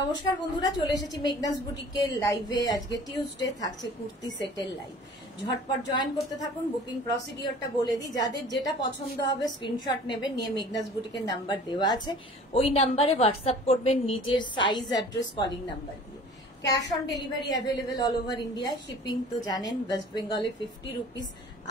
নমস্কার বন্ধুরা, চলে এসেছি মেঘনাস বুটিকের লাইভে। আজকে টিউসডে, থাকছে কুর্তি সেটের লাইভ। ঝটপট জয়েন করতে থাকুন। বুকিং প্রসিডিওরটা বলে দিই, যাদের যেটা পছন্দ হবে স্ক্রিনশট নেবেন, নিয়ে মেঘনাস বুটিকের নাম্বার দেওয়া আছে, ওই নাম্বারে হোয়াটসঅ্যাপ করবেন নিজের সাইজ, অ্যাড্রেস, কলিং নাম্বার দিয়ে। Cash on delivery available all over India. Shipping তো জানেন, ওয়েস্ট বেঙ্গলে 50 রুপিস,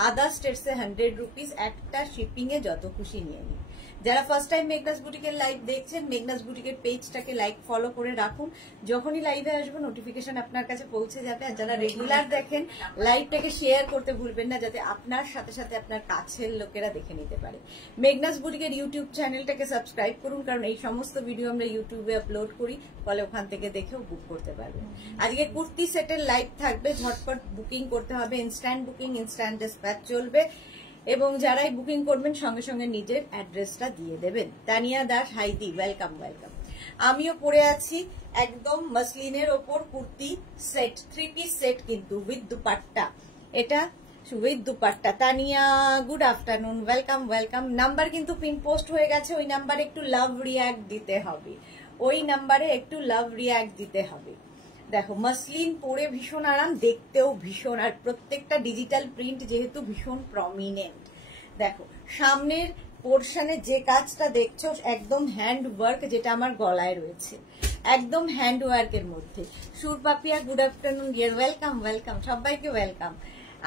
আদার স্টেটসে 100 রুপিস। একটা শিপিং এ যত খুশি নিয়ে নিন। যারা ফার্স্ট টাইম মেঘনাস বুটিকের লাইভ দেখছেন, মেঘনাস বুটিকের পেজটাকে লাইক ফলো করে রাখুন। যখনই লাইভে আসবো নোটিফিকেশন আপনার কাছে পৌঁছে যাবে। আর যারা রেগুলার দেখেন, লাইভটাকে শেয়ার করতে ভুলবেন না, যাতে আপনার সাথে সাথে আপনার কাছের লোকেরা দেখে নিতে পারে। মেঘনাস বুটিকের ইউটিউব চ্যানেলটাকে সাবস্ক্রাইব করুন, কারণ এই সমস্ত ভিডিও আমরা ইউটিউবে আপলোড করি, ফলে ওখান থেকে দেখেও বুক করতে পারবেন। আজকে কুর্তি সেটের লাইভ থাকবে, ঝটপট বুকিং করতে হবে। ইনস্ট্যান্ট বুকিং, ইনস্ট্যান্ট ডিসপ্যাচ চলবে, এবং যারাই বুকিং করবেন সঙ্গে সঙ্গে নিজের অ্যাড্রেসটা দিয়ে দেবেন। তানিয়া দাস, হাইদি, ওয়েলকাম ওয়েলকাম। আমিও পরে আছি একদম মসলিনের ওপর কুর্তি সেট, 3 পিস সেট কিন্তু উইথ দুপাট্টা। এটা with dupatta. Tania, good afternoon, welcome welcome. Number কিন্তু পিন পোস্ট হয়ে গেছে, ওই নাম্বারে একটু লাভ রিয়াক্ট দিতে হবে, ওই নাম্বারে একটু লাভ রিয়াক্ট দিতে হবে। দেখো, মসলিন পরে ভীষণ আরাম, দেখতেও ভীষণ, আর প্রত্যেকটা ডিজিটাল প্রিন্ট যেহেতু ভীষণ প্রমিনেন্ট। দেখো, সামনের পোর্শনে যে কাজটা দেখছো একদম হ্যান্ড ওয়ার্ক, যেটা আমার গলায় রয়েছে, একদম হ্যান্ড ওয়ার্কের মধ্যে। Surpapiya, good afternoon dear, welcome welcome, সবাইকে ওয়েলকাম।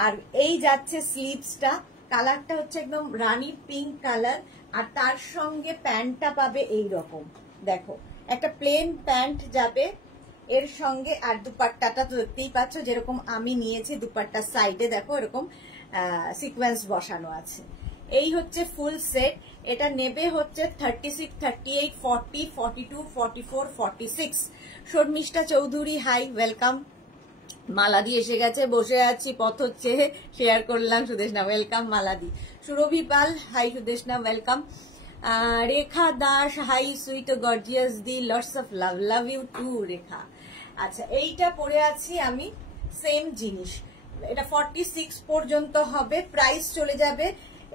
আর এই যাচ্ছে স্লিভসটা, কালারটা হচ্ছে একদম রানী পিঙ্ক কালার, আর তার সঙ্গে প্যান্টটা পাবে এই রকম। দেখো, একটা প্লেন প্যান্ট যাবে এর সঙ্গে, আর দুপাট্টাটা তো দেখতেই পাচ্ছ যেরকম আমি নিয়েছি। দুপাট্টার সাইডে দেখো এরকম সিকোয়েন্স বসানো আছে। এই হচ্ছে ফুল সেট। এটা নেবে হচ্ছে 36, 38, 40, 42, 44, 46। Sharmishtha Chowdhury, hi, welcome. মালাদি এসে গেছে, বসে আছি, পথ হচ্ছে, শেয়ার করলাম। সুদেশনা, ওয়েলকাম। মালাদি। Surabhi Pal, hi Sudeshna, welcome. Rekha Das, hi sweet gorgeous দি, lots of love, love you too Rekha. আচ্ছা, এইটা পরে আছি আমি, সেম জিনিস। এটা 46 পর্যন্ত হবে। প্রাইস চলে যাবে,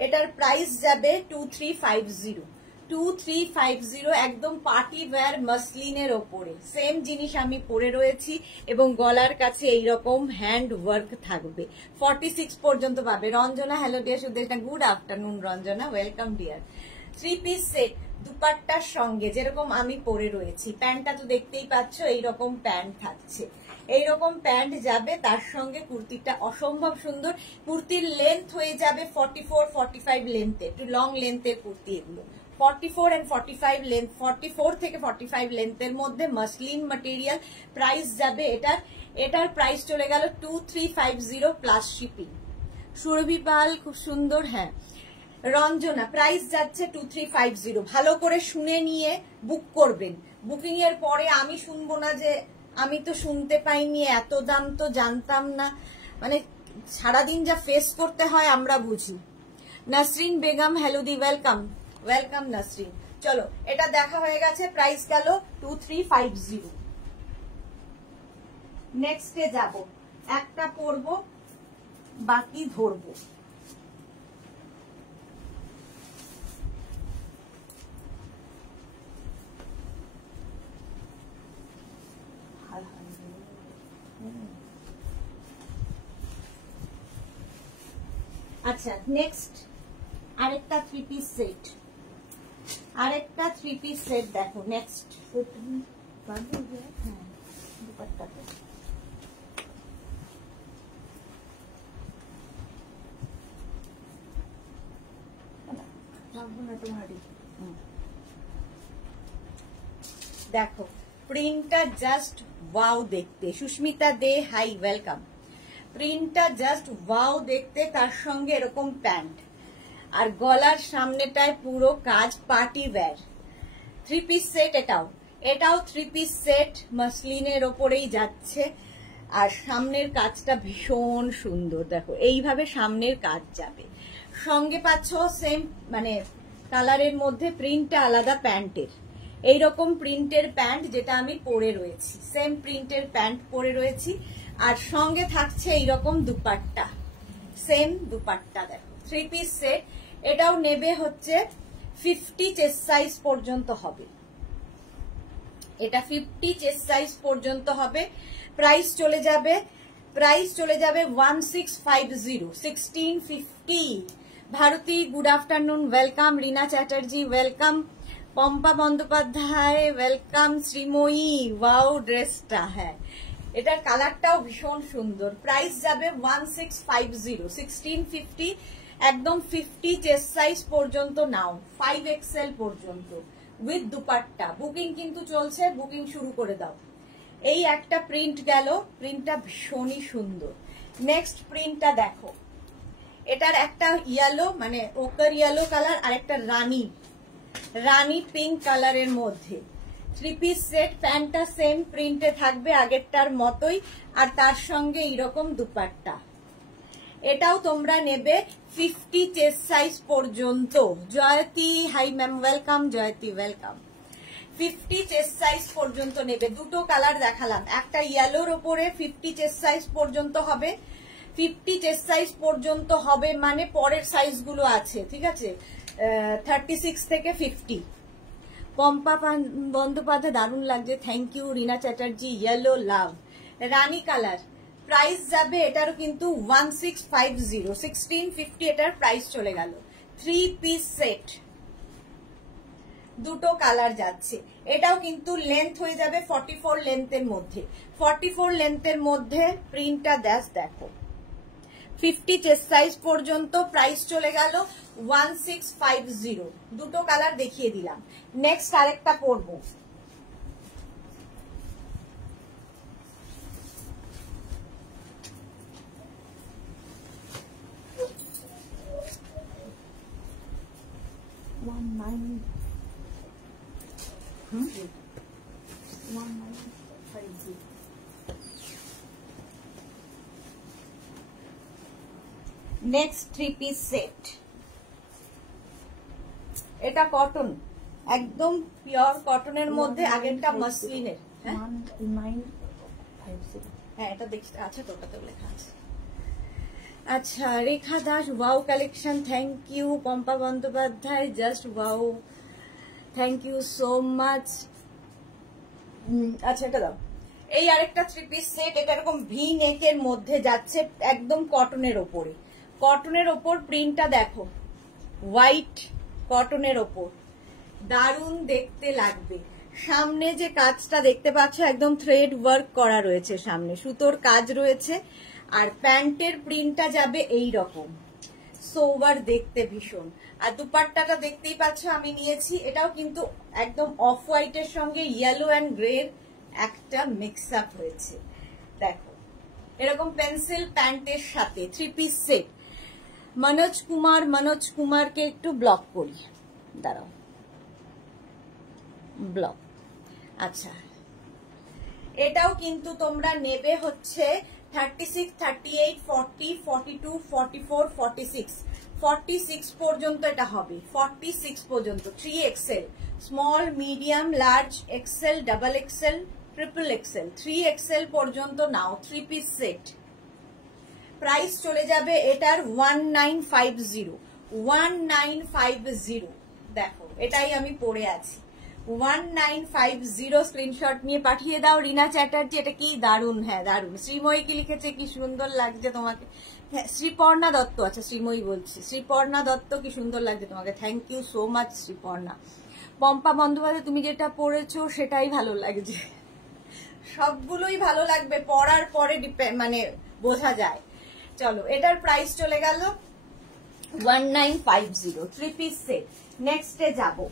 এটার প্রাইস যাবে 2350। 2350, একদম পার্টি ওয়্যার মসলিনের ওপরে সেম জিনিস আমি পরে রয়েছি, এবং গলার কাছে এইরকম হ্যান্ড ওয়ার্ক থাকবে। 46 পর্যন্ত পাবে। Ranjana, hello dear Sudeshna, good afternoon Ranjana, welcome dear. 3 piece set, দুপাট্টার সঙ্গে যেরকম আমি পরে রয়েছি। প্যান্টটা তো দেখতেই পাচ্ছ, এইরকম প্যান্ট থাকছে, এইরকম প্যান্ট যাবে, তার সঙ্গে কুর্তিটা অসম্ভব সুন্দর। কুর্তির লেন্থ হয়ে যাবে 44, 45 লেন্থে, একটু লং লেন্থের কুর্তি এগুলো। 44 and 45 লেন্থ, 44 থেকে 45 লেন্থের মধ্যে মসলিন ম্যাটেরিয়াল। প্রাইস যাবে এটার প্রাইস চলে গেল 2350 প্লাস শিপিং। সুরভি পাল, খুব সুন্দর। হ্যাঁ রঞ্জনা, প্রাইস যাচ্ছে 2350। ভালো করে শুনে নিয়ে বুক করবেন। বুকিং এর পরে আমি শুনবো না যে আমি তো শুনতে পাইনি, এত দাম তো জানতাম না। মানে সারাদিন যা ফেস করতে হয় আমরা বুঝি। নাসরিন বেগম, হ্যালো দি, ওয়েলকাম ওয়েলকাম নাসরিন। চলো, এটা দেখা হয়ে গেছে, প্রাইস গেল 2350। নেক্সটে যাব, একটা পরবো, বাকি ধরবো। আচ্ছা, নেক্সট আরেকটা 3 পিস সেট, আরেকটা 3 পিস সেট দেখো। নেক্সট দেখো, প্রিন্টটা জাস্ট ওয়াও দেখতে। সুস্মিতা দে, হাই, ওয়েলকাম। প্রিন্টটা জাস্ট ওয়াও দেখতে, তার সঙ্গে এরকম প্যান্ট, আর গলার সামনেটায় পুরো কাজ, পার্টি ওয়্যার। 3 পিস সেট, এটাও 3 পিস সেট, মসলিনের ওপরেই যাচ্ছে, আর সামনের কাজটা ভীষণ সুন্দর। দেখো, এইভাবে সামনের কাজ যাবে, সঙ্গে পাচ্ছ সেম মানে কালারের মধ্যে প্রিন্টটা আলাদা প্যান্টের, এইরকম প্রিন্টের প্যান্ট যেটা আমি পরে রয়েছি, সেম প্রিন্টের প্যান্ট পরে রয়েছি, আর সঙ্গে থাকছে এইরকম দুপাট্টা, সেম দুপাট্টা। দেখো, 3 পিস সেট। এটাও নেবে হচ্ছে 50 চেস্ট সাইজ পর্যন্ত হবে। এটা 50 চেস্ট সাইজ পর্যন্ত হবে। প্রাইস চলে যাবে 1650, 1650। Bharati good afternoon, welcome. Rina Chatterjee welcome. Pampa Bandyopadhyay welcome. Shrimoyee wow ড্রেসটা, হ্যাঁ এটার কালারটাও ভীষণ সুন্দর। প্রাইস যাবে 1650, 1650, একদম 50 চেস্ট সাইজ পর্যন্ত নাও, 5XL পর্যন্ত উইথ দুপাট্টা। বুকিং কিন্তু চলছে, বুকিং শুরু করে দাও। এই একটা প্রিন্ট গেল, প্রিন্টটা ভীষণই সুন্দর। নেক্সট প্রিন্টটা দেখো, এটার একটা ইয়েলো মানে ওকার ইয়েলো কালার আর একটা রানী পিঙ্ক কালারের মধ্যে 3 পিস সেট। প্যান্টটা সেম প্রিন্টে থাকবে আগেরটার মতোই, আর তার সঙ্গে এইরকম দুপাট্টা। এটাও তোমরা নেবে 50 চেস্ট সাইজ পর্যন্ত। Jayati hi ma'am welcome, Jayati welcome. 50 chest size পর্যন্ত নেবে। দুটো কালার দেখালাম, একটা ইয়েলোর ওপরে 50 চেস্ট সাইজ পর্যন্ত হবে। 50 চেস্ট সাইজ পর্যন্ত হবে মানে পরের সাইজগুলো আছে, ঠিক আছে, 36 থেকে 50। পম্পা বন্দ্যোপাধ্যায় দারুণ লাগছে, thank you. Rina Chatterjee yellow love, Rani colour. Price যাবে এটারও কিন্তু 1650, 1650 এটার প্রাইস চলে গেল। 3 পিস সেট, দুটো কালার যাচ্ছে। এটাও কিন্তু লেন্থ হয়ে যাবে 44 লেন্থের মধ্যে। 44 লেন্থের মধ্যে প্রিন্টটা দেখো, 50 চেস্ট সাইজ পর্যন্ত। প্রাইস চলে গেল 1650। দুটো কালার দেখিয়ে দিলাম। নেক্সট আরেকটা পরবো, নেক্সট 3 পিস সেট। এটা কটন, একদম পিওর কটনের মধ্যে, আগেরটা মাসলিনের। হ্যাঁ এটা দেখতে আছে তো, ওটাতে লেখা আছে। আচ্ছা Rekha Das wow collection, thank you. Pampa Bandyopadhyay just wow, thank you so much. আচ্ছা এটা দাও। এই আরেকটা 3 পিস সেট, এটা এরকম ভি নেকের মধ্যে যাচ্ছে, একদম কটনের ওপরে। কটনের ওপর প্রিন্টটা দেখো, হোয়াইট কটনের ওপর, দারুণ দেখতে লাগবে। সামনে যে কাজটা দেখতে পাচ্ছ একদম থ্রেড ওয়ার্ক করা রয়েছে, সামনে সুতোর কাজ রয়েছে। আর প্যান্টের প্রিন্টটা যাবে এই রকম, সোবার দেখতে ভীষণ। আর দুপাট্টাটা দেখতেই পাচ্ছ আমি নিয়েছি, এটাও কিন্তু একদম অফ হোয়াইটের সঙ্গে ইয়েলো অ্যান্ড গ্রের একটা মিক্স আপ হয়েছে। দেখো এরকম পেন্সিল প্যান্টের সাথে 3 পিস সেট। মনোজ কুমারকে একটু ব্লক করি, দাঁড়াও, ব্লক। আচ্ছা এটাও কিন্তু তোমরা নেবে হচ্ছে 36, 38, 40, 42, 44, 46, 46 পর্যন্ত এটা হবে। 46 পর্যন্ত 3XL, small, medium, large, XL, double XL, triple XL, 3XL পর্যন্ত নাও। 3 পিস সেট। প্রাইস চলে যাবে এটার 1950, 1950। দেখো এটাই আমি পরে আছি, 1950। স্ক্রিনশট নিয়ে পাঠিয়ে দাও। রিনা চ্যাটার্জি এটা কি দারুণ, হ্যাঁ দারুণ। শ্রীময়ী কি লিখেছে, কি সুন্দর লাগছে তোমাকে। হ্যাঁ শ্রীপর্ণা দত্ত, আচ্ছা শ্রীময়ী বলছি, শ্রীপর্ণা দত্ত কি সুন্দর লাগছে তোমাকে, thank you so much Sriparna. Pampa Bandyopadhyay তুমি যেটা পরেছো সেটাই ভালো লাগছে, সবগুলোই ভালো লাগবে, পরার পরে মানে বোঝা যায়। চলো এটার প্রাইস চলে গেল 1950, 3 পিস সেট। নেক্সটে যাবো,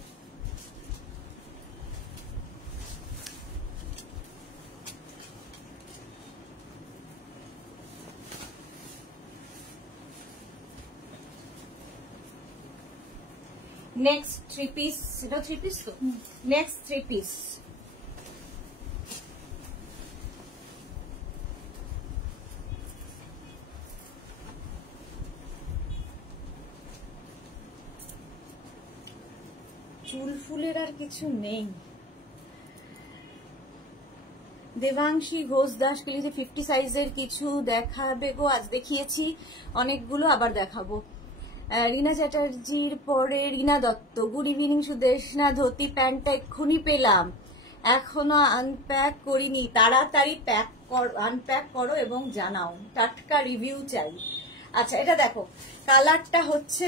নেক্সট 3 পিস। এটা 3 পিস তো, নেক্সট 3 পিস। চুল ফুলের আর কিছু নেই। দেবাংশী ঘোষ দাস কে লিখে 50 সাইজের কিছু দেখাবে গো, আজ দেখিয়েছি অনেকগুলো, আবার দেখাবো। রিনা চ্যাটার্জির পরে রিনা দত্ত, গুড ইভিনিং সুদেশনা, ধুতি প্যান্টটা এক্ষুনি পেলাম, এখনো আনপ্যাক করিনি, তাড়াতাড়ি আনপ্যাক করো এবং জানাও, টাটকা রিভিউ চাই। আচ্ছা এটা দেখো, কালারটা হচ্ছে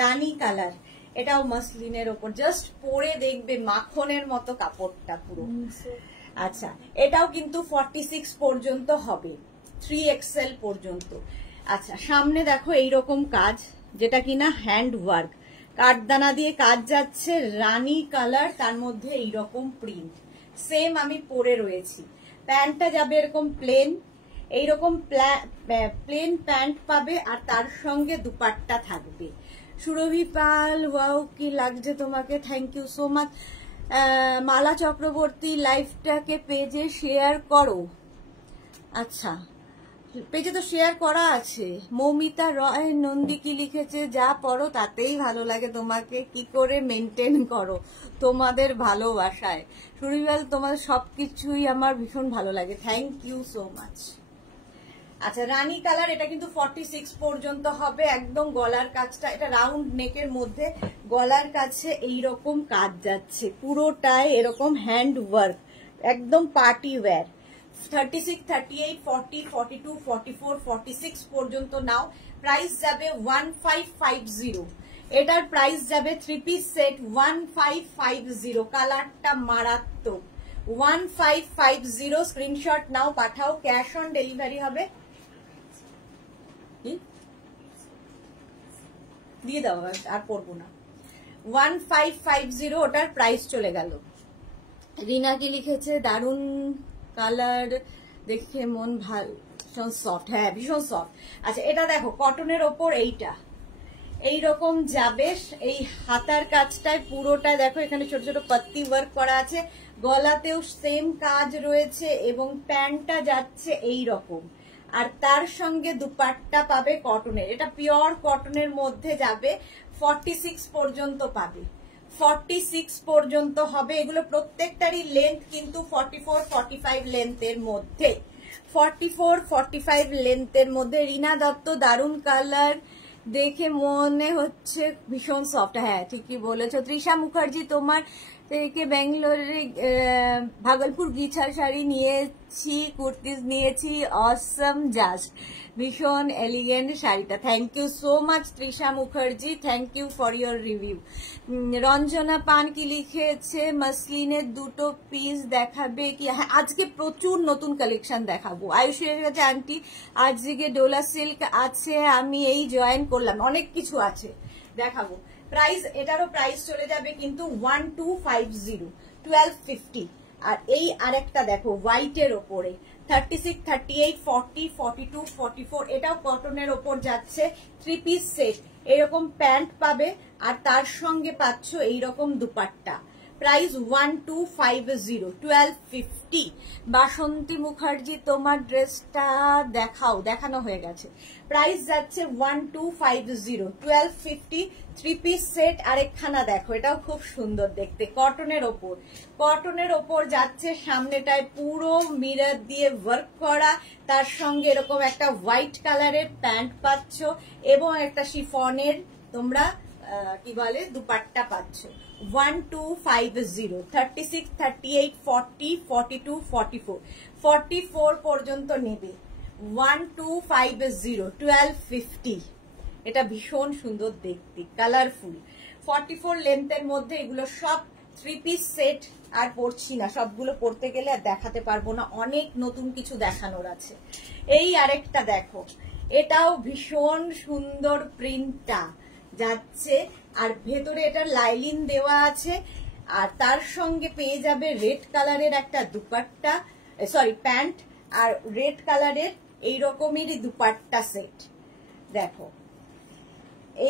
রানী কালার, এটাও মাসলিনের ওপর, জাস্ট পরে দেখবে মাখনের মতো কাপড়টা পুরো। আচ্ছা এটাও কিন্তু 46 পর্যন্ত হবে, 3XL পর্যন্ত। আচ্ছা সামনে দেখো এইরকম কাজ, যেটা কিনা হ্যান্ড ওয়ার্ক, কাঠদানা দিয়ে কাজ যাচ্ছে, রানী কালার, তার মধ্যে এইরকম প্রিন্ট, সেম আমি পরে রয়েছি। প্যান্টটা যাবে এরকম প্লেন, এইরকম প্লেন প্যান্ট পাবে, আর তার সঙ্গে দুপাট্টা থাকবে। সুরভি পাল, ওয়াও কি লাগছে তোমাকে, থ্যাংক ইউ সো মাচ। মালা চক্রবর্তী, লাইভটাকে পেজে শেয়ার করো। আচ্ছা পেজে তো শেয়ার করা আছে। মৌমিতা রয় নন্দী কি লিখেছে, যা পড়ো তাতেই ভালো লাগে তোমাকে, কি করে মেনটেন করো তোমাদের ভালোবাসায়। সুরিবাল তোমাদের সবকিছুই আমার ভীষণ ভালো লাগে, থ্যাংক ইউ সো মাচ। আচ্ছা রানী কালার, এটা কিন্তু 46 পর্যন্ত হবে। একদম গলার কাজটা, এটা রাউন্ড নেকের মধ্যে গলার কাছে এইরকম কাজ যাচ্ছে, পুরোটাই এরকম হ্যান্ড ওয়ার্ক, একদম পার্টি ওয়্যার। 36, 38, 40, 42, 44, 46 পর্যন্ত নাও। প্রাইস যাবে 1550। এটার প্রাইস যাবে 3 পিস সেট 1550। কালারটা মারাত্মক, 1550। স্ক্রিনশট নাও, পাঠাও, ক্যাশ অন ডেলিভারি হবে। দিয়ে দাও, আর পড়বো না। 1550 ওটার প্রাইস চলে গেল। রিনা কি লিখেছে, দারুন কালার দেখে মন ভালো, ভীষণ সফট, হ্যাঁ ভীষণ সফট। আচ্ছা এটা দেখো কটনের ওপর, এইটা এইরকম যাবে, এই হাতার কাজটায় পুরোটা দেখো, এখানে ছোট ছোট পাত্তি ওয়ার্ক করা আছে, গলাতেও সেম কাজ রয়েছে, এবং প্যান্টটা যাচ্ছে এই রকম, আর তার সঙ্গে দুপাট্টা পাবে কটনের, এটা পিওর কটনের মধ্যে যাবে। 46 পর্যন্ত পাবে, 46 পর্যন্ত হবে। এগুলো প্রত্যেকটারই লেন্থ কিন্তু 44, 45 লেন্থের মধ্যে, 44, 45 লেন্থের মধ্যে। রিনা দত্ত, দারুন কালার দেখে মনে হচ্ছে ভীষণ সফট, হ্যাঁ ঠিকই বলেছো। তৃষা মুখার্জি, তোমার থেকে ব্যাঙ্গালোরে ভাগলপুর গিছার শাড়ি নিয়েছি, কুর্তিজ নিয়েছি, অসম, জাস্ট ভীষণ এলিগেন্ট শাড়িটা। Thank you so much Trisha Mukherjee, thank you for your review. Ranjana পান কি লিখেছে, মাসলিনের দুটো পিস দেখাবে কি? হ্যাঁ আজকে প্রচুর নতুন কালেকশন দেখাবো। আয়ুষের কাছে আন্টি, আজকে ডোলা সিল্ক আছে, আমি এই জয়েন করলাম, অনেক কিছু আছে দেখাবো। প্রাইস, এটারও প্রাইস চলে যাবে কিন্তু 1250, 1250। আর এই আরেকটা দেখো হোয়াইটের ওপরে, 36, 38, 40, 42, 44, এটাও কটনের ওপর যাচ্ছে। 3 পিস সেট, এরকম প্যান্ট পাবে, আর তার সঙ্গে পাচ্ছ এইরকম দুপাট্টা। প্রাইস 1250, 1250। বাসন্তী মুখার্জি, তোমার ড্রেসটা দেখাও, দেখানো হয়ে গেছে। প্রাইস যাচ্ছে 1250, 1250। 3 পিস সেট আরেকখানা দেখো, এটাও খুব সুন্দর দেখতে, কটনের ওপর, কটনের ওপর যাচ্ছে। সামনেটায় পুরো মিরর দিয়ে ওয়ার্ক করা, তার সঙ্গে এরকম একটা হোয়াইট কালারের প্যান্ট পাচ্ছ, এবং একটা শিফনের তোমরা কি বলে দুপাট্টা পাচ্ছ। 1250, 36, 38, 40, 42, 44, 44 পর্যন্ত নেবে। 1250, 1250। এটা ভীষণ সুন্দর দেখতে, কালারফুল। 44 লেন্থের মধ্যে এগুলো সব 3 পিস সেট। আর পড়ছি না, সবগুলো পড়তে গেলে আর দেখাতে পারবো না, অনেক নতুন কিছু দেখানোর আছে। এই আরেকটা দেখো, এটাও ভীষণ সুন্দর, প্রিন্টটা যাচ্ছে, আর ভেতরে এটার লাইলিন দেওয়া আছে, আর তার সঙ্গে পেয়ে যাবে রেড কালারের একটা দুপাট্টা, সরি প্যান্ট, আর রেড কালারের এইরকমেরই দুপাট্টা সেট। দেখো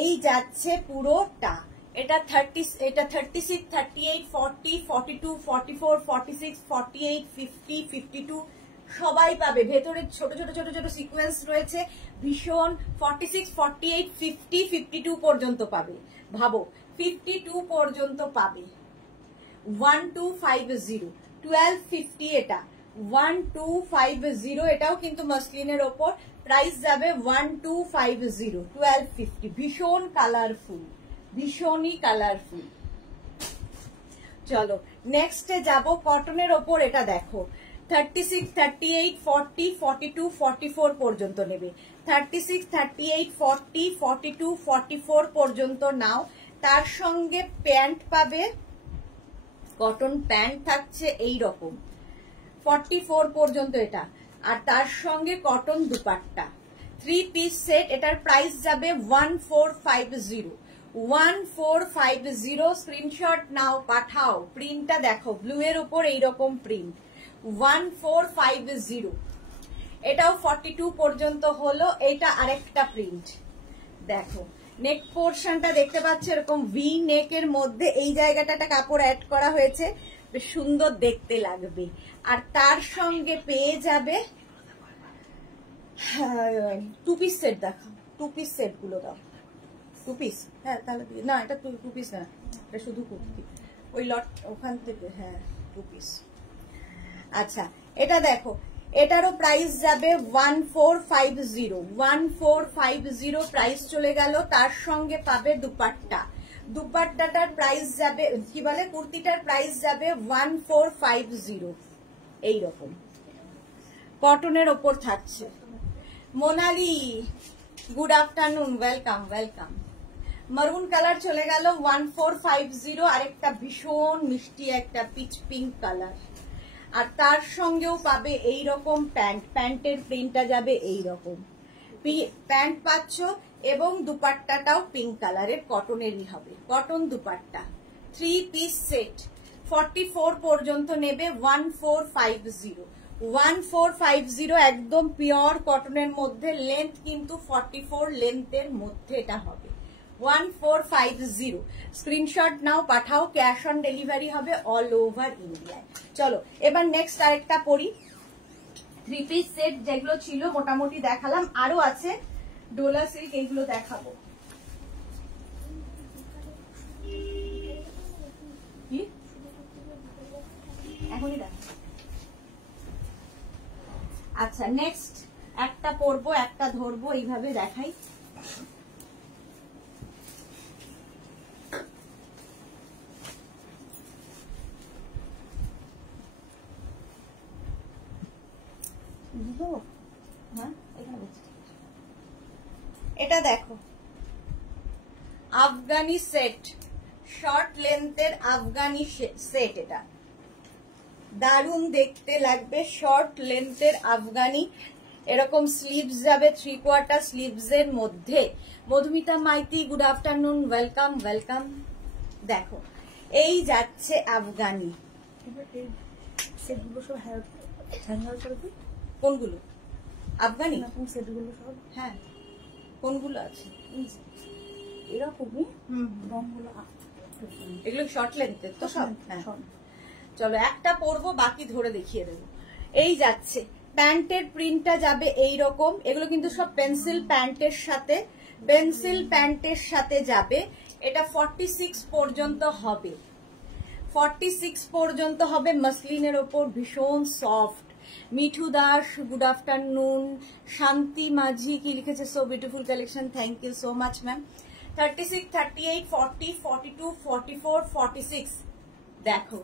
এই যাচ্ছে পুরোটা। এটা 36, 38, 40, 42, 44, 46, 48, 50, 52 সবাই পাবে। ভেতরে ছোট ছোট ছোট ছোট সিকোয়েন্স রয়েছে, ভীষণ। 46, 48, 50, 52 পর্যন্ত পাবে। ভাবো 52 পর্যন্ত পাবে। 1250, 1250 এটা 1250। এটাও কিন্তু মাসলিনের ওপর, প্রাইস যাবে 1250, 1250। ভীষণ কালারফুল, ভীষণই কালারফুল। চলো নেক্সটে যাব কটনের ওপর। এটা দেখো 36, 38, 40, 42, 44 পর্যন্ত নেবে। 36, 38, 40, 42, 44 পর্যন্ত নাও। তার সঙ্গে প্যান্ট পাবে, কটন প্যান্ট থাকছে এই রকম 44 পর্যন্ত এটা, আর তার সঙ্গে কটন দুপাট্টা 3 পিস সেট। এটার প্রাইস যাবে 1450। 1450 স্ক্রিনশট নাও, পাঠাও। প্রিন্টটা দেখো, ব্লু এর উপর এইরকম প্রিন্ট 1450। এটাও 42 পর্যন্ত হলো। এটা আরেকটা প্রিন্ট দেখো, নেক পোর্শনটা দেখতে পাচ্ছ এরকম ভি নেকের মধ্যে এই জায়গাটা একটা কাপড় অ্যাড করা হয়েছে, বেশ সুন্দর দেখতে লাগবে। আর তার সঙ্গে পেয়ে যাবে 2 পিস সেট। দেখো 2 পিস সেট গুলো দাও। 2 পিস, হ্যাঁ তাহলে না, এটা 2 পিস না, এটা শুধু কুর্তি ওই লট ওখান থেকে, হ্যাঁ 2 পিস। আচ্ছা এটা দেখো, এটারও প্রাইস যাবে 1450। 1450 প্রাইস চলে গেল। তার সঙ্গে পাবে দুপাট্টা। দুপাট্টাটার প্রাইস যাবে, কি বলে, কুর্তিটার প্রাইস যাবে 1450। এইরকম কটনের ওপর থাকছে। Monali good afternoon, welcome welcome. মারুন কালার চলে গেল 1450। আরেকটা ভীষণ মিষ্টি একটা পিচ পিঙ্ক কালার, আর তার সঙ্গেও পাবে এইরকম প্যান্ট। প্যান্টের প্রিন্টটা যাবে এইরকম, প্যান্ট পাচ্ছ এবং দুপাট্টাটাও পিঙ্ক কালারের কটনেরই হবে, কটন দুপাট্টা 3 পিস সেট। 44 পর্যন্ত নেবে 1450। 1450 একদম পিওর কটনের মধ্যে, লেন্থ কিন্তু 44 লেন্থের মধ্যে এটা হবে। 1450 স্ক্রিনশট নাও, পাঠাও। ক্যাশ অন ডেলিভারি হবে অল ওভার ইন্ডিয়ায়। চলো এবার নেক্সট আরেকটা পরি। 3 পিস সেট যেগুলো ছিল মোটামুটি দেখালাম, আরো আছে ডোলা সিল্ক, এইগুলো দেখাবো। কি এখনই দেখ। আচ্ছা নেক্সট একটা পরবো, একটা ধরবো, এইভাবে দেখাই। এটা দেখো আফগানি সেট, শর্ট লেন্থের আফগানি সেট। এটা দারুণ দেখতে লাগবে, শর্ট লেন্থের আফগানি। এরকম স্লিভস যাবে 3/4 স্লিভস এর মধ্যে। Madhumita Maiti good afternoon, welcome welcome. দেখো এই যাচ্ছে আফগানি। কোনগুলো আফগানি সেটগুলো সব? হ্যাঁ কোনগুলো আছে এরকমই রংগুলো, এগুলো শর্ট লেন্থের তো সব। হ্যাঁ চলো একটা পরবো, বাকি ধরে দেখিয়ে দেবো। এই যাচ্ছে প্যান্টের প্রিন্টটা যাবে এইরকম। এগুলো কিন্তু সব পেন্সিল প্যান্টের সাথে, পেন্সিল প্যান্টের সাথে যাবে। এটা 46 পর্যন্ত হবে, 46 পর্যন্ত হবে। মাসলিনের ওপর ভীষণ soft. Mithu Das good afternoon. Shanti Majhi কি লিখেছে, so beautiful collection, thank you so much ma'am. 36, 38, 40, 42, 44, 46 দেখো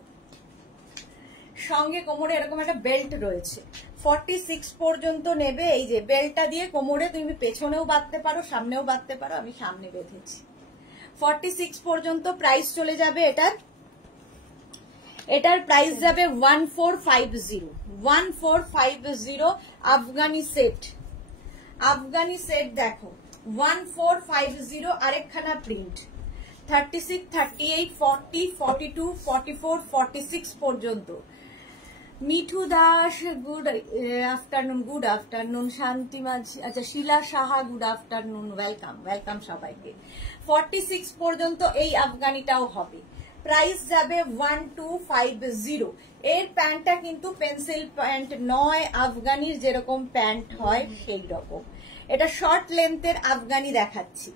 সঙ্গে কোমরে এরকম একটা বেল্ট রয়েছে। 46 পর্যন্ত নেবে। এই যে বেল্টটা দিয়ে কোমরে তুমি পেছনেও বাঁধতে পারো, সামনেও বাঁধতে পারো, আমি সামনে বেঁধেছি। 46 পর্যন্ত প্রাইস চলে যাবে এটার। এটার প্রাইস যাবে 1450। 1450 আফগানি সেট। আফগানি সেট দেখো 1450। আরেকখানা প্রিন্ট 36, 38, 40, 42, 44, 46 পর্যন্ত। Mithu Das good afternoon, good afternoon. Shanti Majhi, আচ্ছা Shila Saha good afternoon, welcome welcome সবাইকে। 46 পর্যন্ত এই আফগানিটাও হবে। প্রাইস যাবে 1250। এর প্যান্টটা কিন্তু পেন্সিল প্যান্ট নয়, আফগানির যেরকম প্যান্ট হয় সেই রকম। এটা শর্ট লেন্থের আফগানি দেখাচ্ছি,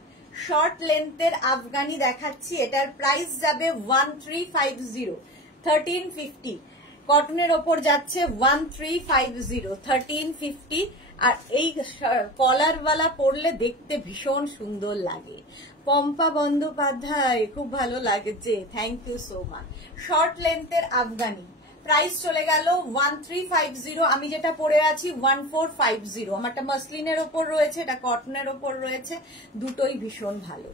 শর্ট লেন্থের আফগানি দেখাচ্ছি। এটার প্রাইস যাবে 1350, 1350। কটনের ওপর যাচ্ছে 1350, 1350। আর এই কলারওয়ালা পরলে দেখতে ভীষণ সুন্দর লাগে। পম্পা বন্দ্যোপাধ্যায়, খুব ভালো লাগছে, thank you so much. Short লেন্থের আফগানি, প্রাইস চলে গেল 1350। আমি যেটা পরে আছি 1450। আমারটা মাসলিনের ওপর রয়েছে, এটা কটনের ওপর রয়েছে, দুটোই ভীষণ ভালো।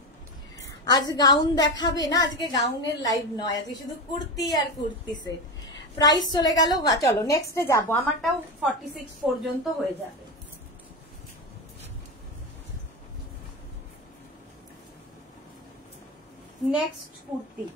আজ গাউন দেখাবে না, আজকে গাউনের লাইভ নয়, আজকে শুধু কুর্তি আর কুর্তি সেট। প্রাইস চলে গেল, চলো নেক্সটে যাবো, আমারটাও 46 পর্যন্ত হয়ে যাবে। নেক্সট কুর্তি,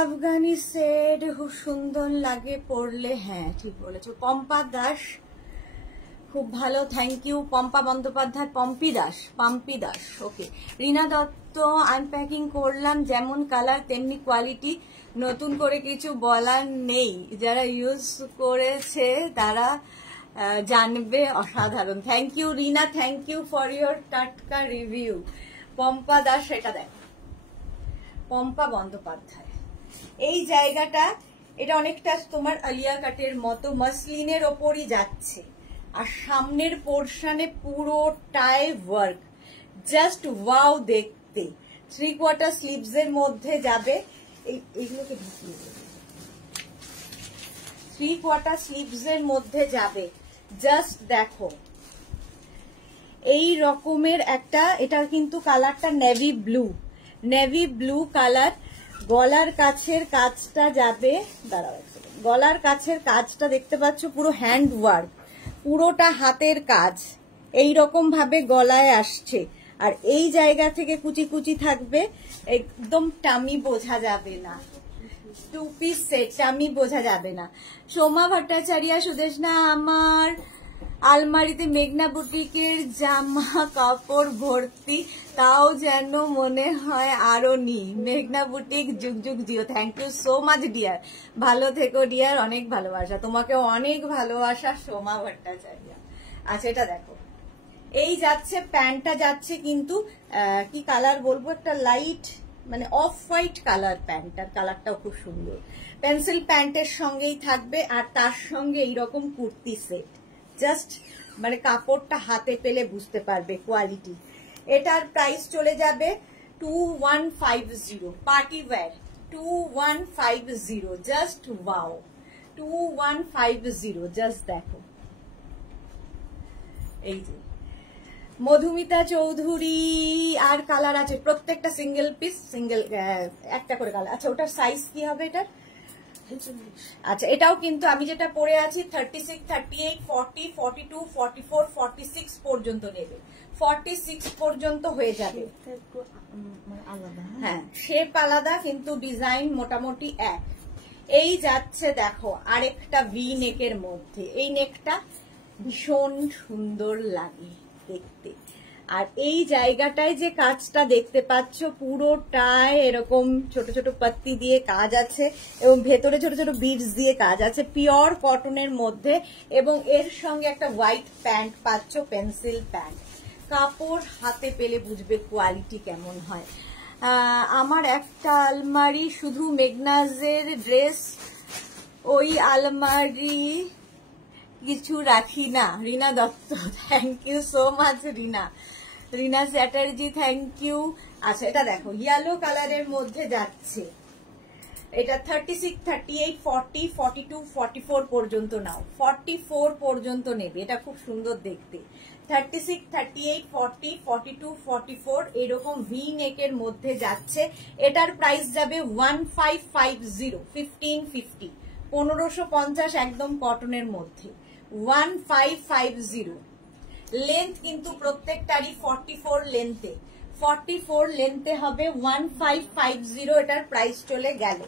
আফগানি সেট খুব সুন্দর লাগে পরলে, হ্যাঁ ঠিক বলেছো। পম্পা দাস, খুব ভালো, thank you. Pampa Bandyopadhyay, Pampi Das, okay. Rina Dutta, unpacking করলাম, যেমন কালার তেমনি কোয়ালিটি, নতুন করে কিছু বলার নেই, যারা ইউজ করেছে তারা জানবে, অসাধারণ। Thank you Rina, thank you for your টাটকা রিভিউ। পম্পা দাস, এটা দেখ, পম্পা বন্দ্যোপাধ্যায়, এই জায়গাটা এটা অনেকটা তোমার আলিয়া কাটের মতো মাসলিনের ওপরই যাচ্ছে, আর সামনের পোর্শনে পুরোটাই ওয়ার্ক, জাস্ট ওয়াও দেখতে। 3/4 স্লিভস এর মধ্যে যাবে, এইগুলোকে ঢুকিয়ে দেবে, 3/4 স্লিভস এর মধ্যে যাবে, জাস্ট দেখো এই রকমের একটা, এটা কিন্তু কালারটা নেভি ব্লু কালার। গলার কাছের কাজটা যাবে, দাঁড়াও এক সেকেন্ড, গলার কাছের কাজটা দেখতে পাচ্ছ, পুরো হ্যান্ড ওয়ার্ক, পুরোটা হাতের কাজ, এই রকম ভাবে গলায় আসছে, আর এই জায়গা থেকে কুচি কুচি থাকবে, একদম টামি বোঝা যাবে না, 2 পিস সেট, টামি বোঝা যাবে না। সোমা ভট্টাচার্য, সুদেশনা, আমার আলমারিতে মেঘনা বুটিকের জামা কাপড় ভর্তি, তাও যেন মনে হয় আরো নি। মেঘনা বুটিক যুগ যুগ জিও, thank you so much dear, ভালো থেকো ডিয়ার, অনেক ভালোবাসা তোমাকে, অনেক ভালোবাসা সোমা ভট্টাচার্য। আচ্ছা এটা দেখো, এই যাচ্ছে প্যান্টটা যাচ্ছে কিন্তু কি কালার বলবো, একটা লাইট মানে অফ হোয়াইট কালার, প্যান্টটার কালারটাও খুব সুন্দর, পেন্সিল প্যান্টের সঙ্গেই থাকবে, আর তার সঙ্গে এইরকম কুর্তি সেট, জাস্ট মানে কাপড়টা হাতে পেলে বুঝতে পারবে কোয়ালিটি। এটার প্রাইস চলে যাবে 2150, party wear 2150, just wow, 2150, just দেখো। এই যে মধুমিতা চৌধুরী, আর কালার আছে, প্রত্যেকটা সিঙ্গেল পিস, সিঙ্গেল একটা করে কালার। আচ্ছা ওটার সাইজ কি হবে এটার? আচ্ছা এটাও কিন্তু আমি যেটা পরে আছি 36, 38, 40, 42, 44, 46 পর্যন্ত নেবে, 46 পর্যন্ত হয়ে যাবে। হ্যাঁ শেপ আলাদা কিন্তু ডিজাইন মোটামুটি এক। এই যাচ্ছে দেখো আরেকটা ভি নেকের মধ্যে, এই নেকটা ভীষণ সুন্দর লাগে দেখতে, আর এই জায়গাটায় যে কাজটা দেখতে পাচ্ছ পুরোটায় এরকম ছোট ছোট পাত্তি দিয়ে কাজ আছে, এবং ভেতরে ছোট ছোট বিডস দিয়ে কাজ আছে, পিওর কটনের মধ্যে, এবং এর সঙ্গে একটা হোয়াইট প্যান্ট পাচ্ছ, পেন্সিল প্যান্ট। কাপড় হাতে পেলে বুঝবে কোয়ালিটি কেমন হয়। আমার একটা আলমারি শুধু মেঘনাজের ড্রেস, ওই আলমারি কিছু রাখি না। Rina Dutta, thank you so much Rina Chatterjee, thank you. আচ্ছা এটা দেখো ইয়েলো কালারের মধ্যে যাচ্ছে, এটা 36, 38, 40, 42, 44 পর্যন্ত নাও, 44 পর্যন্ত নেবে, এটা খুব সুন্দর দেখতে। 36, 38, 40, 42, 44 এরকম ভি নেকের মধ্যে যাচ্ছে। এটার প্রাইস যাবে 1550, 1550, 1550, একদম কটনের মধ্যে, 1550। লেন্থ কিন্তু প্রত্যেকটারই 44 লেন্থে, 44 লেন্থে হবে, 1550 এটার প্রাইস চলে গেল।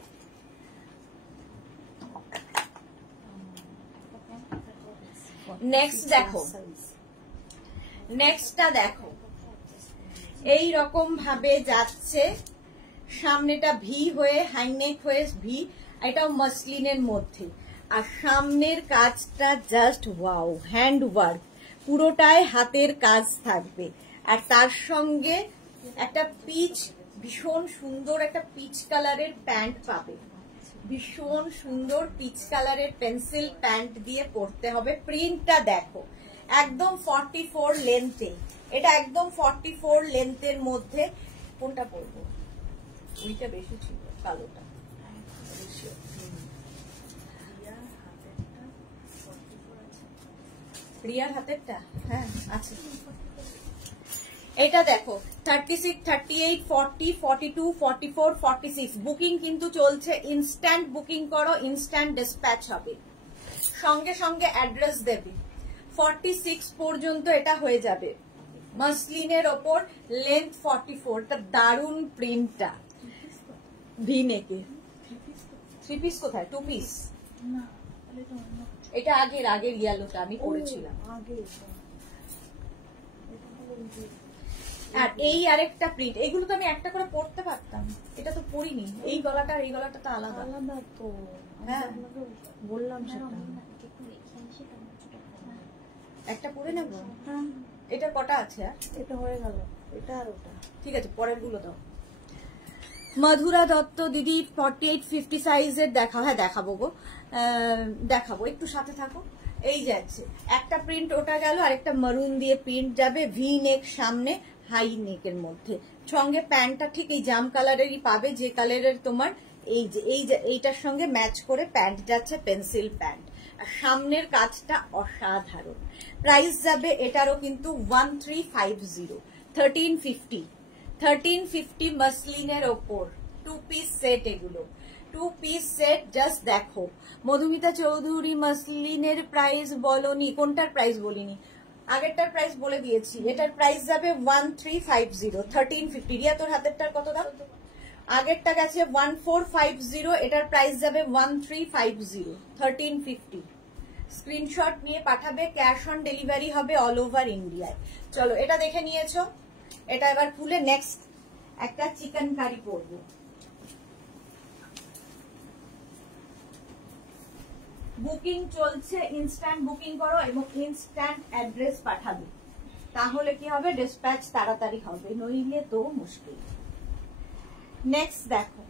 নেক্সট দেখো, নেক্সটটা দেখো, এই রকম ভাবে যাচ্ছে, সামনেটা ভি হয়ে হাইনেক হয়ে ভি, এটাও মাসলিনের মধ্যে। আর সামনের কাজটা জাস্ট ওয়াও, হ্যান্ড ওয়ার্ক, পুরোটাই হাতের কাজ থাকবে। আর তার সঙ্গে একটা পিচ, ভীষণ সুন্দর একটা পিচ কালারের প্যান্ট পাবে, ভীষণ সুন্দর পিচ কালারের পেন্সিল প্যান্ট দিয়ে পরতে হবে। প্রিন্টটা দেখো, একদম 44 লেন্থে, এটা একদম 44 লেন্থের মধ্যে। কোনটা পরবো? ওইটা বেশি ছিল, কালোটা। প্রিয়ার হাতেরটা, হ্যাঁ আছে। এটা দেখো 36, 38, 40, 42, 44, 46 বুকিং কিন্তু চলছে। ইনস্ট্যান্ট বুকিং করো, ইনস্ট্যান্ট ডিসপ্যাচ হবে, সঙ্গে সঙ্গে অ্যাড্রেস দেবে। 46 পর্যন্ত এটা হয়ে যাবে, মাসলিনের ওপর, লেন্থ 44। তা দারুন প্রিন্টটা, ভি নেকে। 3 পিস কোথায়? 2 পিস। এটা আগের ইয়েলোটা আমি পরেছিলাম। আর এই আরেকটা প্রিন্ট, এইগুলো তো আমি একটা করে পরতে পারতাম, এটা তো পরিনি। এই গলাটা আর এই গলাটা তো আলাদা আলাদা তো। হ্যাঁ বললাম সেটা, একটা পরে নেবো। হ্যাঁ এটা কটা আছে? আর এটা হয়ে গেল, এটা আর ওটা। ঠিক আছে, পরের গুলো দাও। মধুরা দত্ত দিদি 48, 50 সাইজের দেখাও। হ্যাঁ দেখাবো গো, দেখাবো, একটু সাথে থাকো। এই যাচ্ছে একটা প্রিন্ট, ওটা গেল। আরেকটা মারুন দিয়ে প্রিন্ট যাবে, ভি নেক সামনে, হাই নেকের মধ্যে। সঙ্গে প্যান্টটা ঠিক এই জাম কালারেরই পাবে, যে কালারের তোমার এইটার সঙ্গে ম্যাচ করে প্যান্ট যাচ্ছে, পেন্সিল প্যান্ট। আর সামনের কাজটা অসাধারণ। প্রাইস যাবে এটারও কিন্তু 1350, 1350, 1350 মাসলিনের ওপর। 2 পিস সেট এগুলো, 2 পিস সেট। জাস্ট দেখো, মধুমিতা চৌধুরী মাসলিনের প্রাইস বলনি, কোনটার প্রাইস বলিনি, আগেরটার প্রাইস বলে দিয়েছি। এটার প্রাইস যাবে 1350, 1350। রিয়া তোর হাতেরটার কত দাম? আগেরটা গেছে 1450, এটার প্রাইস যাবে 1350, 1350। স্ক্রিনশট নিয়ে পাঠাবে, ক্যাশ অন ডেলিভারি হবে অল ওভার ইন্ডিয়ায়। চলো এটা দেখে নিয়েছো, এটা এবার খুলে নেক্সট একটা চিকেন কারি করবো। বুকিং চলছে, ইনস্ট্যান্ট বুকিং করো এবং ইনস্ট্যান্ট অ্যাড্রেস পাঠাবে, তাহলে কি হবে, ডিসপ্যাচ তাড়াতাড়ি হবে, নইলে তো মুশকিল। নেক্সট দেখো,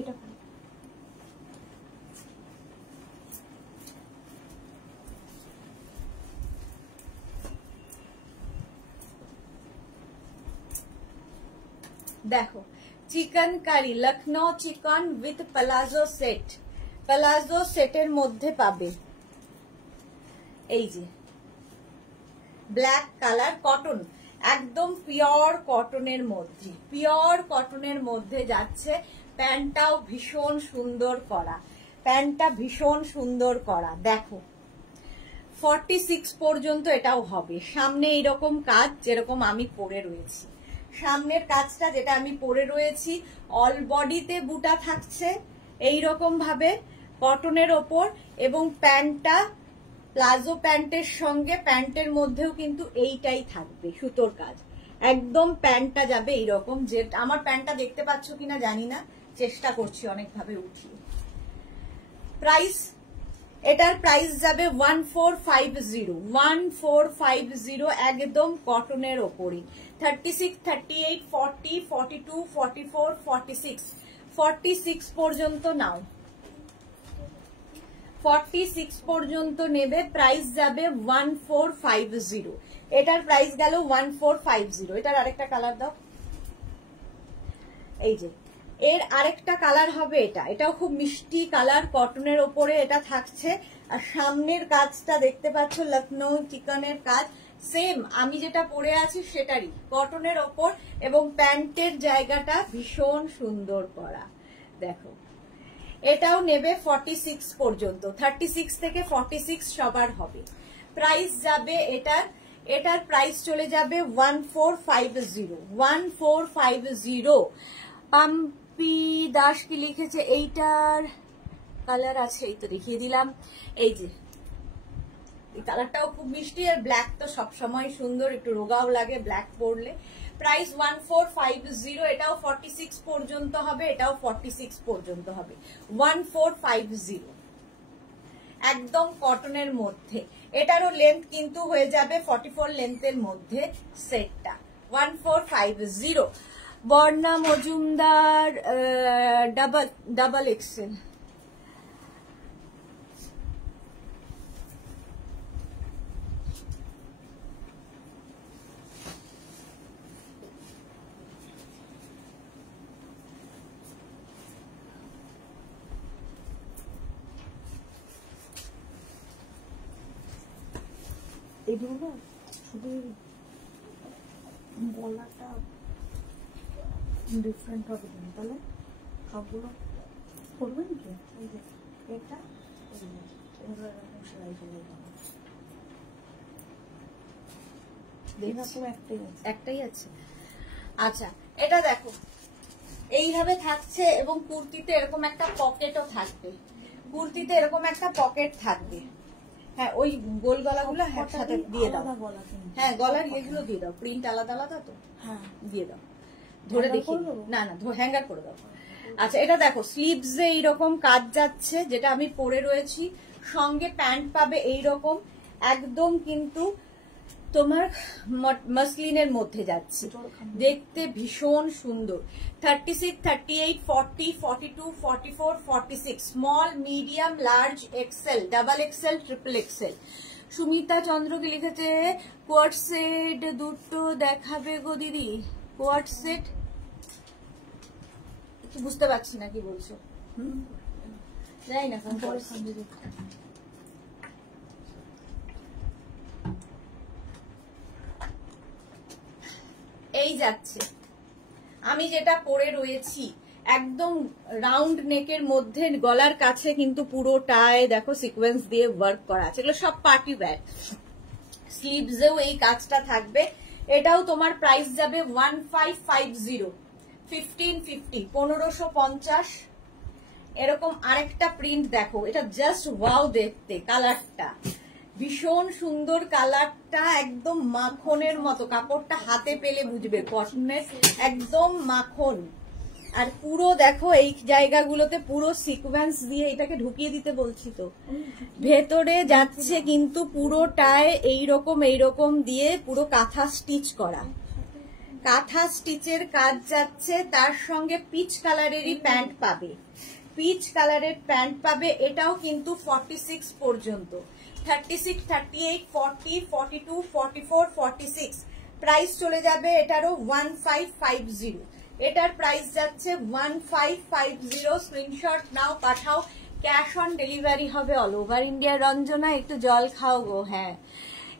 এটা দেখো, chikankari, Lucknow chikan with palazzo set, palazzo সেটের মধ্যে পাবে। এই যে ব্ল্যাক কালার, কটন, একদম পিওর কটনের মধ্যে, পিওর কটনের মধ্যে যাচ্ছে। প্যান্টটাও ভীষণ সুন্দর করা, প্যান্টটা ভীষণ সুন্দর করা। দেখো 46 পর্যন্ত এটাও হবে। সামনে এইরকম কাজ, যেরকম আমি পরে রয়েছি, সামনের কাজটা যেটা আমি পরে রয়েছি, অল বডিতে বুটা থাকছে এইরকম ভাবে কটনের ওপর, এবং প্যান্টটা প্লাজো প্যান্টের সঙ্গে, প্যান্টের মধ্যেও কিন্তু এইটাই থাকবে, সুতোর কাজ। একদম প্যান্টটা যাবে এইরকম। যে আমার প্যান্টটা দেখতে পাচ্ছ কিনা জানি না, চেষ্টা করছি অনেকভাবে উঠিয়ে। প্রাইস, এটার প্রাইস যাবে 1450, 1450, একদম কটনের ওপরই। 36, 38, 40, 42, 44, 46, 46 পর্যন্ত নাও, 46 পর্যন্ত নেবে। প্রাইস যাবে 1450, এটার প্রাইস গেল 1450। এটার আরেকটা কালার দাও, এই যে এর আরেকটা কালার হবে এটা, এটাও খুব মিষ্টি কালার, কটনের ওপরে এটা থাকছে। আর সামনের কাজটা দেখতে পাচ্ছ, লখনৌ চিকেনের কাজ, সেম আমি যেটা পরে আছি সেটারই, কটনের ওপর, এবং প্যান্টের জায়গাটা ভীষণ সুন্দর করা। দেখো এটাও নেবে 46 পর্যন্ত, 36 থেকে 46 সবার হবে। প্রাইস যাবে এটার প্রাইস চলে যাবে 1450, 1450। পাম্পি দাস কি লিখেছে, এইটার কালার আছে, এই তো দেখিয়ে দিলাম। এই যে এই কালারটাও খুব মিষ্টি, আর ব্ল্যাক তো সবসময় সুন্দর, একটু রোগাও লাগে ব্ল্যাক পরলে। প্রাইস 1450, এটাও 46 পর্যন্ত হবে, এটাও 46 পর্যন্ত হবে। 1450, একদম কটনের মধ্যে। এটারও লেন্থ কিন্তু হয়ে যাবে 44 লেন্থের মধ্যে সেটটা। 1450। বর্ণা মজুমদার ডাবল এক্সেল। এগুলো না শুধু গলাটা ডিফারেন্ট হবে, তাহলে সবগুলো করবেন কি? এই যে এটা এগুলো এরকম সেলাই করে একটাই আছে। আচ্ছা, এটা দেখো এইভাবে থাকছে, এবং কুর্তিতে এরকম একটা পকেটও থাকবে, কুর্তিতে এরকম একটা পকেট থাকবে। হ্যাঁ, ওই গোল গলাগুলো একসাথে দিয়ে দাও। হ্যাঁ, গলার ইয়েগুলো দিয়ে দাও, প্রিন্ট আলাদা আলাদা তো। হ্যাঁ, দিয়ে দাও, ধরে দেখি। না না, হ্যাঙ্গার করে দাও। আচ্ছা, এটা দেখো স্লিভস এ এইরকম কাজ যাচ্ছে, যেটা আমি পরে রয়েছি। সঙ্গে প্যান্ট পাবে এইরকম, একদম কিন্তু তোমার মাসলিনের মধ্যে যাচ্ছে, দেখতে ভীষণ সুন্দর। 36, 38, 40, 42, 44, 46, small, medium, large, XL, double XL, triple XL. Sumita চন্দ্রকে লিখেছে কোয়ার্ট সেট দুটো দেখাবে গো দিদি। কোয়ার্ট সেট বুঝতে পারছি না কি বলছো, যাই না। এই যাচ্ছে, আমি যেটা পরে রয়েছি একদম রাউন্ড নেকের মধ্যে, গলার কাছে কিন্তু পুরোটায় দেখো সিকোয়েন্স দিয়ে ওয়ার্ক করা আছে। এগুলো সব পার্টি ওয়্যার। স্লিভসেও এই কাজটা থাকবে। এটাও তোমার প্রাইস যাবে 1550, 1550, 1550। এরকম আরেকটা প্রিন্ট দেখো, এটা জাস্ট ওয়াও দেখতে, কালারটা ভীষণ সুন্দর, কালারটা একদম মাখনের মতো। কাপড়টা হাতে পেলে বুঝবে কটনের, একদম মাখন। আর পুরো দেখো এই জায়গাগুলোতে পুরো সিকোয়েন্স দিয়ে এটাকে ঢুকিয়ে দিতে বলছি তো, ভেতরে যাচ্ছে কিন্তু পুরোটায় এইরকম দিয়ে পুরো কাঁথা স্টিচ করা, কাঁথা স্টিচের কাজ যাচ্ছে। তার সঙ্গে পিচ কালারেরই প্যান্ট পাবে, পিচ কালারের প্যান্ট পাবে। এটাও কিন্তু 46 পর্যন্ত। 36, 38, 40, 42, 44, 46। প্রাইস চলে যাবে এটারও 1550। এটার প্রাইস যাচ্ছে 1550। স্ক্রিনশট নাও, পাঠাও। ক্যাশ অন ডেলিভারি হবে অল ওভার ইন্ডিয়া। রঞ্জনা একটু জল খাও গো। হ্যাঁ,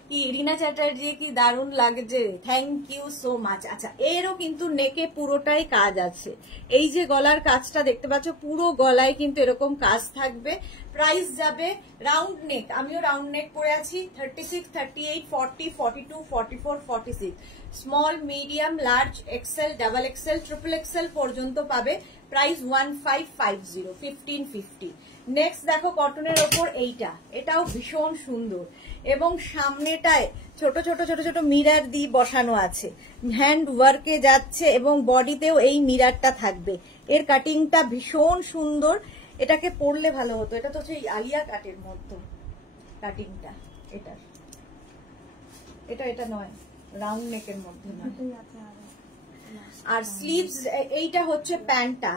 কি রিনা চ্যাটার্জি, কি দারুণ লাগছে, থ্যাংক ইউ সো মাচ। আচ্ছা, এরও কিন্তু নেকে পুরোটাই কাজ আছে। এই যে গলার কাজটা দেখতে পাচ্ছ, পুরো গলায় কিন্তু এরকম কাজ থাকবে। প্রাইস যাবে রাউন্ড নেক, আমিও রাউন্ড নেক পরে আছি। 36, 38, 40, 42, 44, 46। Small, medium, large, XL, double XL, triple XL পর্যন্ত পাবে। প্রাইস 1550, 1550। নেক্সট দেখো কটনের ওপর এইটা, এটাও ভীষণ সুন্দর, এবং সামনেটায় ছোট ছোট ছোট ছোট মিরার দিয়ে বসানো আছে, হ্যান্ড ওয়ার্কে যাচ্ছে, এবং বডিতেও এই মিরারটা থাকবে। এর কাটিংটা ভীষণ সুন্দর, এটাকে পরলে ভালো হতো। এটা তো সেই আলিয়া কাটের মতো কাটিংটা, এটা নয়, রাউন্ড নেকের মধ্যে নয়। আর স্লিভস, এইটা হচ্ছে প্যান্টটা,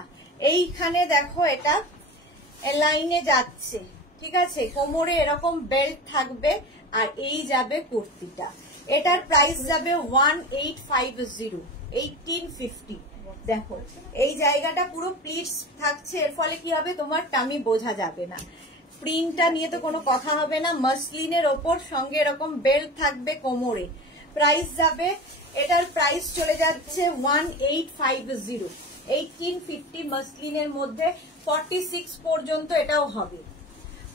এইখানে দেখো এটা লাইনে যাচ্ছে, ঠিক আছে। কোমরে এরকম বেল্ট থাকবে, আর এই যাবে কুর্তিটা। এটার প্রাইস যাবে 1850, 1850। দেখো এই জায়গাটা পুরো প্লিটস থাকছে, এর ফলে কি হবে, তোমার টামি বোঝা যাবে না। প্রিন্টটা নিয়ে তো কোনো কথা হবে না। মাসলিনের ওপর সঙ্গে এরকম বেল্ট থাকবে কোমরে। প্রাইস যাবে, এটার প্রাইস চলে যাচ্ছে 1850, 1850 মাসলিনের মধ্যে। 46 পর্যন্ত এটাও হবে,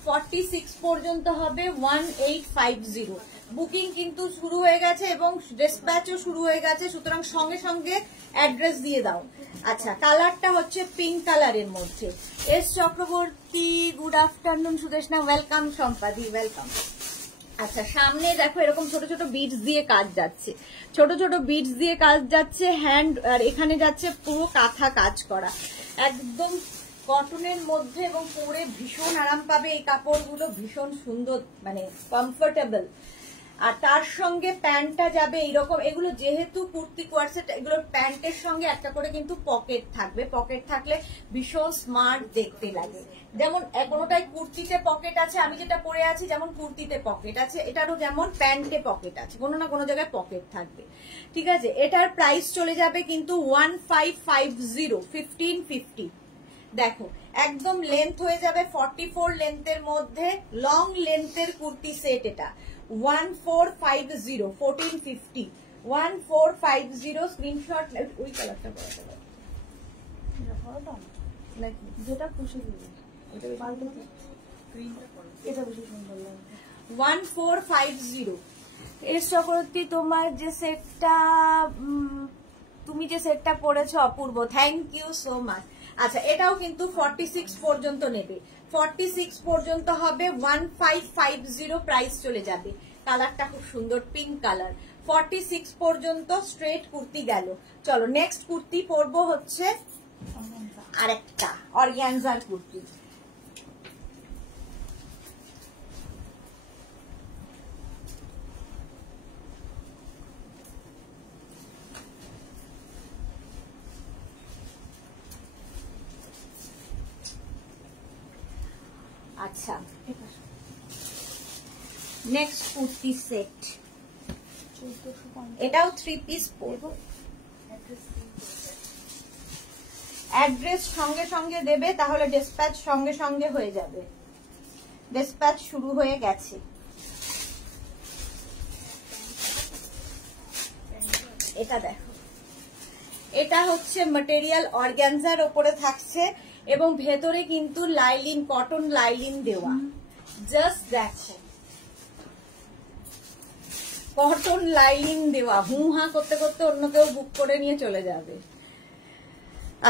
46 পর্যন্ত হবে 1850। বুকিং কিন্তু শুরু হয়ে গেছে এবং ডিসপ্যাচও শুরু হয়ে গেছে, সুতরাং সঙ্গে সঙ্গে অ্যাড্রেস দিয়ে দাও। আচ্ছা, কালারটা হচ্ছে পিঙ্ক কালারের মধ্যে। S Chakraborty, good afternoon. Sudeshna, welcome. সম্পাদি, ওয়েলকাম। আচ্ছা, সামনে দেখো এরকম ছোট ছোট বিটস দিয়ে কাজ যাচ্ছে, ছোট ছোট বিটস দিয়ে কাজ যাচ্ছে, হ্যান্ড আর এখানে যাচ্ছে পুরো কাঁথা কাজ করা, একদম কটনের মধ্যে, এবং পরে ভীষণ আরাম পাবে। এই কাপড়গুলো ভীষণ সুন্দর, মানে কমফোর্টেবল। আর তার সঙ্গে প্যান্টটা যাবে এইরকম, এগুলো যেহেতু কুর্তি কোয়ার্সেট, এগুলোর প্যান্টের সঙ্গে একটা করে কিন্তু পকেট থাকবে, পকেট থাকলে ভীষণ স্মার্ট দেখতে লাগে। যেমন কোনোটাই কুর্তিতে পকেট আছে, আমি যেটা পরে আছি যেমন কুর্তিতে পকেট আছে, এটারও যেমন প্যান্টে পকেট আছে, কোনো না কোনো জায়গায় পকেট থাকবে, ঠিক আছে। এটার প্রাইস চলে যাবে কিন্তু 1550, 1550। দেখো একদম লেন্থ হয়ে যাবে 44 লেন্থের মধ্যে, লং লেন্থের কুর্তি সেট এটা 1450, 1450, 1450। স্ক্রিনশট ওই কালারটা পড়াতে পারো, যেটা খুশি দিবে এটা বেশি সুন্দর লাগবে। 1450। এস চক্রবর্তী, তোমার যে সেটটা, তুমি যে সেটটা পরেছো অপূর্ব, থ্যাংক ইউ সো মাচ। আচ্ছা, এটাও কিন্তু 46 পর্যন্ত নেবে, 46 পর্যন্ত হবে, 1550 প্রাইস চলে যাবে। কালারটা খুব সুন্দর, পিঙ্ক কালার। 46 পর্যন্ত স্ট্রেট কুর্তি গেল। চলো নেক্সট কুর্তি পরবো হচ্ছে আরেকটা অর্গানজার কুর্তি। আচ্ছা, নেক্সট কুর্তি সেট, এটাও 3 পিস পরবো। অ্যাড্রেস সঙ্গে সঙ্গে দেবে, তাহলে ডিসপ্যাচ সঙ্গে সঙ্গে হয়ে যাবে। ডিসপ্যাচ শুরু হয়ে গেছে। এটা দেখো, এটা হচ্ছে ম্যাটেরিয়াল অর্গানজার ওপরে থাকছে, এবং ভেতরে কিন্তু লাইলিন, কটন লাইলিন দেওয়া। জাস্ট দেখো, কটন লাইলিন দেওয়া, হা করতে করতে অন্য কেউ বুক করে নিয়ে চলে যাবে।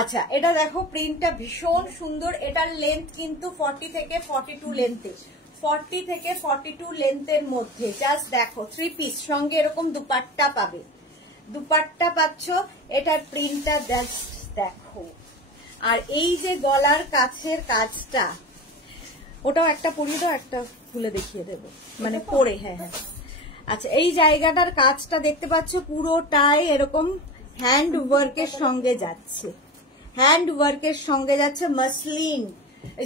আচ্ছা, এটা দেখো প্রিন্টটা ভীষণ সুন্দর। এটার লেন্থ কিন্তু 40 থেকে 42 লেন্থে, 40 থেকে 42 লেন্থের মধ্যে। জাস্ট দেখো, 3 পিস, সঙ্গে এরকম দুপাট্টা পাবে, দুপাট্টা পাচ্ছ। এটার প্রিন্টটা জাস্ট দেখো। আর এই যে গলার কাছের কাজটা, ওটাও একটা পরিয়ে দাও, একটা খুলে দেখিয়ে দেবো, মানে পরে। হ্যাঁ হ্যাঁ, আচ্ছা, এই জায়গাটার কাজটা দেখতে পাচ্ছ, পুরোটাই এরকম হ্যান্ড ওয়ার্কের সঙ্গে যাচ্ছে, হ্যান্ড ওয়ার্কের সঙ্গে যাচ্ছে। মাসলিন,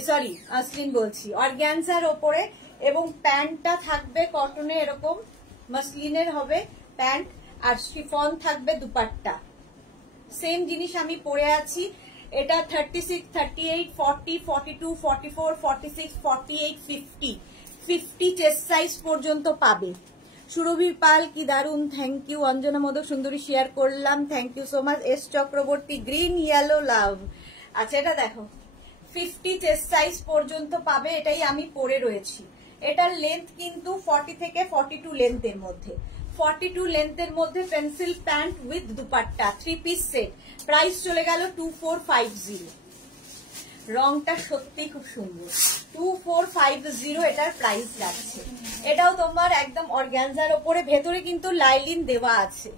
সরি মাসলিন বলছি, অর্গানজার ওপরে, এবং প্যান্টটা থাকবে কটনে, এরকম মাসলিনের হবে প্যান্ট, আর শিফন থাকবে দুপাট্টা। সেম জিনিস আমি পরে আছি। এটা 36, 38, 40, 42, 44, 46, 48, 50, 50 চেস্ট সাইজ পর্যন্ত পাবে। সুরভীর পাল, কি দারুন, থ্যাংক ইউ। অঞ্জনা মোদক সুন্দরী শেয়ার করলাম, thank you so much. S Chakraborty, green yellow love. আচ্ছা, এটা দেখো 50 চেস্ট সাইজ পর্যন্ত পাবে, এটাই আমি পরে রয়েছি। এটার লেন্থ কিন্তু 40 থেকে 42 লেন্থের মধ্যে, 42 লেন্থের মধ্যে pencil pant with dupatta, 3 piece set. Price চলে গেল 2450। রংটা সত্যি খুব সুন্দর, 2450 এটার প্রাইস যাচ্ছে। এটাও তোমার একদম অর্গানজার ওপরে, ভেতরে কিন্তু লাইলিন দেওয়া আছে,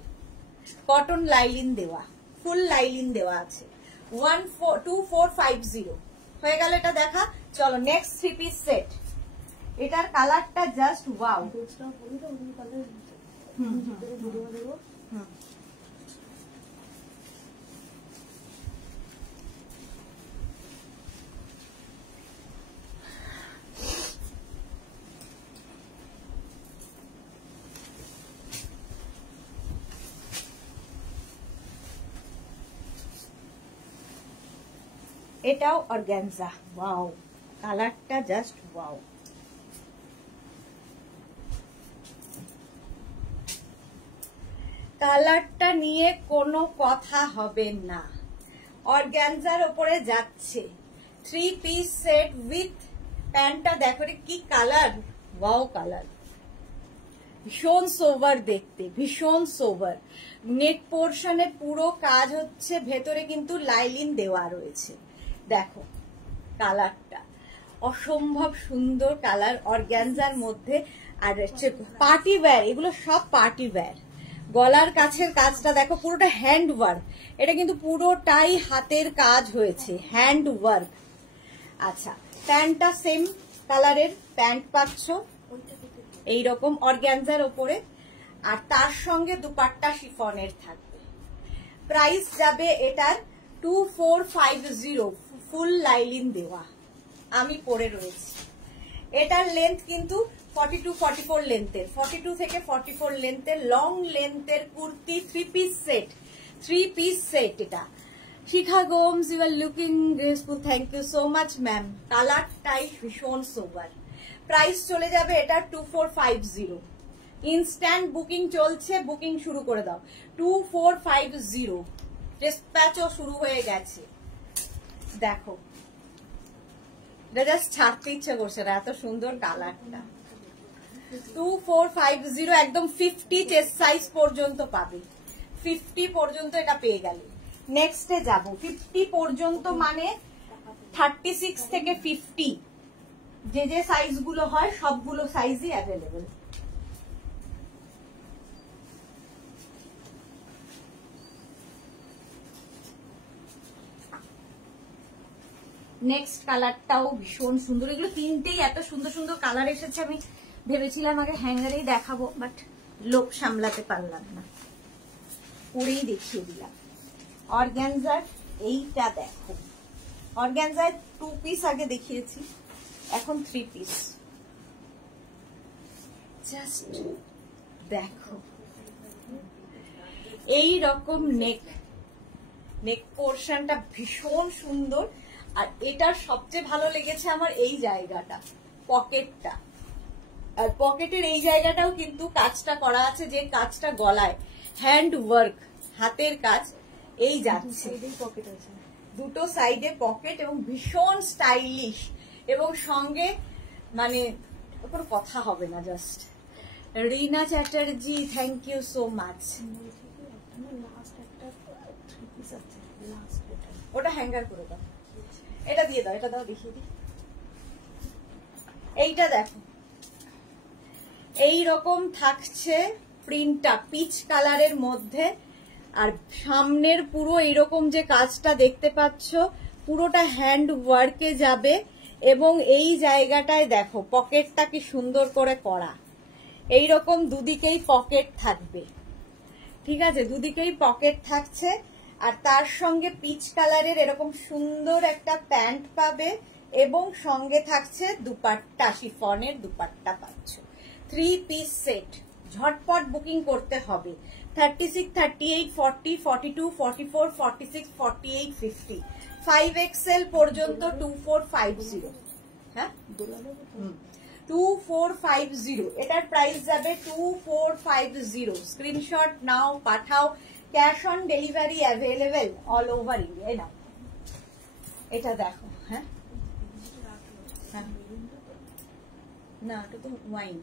কটন লাইলিন দেওয়া, ফুল লাইলিন দেওয়া আছে। 2450 হয়ে গেল এটা দেখা। চলো নেক্সট 3 পিস সেট। এটার কালারটা জাস্ট ওয়াও। এটাও অর্গানজা, ওয়াও, কালারটা জাস্ট ওয়াও। কালারটা নিয়ে কোনো কথা হবে না, অর্গানজার উপরে যাচ্ছে। 3 পিস সেট উইথ প্যান্টটা দেখো কি কালার, ওয়াও কালার, ভীষণ সোভার দেখতে, ভীষণ সোভার। নেক পোর্শনে পুরো কাজ হচ্ছে, ভেতরে কিন্তু লাইলিন দেওয়া রয়েছে। দেখো কালারটা অসম্ভব সুন্দর কালার অর্গানজার মধ্যে। আর পার্টি ওয়্যার, এগুলো সব পার্টি ওয়্যার। গলার কাছের কাজটা দেখো পুরোটা হ্যান্ড ওয়ার্ক, এটা কিন্তু পুরোটাই হাতের কাজ হয়েছে, হ্যান্ড ওয়ার্ক। আচ্ছা, প্যান্টটা সেম কালারের প্যান্ট পাচ্ছ এইরকম অর্গ্যানজার ওপরে, আর তার সঙ্গে দুপাট্টা শিফনের থাকবে। প্রাইস যাবে এটার 2450, ফুল লাইলিন দেওয়া, আমি পরে রয়েছি। এটার লেন্থ কিন্তু 42-44 লেন্থের, 42 থেকে 44 লেন্থের লং লেন্থের kurti, 3 piece set, 3 piece set. এটা Shikha Gomes, you are looking graceful, thank you so much ma'am. কালারটাই ভীষণ সোবার। প্রাইস চলে যাবে এটা 2450। ইনস্ট্যান্ট বুকিং চলছে, বুকিং শুরু করে দাও। 2450, ডিসপ্যাচও শুরু হয়ে গেছে। দেখো, এটা জাস্ট ছাড়তে ইচ্ছা করছে না, এত সুন্দর কালারটা। 2450, একদম 50 চেস্ট সাইজ পর্যন্ত পাবে, 50 পর্যন্ত এটা পেয়ে গেলে। নেক্সটে যাব, 50 পর্যন্ত মানে 36 থেকে 50, যে যে সাইজগুলো হয় সবগুলো সাইজই অ্যাভেলেবল। নেক্সট কালারটাও ভীষণ সুন্দর। এগুলো তিনটেই এত সুন্দর সুন্দর কালার এসেছে, আমি ভেবেছিলাম আগে হ্যাঙ্গারেই দেখাবো, বাট লোভ সামলাতে পারলাম না, পরেই দেখিয়ে দিলাম। অর্গ্যানজার এইটা দেখো, অর্গ্যানজার 2 পিস আগে দেখিয়েছি, এখন 3 পিস। জাস্ট দেখো, এই রকম নেক পোর্শনটা ভীষণ সুন্দর। আর এটার সবচেয়ে ভালো লেগেছে আমার এই জায়গাটা, পকেটটা। আর পকেটের এই জায়গাটাও কিন্তু কাজটা করা আছে, যে কাজটা গলায় হ্যান্ড ওয়ার্ক, হাতের কাজ। এই যাচ্ছে, দুটো সাইডে পকেট এবং ভীষণ স্টাইলিশ, এবং সঙ্গে মানে কোনো কথা হবে না। Just Rina Chatterjee, thank you so much. ওটা হ্যাঙ্গার করে দাও, এটা দিয়ে দাও, এটা দাও, দেখিয়ে দিই। এইটা দেখো, এই রকম থাকছে প্রিন্টটা পিচ কালারের মধ্যে, আর সামনের পুরো এইরকম যে কাজটা দেখতে পাচ্ছ পুরোটা হ্যান্ড ওয়ার্কে যাবে, এবং এই জায়গাটায় দেখো পকেটটা কি সুন্দর করে করা। এইরকম দুদিকেই পকেট থাকবে, ঠিক আছে, দুদিকেই পকেট থাকছে। আর তার সঙ্গে পিচ কালারের এরকম সুন্দর একটা প্যান্ট পাবে, এবং সঙ্গে থাকছে দুপাট্টা, শিফনের দুপাট্টা পাচ্ছ। 3 পিস সেট, ঝটপট বুকিং করতে হবে। 36, 38, 40, 42, 44, 46, 48, 50, 5XL পর্যন্ত 2450। হ্যাঁ, 2450, এটার প্রাইস যাবে 2450। স্ক্রিনশট নাও, পাঠাও। Cash on delivery available all over India. নাও, এটা দেখো। হ্যাঁ, না, এটা তো ওয়াইন,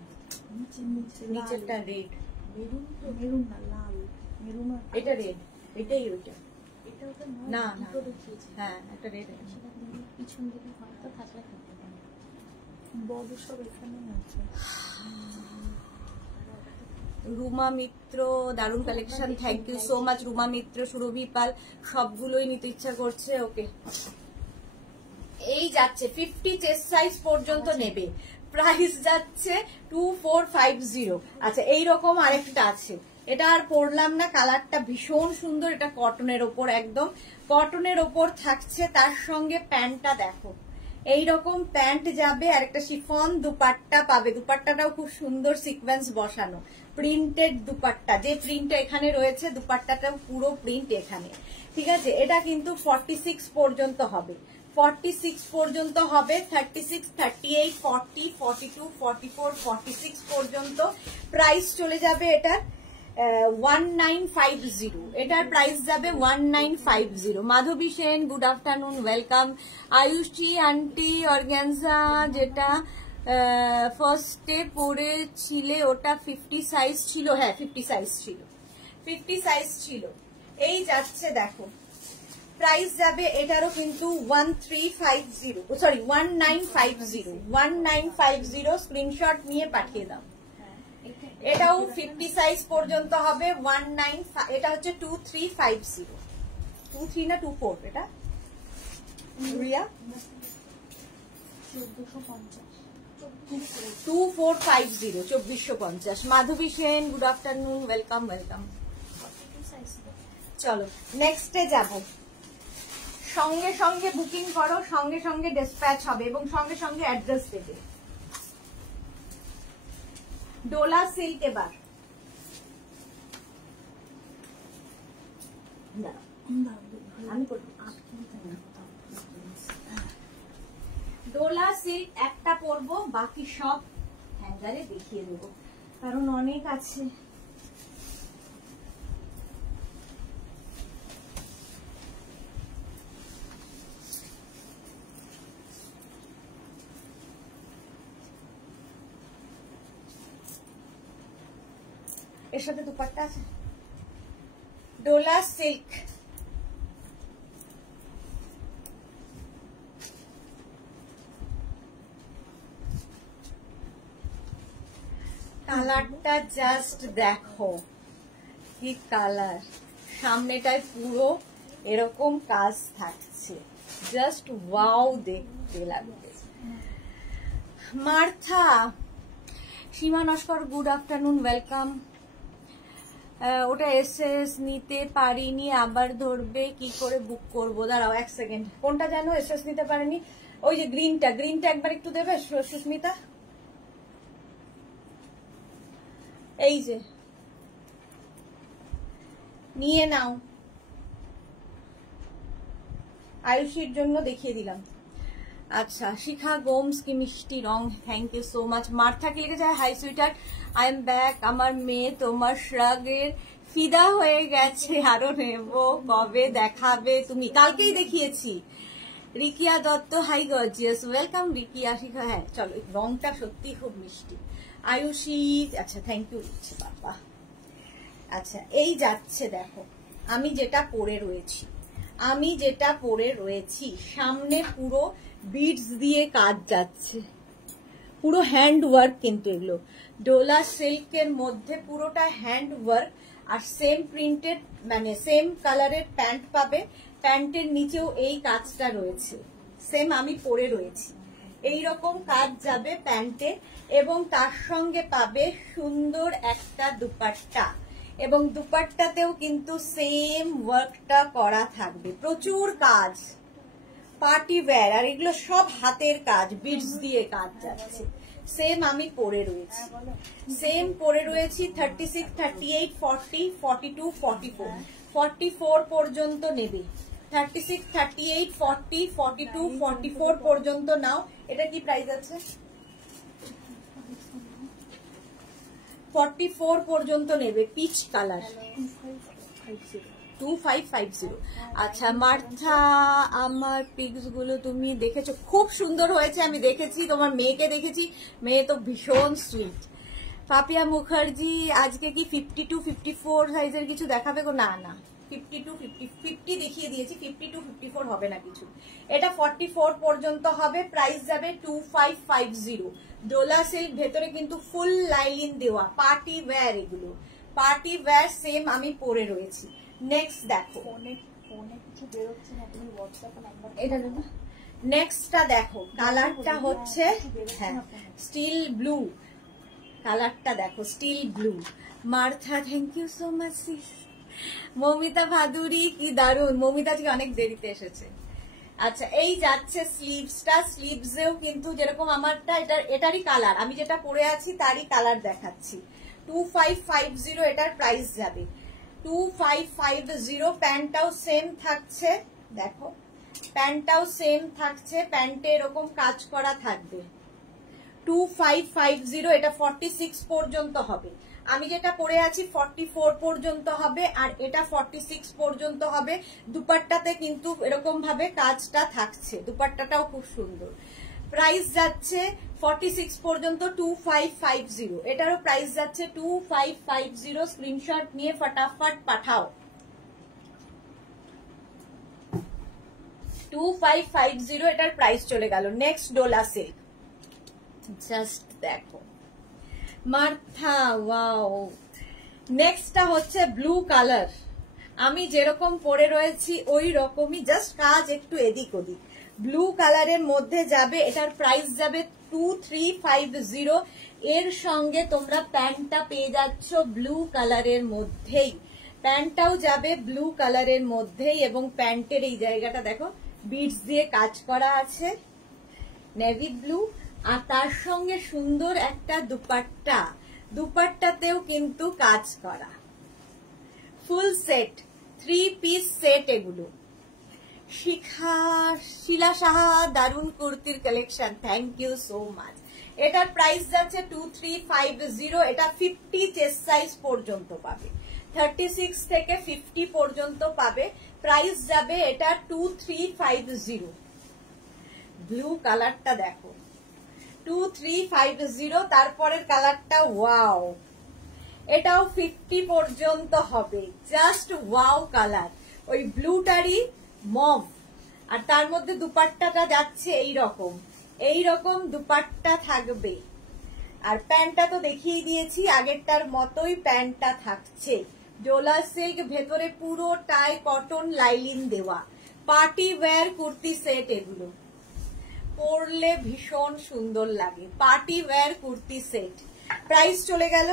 নিচেরটা রেড, মেরুন না লাল, মেরুন। এটা রেড, এটাই ওইটা। এটা ওটা না, হ্যাঁ, একটা রেড আছে পিছন দিকে, হয়তো থাকলে থাকতে পারে। বড় সব এখানে আছে। রুমা মিত্র, দারুণ collection, thank you so much Ruma Mitra. Surabhi Pal, সবগুলোই নিতে ইচ্ছা করছে। ওকে, এই যাচ্ছে 50 চেস্ট সাইজ পর্যন্ত নেবে, প্রাইস যাচ্ছে 2450। আচ্ছা, এইরকম আরেকটা আছে, এটা আর পরলাম না, কালারটা ভীষণ সুন্দর। এটা কটনের ওপর, একদম কটনের ওপর থাকছে, তার সঙ্গে প্যান্টটা দেখো এইরকম প্যান্ট যাবে, আর একটা শিফন দুপাট্টা পাবে। দুপাট্টাটাও খুব সুন্দর সিকোয়েন্স বসানো, প্রিন্টেড দুপাট্টা, যে প্রিন্টটা এখানে রয়েছে দুপাট্টাটাও পুরো প্রিন্ট এখানে, ঠিক আছে। এটা কিন্তু 46 পর্যন্ত হবে, 46 পর্যন্ত হবে, 36, 38, 40, 42, 44, 46 পর্যন্ত। প্রাইস চলে যাবে এটার 1950, এটার প্রাইস যাবে 1950। Madhabi Sen, good afternoon, welcome. Ayushi aunty, organza যেটা ফার্স্টে পরেছিলে ওটা 50 সাইজ ছিল, হ্যাঁ 50 সাইজ ছিল, 50 সাইজ ছিল। এই যাচ্ছে দেখো, প্রাইস যাবে এটারও কিন্তু 1950, স্ক্রিনশট নিয়ে পাঠিয়ে দাও। এটাও 50 সাইজ পর্যন্ত হবে 19, এটা হচ্ছে 2350, 23 না 24 এটা Riya 2450 2450। Madhabi Sen good afternoon, welcome welcome. চলো নেক্সটে যাব। সঙ্গে সঙ্গে বুকিং করো, সঙ্গে সঙ্গে ডিসপ্যাচ হবে এবং সঙ্গে সঙ্গে অ্যাড্রেস দেবে। ডোলা সিল্ক এবার ডোলা সিল্ক একটা পরবো, বাকি সব হ্যাঙ্গারে দেখিয়ে দেবো কারণ অনেক আছে। এর সাথে দুপাট্টা আছে ডোলা সিল্ক। কালারটা জাস্ট দেখো কি কালার, সামনেটায় পুরো এরকম কাজ থাকছে, জাস্ট ওয়াও দেখতে লাগবে। মার্থা সীমা নস্কর গুড আফটারনুন, ওয়েলকাম। ওটা এসএস নিতে পারিনি, আবার ধরবে কি করে বুক করবো? দাঁড়াও এক সেকেন্ড, কোনটা জানো এসএস নিতে পারিনি? ওই যে গ্রিনটা, গ্রিনটা একবার একটু দেবে সুস্মিতা। এই যে নিয়ে নাও, আয়ুষীর জন্য দেখিয়ে দিলাম। আচ্ছা শিখা গোমস কি মিষ্টি রং, thank you so much. Martha কি লিখেছে, hi sweetheart I am back, আমার মেয়ে তোমার শ্রাগের ফিদা হয়ে গেছে, আরো নেব, কবে দেখাবে তুমি? কালকেই দেখিয়েছি। Rikiya Dutta high gorgeous, welcome Rikiya. শিখা হ্যাঁ চলো, রংটা সত্যি খুব মিষ্টি। আয়ুষী আচ্ছা থ্যাংক ইউ বাবা। আচ্ছা এই যাচ্ছে দেখো, আমি যেটা পরে রয়েছি, সামনে পুরো বিডস দিয়ে কাজ যাচ্ছে, পুরো হ্যান্ড ওয়ার্ক কিন্তু এগুলো ডোলা সিল্কের মধ্যে পুরোটা হ্যান্ড ওয়ার্ক। আর সেম প্রিন্টেড মানে সেম কালারের প্যান্ট পাবে, প্যান্টের নিচেও এই কাজটা রয়েছে, সেম আমি পরে রয়েছি, এইরকম কাজ যাবে প্যান্টে এবং তার সঙ্গে পাবে সুন্দর একটা দুপাট্টা এবং দুপাট্টাতেও কিন্তু সেম ওয়ার্কটা করা থাকবে, প্রচুর কাজ, পার্টি ওয়্যার। আর এগুলো সব হাতের কাজ, বিডস দিয়ে কাজ যাচ্ছে, সেম আমি পরে রয়েছি 36, 38, 40, 42, 44, 44 পর্যন্ত নেবে। 36, 38, 40, 42, 44 পর্যন্ত নাও। এটা কি প্রাইস আছে? 44 পর্যন্ত নেবে, পিচ কালার 2550। আচ্ছা মার্থা আমার পিক্স গুলো তুমি দেখেছো? খুব সুন্দর হয়েছে, আমি দেখেছি, তোমার মেয়েকে দেখেছি, মেয়ে তো ভীষণ সুইট। পাপিয়া মুখার্জি আজকে কি 52, 54 সাইজের কিছু দেখাবে গো? না না 52, 50 দেখিয়ে দিয়েছি, 52, 54 হবে না কিছু। এটা 44 পর্যন্ত হবে, প্রাইস যাবে 2550। ডোলা সিল্ক, ভেতরে কিন্তু ফুল লাইলিন দেওয়া, পার্টি ওয়্যার, এগুলো পার্টি ওয়্যার, সেম আমি পরে রয়েছি। নেক্সট দেখো, নেক্সটটা দেখো, কালারটা হচ্ছে হ্যাঁ স্টিল ব্লু, কালারটা দেখো steel blue. Martha thank you so much. Momita Bhaduri কি দারুন, মমিতা আজকে অনেক দেরিতে এসেছে। আচ্ছা এই যাচ্ছে স্লিভসটা, স্লিভসেও কিন্তু যেরকম আমারটা এটারই কালার, আমি যেটা পরে আছি তারই কালার দেখাচ্ছি। 2550 এটার প্রাইস যাবে 2550। প্যান্টটাও সেম থাকছে, দেখো প্যান্টটাও সেম থাকছে, প্যান্টে এরকম কাজ করা থাকবে। 2550, এটা 46 পর্যন্ত হবে, আমি যেটা পরে আছি 44 পর্যন্ত হবে, আর এটা 46 পর্যন্ত হবে। দুপাট্টাতে কিন্তু এরকম ভাবে কাজটা থাকছে, দুপাট্টাটাও খুব সুন্দর। প্রাইস যাচ্ছে 46 পর্যন্ত 2550, এটারও প্রাইস যাচ্ছে 2550। স্ক্রিনশট নিয়ে ফটাফট পাঠাও। 2550 এটার প্রাইস চলে গেল। নেক্সট ডোলা সিল্ক, জাস্ট দেখো মার্থা, ওয়াও। নেক্সটটা হচ্ছে ব্লু কালার। আমি যেরকম পরে রয়েছি ওই রকমই, জাস্ট কাজ একটু এদিক ওদিক। ব্লু কালারের মধ্যে যাবে, এটার প্রাইস যাবে 2350। এর সঙ্গে তোমরা প্যান্টটা পেয়ে যাচ্ছ ব্লু কালারের মধ্যেই, প্যান্টটাও যাবে ব্লু কালারের মধ্যেই, এবং প্যান্টের এই জায়গাটা দেখো বিডস দিয়ে কাজ করা আছে, নেভি ব্লু। আর তার সঙ্গে সুন্দর একটা দুপাট্টা, দুপাট্টাতেও কিন্তু কাজ করা, ফুল সেট, 3 পিস সেট এগুলো। শিলা সাহা, দারুন কুর্তির collection, thank you so much. এটার প্রাইস যাচ্ছে 2350। এটা 50 চেস্ট সাইজ পর্যন্ত পাবে, 36 থেকে 50 পর্যন্ত পাবে। প্রাইস যাবে এটা 2350। ব্লু কালারটা দেখো, 2350। তারপরের কালারটা ওয়াও, এটাও 50 পর্যন্ত হবে, জাস্ট ওয়াও কালার। ওই ব্লুটারই মভ, আর তার মধ্যে দুপাট্টাটা যাচ্ছে এইরকম দুপাট্টা থাকবে। আর প্যান্টটা তো দেখিয়ে দিয়েছি, আগেরটার মতোই প্যান্টটা থাকছে, ডোলা সিল্ক, ভেতরে পুরোটাই কটন লাইলিন দেওয়া, পার্টি ওয়্যার কুর্তি সেট। এগুলো পরলে ভীষণ সুন্দর লাগে, party wear kurti set. Price চলে গেল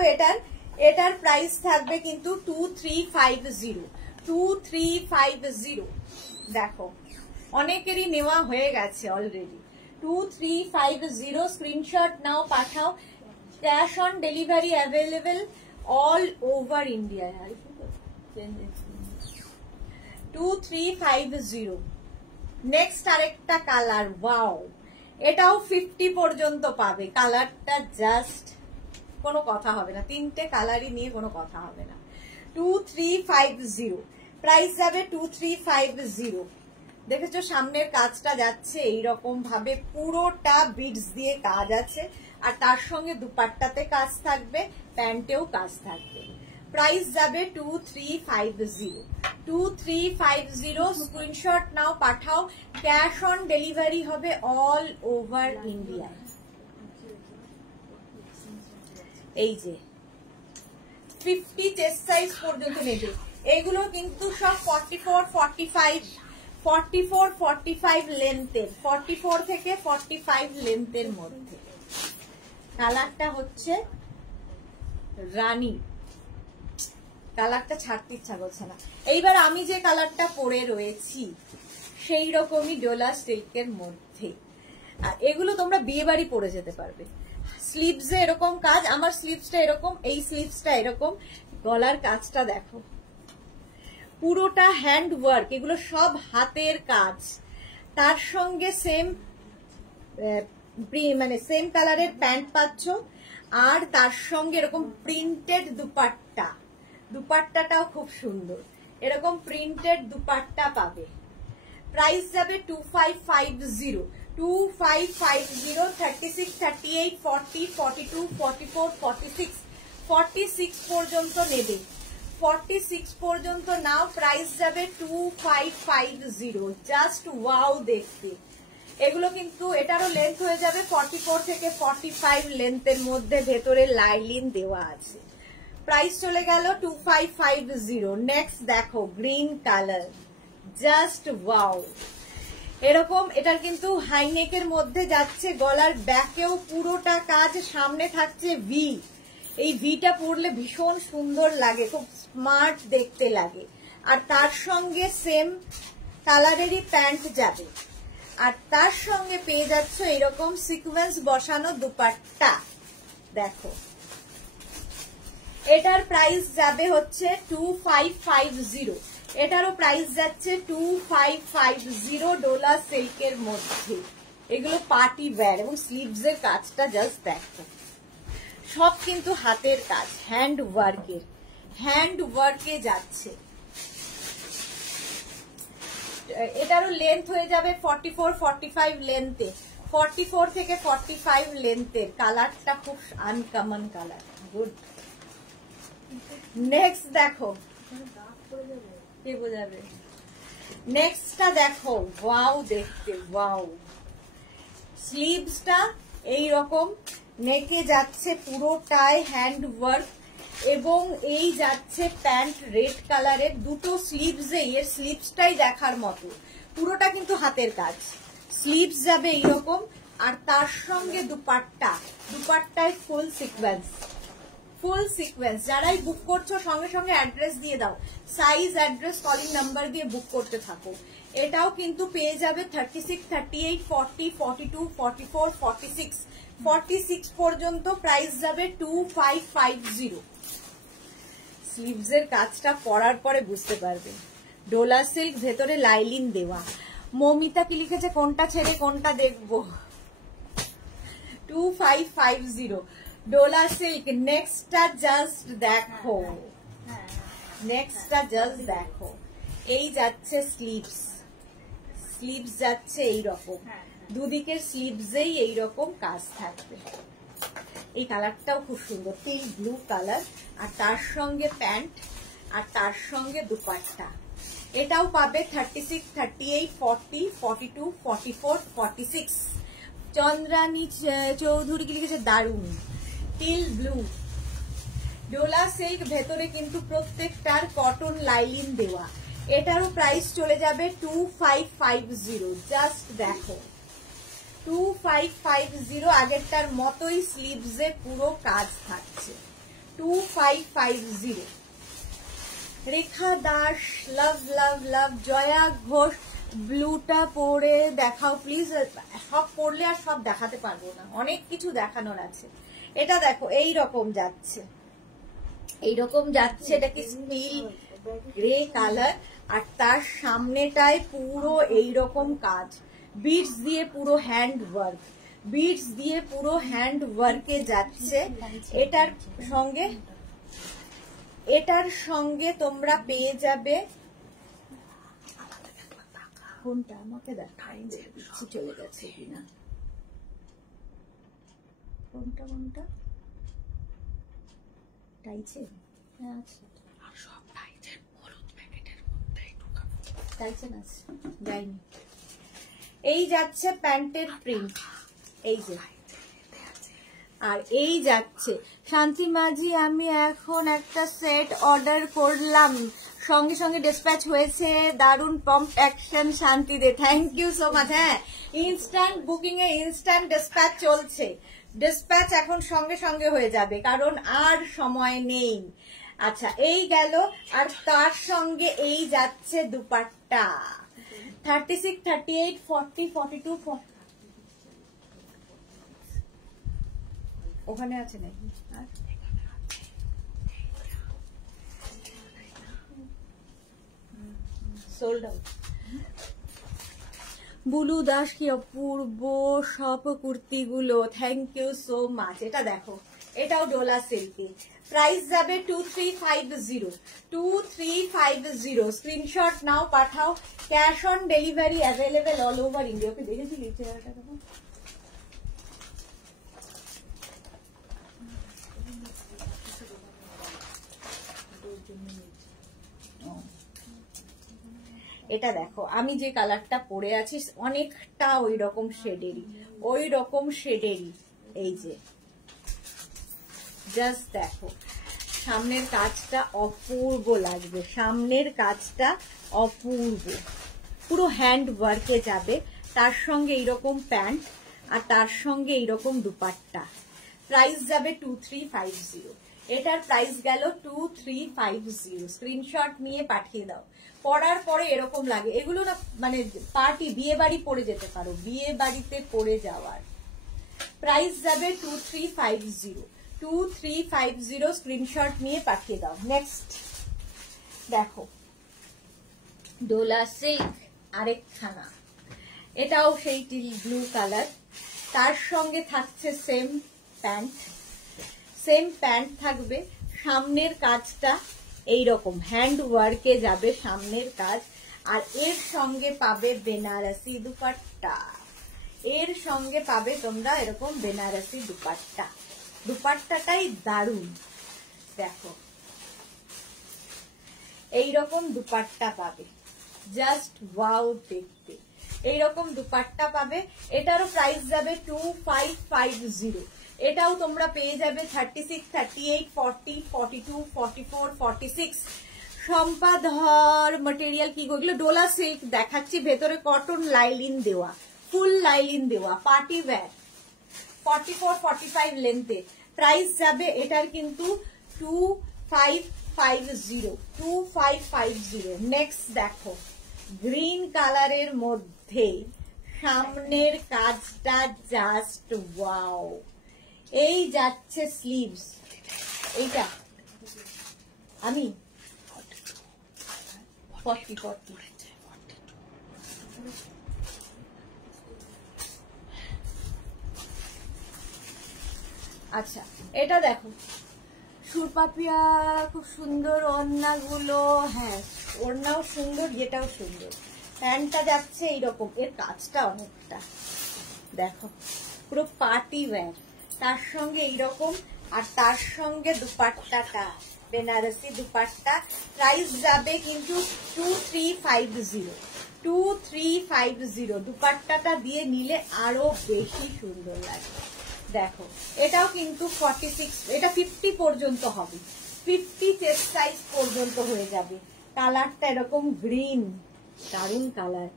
এটার প্রাইস থাকবে কিন্তু 2350। 2350 দেখো, অনেকেরই নেওয়া হয়ে গেছে অলরেডি। 2350 স্ক্রিনশট নাও, পাঠাও। Cash on delivery available all over India. 2350। Next আরেকটা কালার, ওয়াও, এটাও 50 পর্যন্ত পাবে। কালারটা জাস্ট কোনো কথা হবে না, 3টে কালারই নিয়ে কোনো কথা হবে না। 2350 প্রাইস যাবে 2350। দেখেছো সামনের কাজটা যাচ্ছে এইরকম ভাবে, পুরোটা বিডস দিয়ে কাজ আছে, আর তার সঙ্গে দুপাট্টাতে কাজ থাকবে, প্যান্টেও কাজ থাকবে। প্রাইস যাবে 2350। 2350 স্ক্রিনশট নাও, পাঠাও। ক্যাশ অন ডেলিভারি হবে অল ওভার ইন্ডিয়া। এই যে 50 চেস্ট সাইজ পর্যন্ত নেবে। এগুলো কিন্তু সব 44, 45 লেন্থের, 44 থেকে 45 লেন্থের মধ্যে। কালারটা হচ্ছে রানী, কালারটা ছাড়তে ইচ্ছা করছে না। এইবার আমি যে কালারটা পরে রয়েছি সেই রকমই ডোলা সিল্কের মধ্যে, আর এগুলো তোমরা বিয়ে বাড়ি পরে যেতে পারবে। স্লিভসে এরকম কাজ, আমার স্লিভসটা এরকম, এই স্লিভসটা এরকম, গলার কাজটা দেখো পুরোটা হ্যান্ড ওয়ার্ক, এগুলো সব হাতের কাজ। তার সঙ্গে সেম সেম কালারের প্যান্ট পাচ্ছ, আর তার সঙ্গে এরকম প্রিন্টেড দুপাট্টা, দুপাট্টাটাও খুব সুন্দর, এরকম প্রিন্টেড দুপাট্টা পাবে। প্রাইস যাবে 2550। 2550, 36, 38, 40, 42, 44, 46, 46 পর্যন্ত নেবে। 46 পর্যন্ত নাও, প্রাইস যাবে 2550। জাস্ট ওয়াও দেখতে। এগুলো কিন্তু এটারও লেন্থ হয়ে যাবে 44 থেকে 45 লেন্থের মধ্যে, ভেতরে লাইলিন দেওয়া আছে। প্রাইস চলে গেল 2550। নেক্সট দেখো গ্রিন কালার, জাস্ট ওয়াও। এরকম এটার কিন্তু হাইনেকের মধ্যে যাচ্ছে, গলার ব্যাকেও পুরোটা কাজ, সামনে থাকছে ভি। এই ভিটা পরলে ভীষণ সুন্দর লাগে, খুব স্মার্ট দেখতে লাগে। আর তার সঙ্গে সেম কালারেরই প্যান্ট যাবে, আর তার সঙ্গে পেয়ে যাচ্ছ এরকম সিকোয়েন্স বসানো দুপাট্টা। দেখো এটার প্রাইস যাবে হচ্ছে 2550। এটারও প্রাইস যাচ্ছে 2550 ডোলা সিল্কের মধ্যে। এগুলো পার্টি ওয়্যার, এবং স্লিভস এর কাজটা জাস্ট দেখো, সব কিন্তু হাতের কাজ, হ্যান্ড ওয়ার্কে যাচ্ছে। এটারও লেন্থ হয়ে যাবে 44, 45 লেন্থে, 44 থেকে 45 লেন্থের। কালারটা খুব আনকমন কালার, গুড। নেক্সট দেখো, কে বোঝাবে? নেক্সটটা দেখো, ওয়াও দেখতে, ওয়াও। স্লিভসটা এইরকম নেকে যাচ্ছে পুরোটাই হ্যান্ড ওয়ার্ক এবং এই যাচ্ছে প্যান্ট রেড কালারের, দুটো স্লিভসে এর স্লিভসটাই দেখার মতো, পুরোটা কিন্তু হাতের কাজ। স্লিভস যাবে এইরকম, আর তার সঙ্গে দুপাট্টায় ফুল সিকোয়েন্স, যারাই বুক করছো সঙ্গে সঙ্গে অ্যাড্রেস দিয়ে দাও, সাইজ অ্যাড্রেস কলিং নাম্বার দিয়ে বুক করতে থাকো। এটাও কিন্তু পেয়ে যাবে 36, 38, 40, 42, 44, 46, 46 পর্যন্ত। প্রাইস যাবে 2550। স্লিভসের কাজটা পরার পরে বুঝতে পারবে। ডোলা সিল্ক, ভেতরে লাইলিন দেওয়া। মৌমিতা কি লিখেছে, কোনটা ছেড়ে কোনটা দেখবো? 2550 ডোলা সিল্ক। নেক্সটটা জাস্ট দেখো, এই যাচ্ছে স্লিভস যাচ্ছে এইরকম, দুদিকের স্লিভসেই এইরকম কাজ থাকবে। এই কালারটাও খুব সুন্দর, টিল ব্লু কালার, আর তার সঙ্গে প্যান্ট, আর তার সঙ্গে দুপাট্টা। এটাও পাবে 36, 38, 40, 42, 44, 46। চন্দ্রানী চৌধুরী কি লিখেছে, দারুন টিল ব্লু ডোলা সিল্ক, ভেতরে কিন্তু প্রত্যেকটার কটন লাইলিন দেওয়া। এটারও প্রাইস চলে যাবে 2550। জাস্ট দেখো 2550, আগেরটার মতোই স্লিভসে পুরো কাজ থাকছে। 2550। রেখা দাস, লাভ লাভ লাভ। জয়া ঘোষ, ব্লুটা পরে দেখাও প্লিজ। সব পরলে আর সব দেখাতে পারবো না, অনেক কিছু দেখানোর আছে। এটা দেখো এইরকম যাচ্ছে, এটা কি স্টিল গ্রে কালার, আর তার সামনেটায় পুরো এইরকম কাজ, বিটস দিয়ে পুরো হ্যান্ড ওয়ার্কে যাচ্ছে। এটার সঙ্গে তোমরা পেয়ে যাবে কোনটা, আমাকে দেখাই দিচ্ছি চলে গেছে কিনা, কোনটা টাইচেন, হ্যাঁ আছে, আর সব টাইচেন হলুদ প্যাকেটের মধ্যেই ঢোকাবো, টাইচেন আছে যায়নি। এই যাচ্ছে প্যান্টের প্রিন্ট, এই যে, আর এই যাচ্ছে শান্তি মাঝি। আমি এখন একটা সেট অর্ডার করলাম, সঙ্গে সঙ্গে ডিসপ্যাচ হয়েছে, দারুন প্রম্পট অ্যাকশন শান্তি দে, থ্যাংক ইউ সো মাচ। হ্যাঁ, ইনস্ট্যান্ট বুকিং এ ইনস্ট্যান্ট ডিসপ্যাচ চলছে, ডিসপ্যাচ এখন সঙ্গে সঙ্গে হয়ে যাবে, কারণ আর সময় নেই। আচ্ছা, এই গেল, আর তার সঙ্গে এই যাচ্ছে দুপাট্টা 36, 38, 40, 42, 40। ওখানে আছে নাকি? Sold out. বুলু দাস, কি অপূর্ব সব কুর্তিগুলো, থ্যাংক ইউ সো মাচ। এটা দেখো, এটাও ডোলা সিল্কি, প্রাইস যাবে 2350। স্ক্রিনশট নাও, পাঠাও। Cash on delivery available all over India. Okay দেখেছি চেহারাটা কেমন, এটা দেখো, আমি যে কালারটা পরে আছি অনেকটা ওই রকম শেডেরই, এই যে জাস্ট দেখো, সামনের কাজটা অপূর্ব লাগবে, পুরো হ্যান্ড ওয়ার্কে যাবে, তার সঙ্গে এইরকম প্যান্ট, আর তার সঙ্গে এইরকম দুপাট্টা। প্রাইস যাবে 2350। এটার প্রাইস গেল 2350। স্ক্রিনশট নিয়ে পাঠিয়ে দাও। পরার পরে এরকম লাগে, এগুলো না মানে পার্টি, বিয়ে বাড়ি পরে যেতে পারো, বিয়ে বাড়িতে পরে যাওয়ার। প্রাইস যাবে 2350। স্ক্রিনশট নিয়ে পাঠিয়ে দাও। নেক্সট দেখো, ডোলা সিল্ক আরেকখানা, এটাও সেই টিল ব্লু কালার, তার সঙ্গে থাকছে সেম প্যান্ট থাকবে, সামনের কাজটা এইরকম হ্যান্ড ওয়ার্কে যাবে সামনের কাজ, আর এর সঙ্গে পাবে বেনারসি দুপাট্টা, তোমরা এরকম বেনারসি দুপাট্টাটাই দারুন। দেখো এইরকম দুপাট্টা পাবে, জাস্ট ওয়াও দেখতে, এইরকম দুপাট্টা পাবে। এটারও প্রাইস যাবে 2550। এটাও তোমরা পেয়ে যাবে 36, 38, 40, 42, 44, 46। সম্পাধর ম্যাটেরিয়াল কি এগুলো? ডোলা সিল্ক দেখাচ্ছি, ভেতরে কটন লাইলিন দেওয়া, ফুল লাইলিন দেওয়া, পার্টি ওয়্যার, 44, 45 লেন্থে। প্রাইস যাবে এটার কিন্তু 2550। নেক্সট দেখো গ্রিন কালারের মধ্যে সামনের কাজটা জাস্ট ওয়াও। এই যাচ্ছে স্লিভস, এইটা আমি 40। আচ্ছা এটা দেখো সুরপাপিয়া, খুব সুন্দর ওড়নাগুলো। হ্যাঁ ওড়নাও সুন্দর, যেটাও সুন্দর। প্যান্টটা যাচ্ছে এইরকম, এর কাজটা অনেকটা দেখো পুরো পার্টি ওয়্যার, তার সঙ্গে এইরকম, আর তার সঙ্গে দুপাট্টাটা বেনারসি দুপাট্টা। প্রাইস যাবে কিন্তু 2350। দুপাট্টাটা দিয়ে নিলে আরো বেশি সুন্দর লাগে। দেখো এটাও কিন্তু 46, এটা 50 পর্যন্ত হবে, 50 চেস্ট সাইজ পর্যন্ত হয়ে যাবে। কালারটা এরকম গ্রিন, দারুন কালার।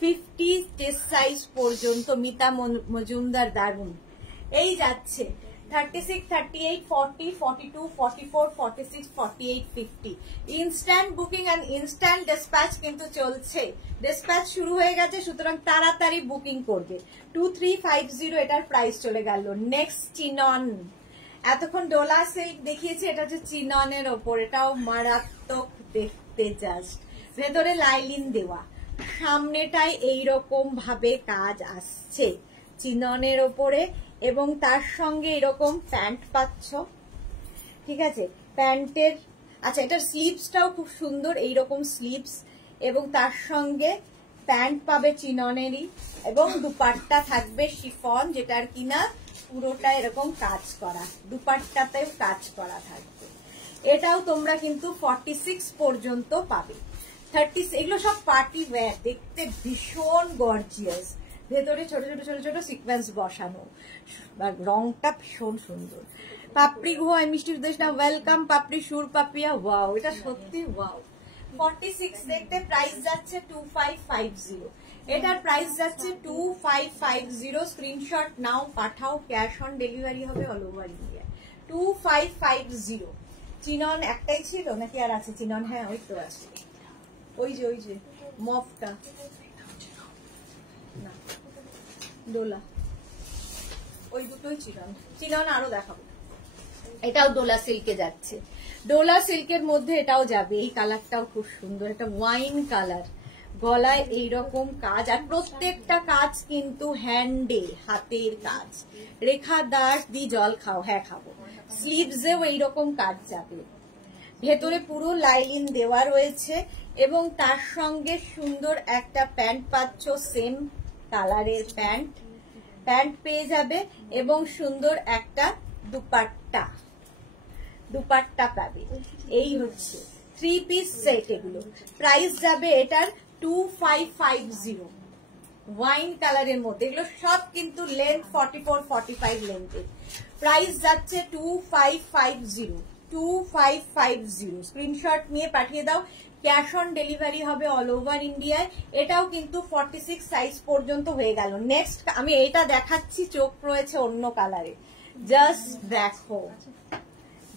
50 চেস্ট সাইজ পর্যন্ত, মিতা মজুমদার, দারুন। এই যাচ্ছে 36, 38, 40, 42, 44, 46, 48, 50। Instant booking and instant dispatch কিন্তু চলছে, ডিসপ্যাচ শুরু হয়ে গেছে, সুতরাং তাড়াতাড়ি বুকিং করবে। 2350 এটার প্রাইস চলে গেল। নেক্সট চিনন, এতক্ষণ ডোলা সিল্ক দেখিয়েছে, এটা হচ্ছে চিননের ওপর, এটাও মারাত্মক দেখতে জাস্ট। ভেতরে লাইলিন দেওয়া, সামনেটায় এইরকম ভাবে কাজ আসছে চিননের ওপরে, এবং তার সঙ্গে এরকম প্যান্ট পাচ্ছ, ঠিক আছে। প্যান্টের আচ্ছা এটার স্লিভসটাও খুব সুন্দর, এইরকম স্লিভস, এবং তার সঙ্গে প্যান্ট পাবে চিননেরই, এবং দুপাট্টা থাকবে শিফন, যেটার কিনা পুরোটা এরকম কাজ করা, দুপাট্টাতেও কাজ করা থাকবে। এটাও তোমরা কিন্তু 46 পর্যন্ত পাবে। 30, এগুলো সব পার্টি ওয়্যার, দেখতে ভীষণ গর্জিয়াস, ভেতরে ছোট ছোট ছোট ছোট সিকোয়েন্স বসানো, রংটা ভীষণ সুন্দর। পাপড়ি ঘো মিষ্টি উদ্দেশ না, ওয়েলকাম পাপড়ি সুর পাপিয়া, ওয়াও এটা সত্যি ওয়াও। 46 দেখতে, প্রাইস যাচ্ছে 2550। এটার প্রাইস যাচ্ছে 2550। স্ক্রিনশট নাও, পাঠাও, ক্যাশ অন ডেলিভারি হবে অল ওভার ইন্ডিয়া। 2550। চিনন একটাই ছিল নাকি আর আছে চিনন? হ্যাঁ ওই তো আছে, ওই যে মফটা না ডোলা, ওই দুটোই চিনন আরো দেখাবো। এটাও ডোলা সিল্কে যাচ্ছে, ডোলা সিল্কের মধ্যে এটাও যাবে। এই কালারটাও খুব সুন্দর, এটা ওয়াইন কালার, গলায় এইরকম কাজ, আর প্রত্যেকটা কাজ কিন্তু হ্যান্ডে, হাতের কাজ। রেখা দাস দি জল খাও, হ্যাঁ খাবো। স্লিভসেও এইরকম কাজ যাবে, ভেতরে পুরো লাইলিন দেওয়া রয়েছে, এবং তার সঙ্গে সুন্দর একটা প্যান্ট পাচ্ছ, সেম কালারের প্যান্ট পেয়ে যাবে, এবং সুন্দর একটা দুপাট্টা পাবে। এই হচ্ছে 3 পিস সেট এগুলো। প্রাইস যাবে এটার 2550। ওয়াইন কালারের মধ্যে, এগুলো সব কিন্তু লেন্থ 44, 45 লেন্থের। প্রাইস যাচ্ছে 2550। স্ক্রিনশট নিয়ে পাঠিয়ে দাও, ক্যাশ অন ডেলিভারি হবে অল ওভার ইন্ডিয়ায়। এটাও কিন্তু 46 সাইজ পর্যন্ত হয়ে গেল। নেক্সট আমি এইটা দেখাচ্ছি, চোখ রয়েছে অন্য কালারে, জাস্ট দেখো,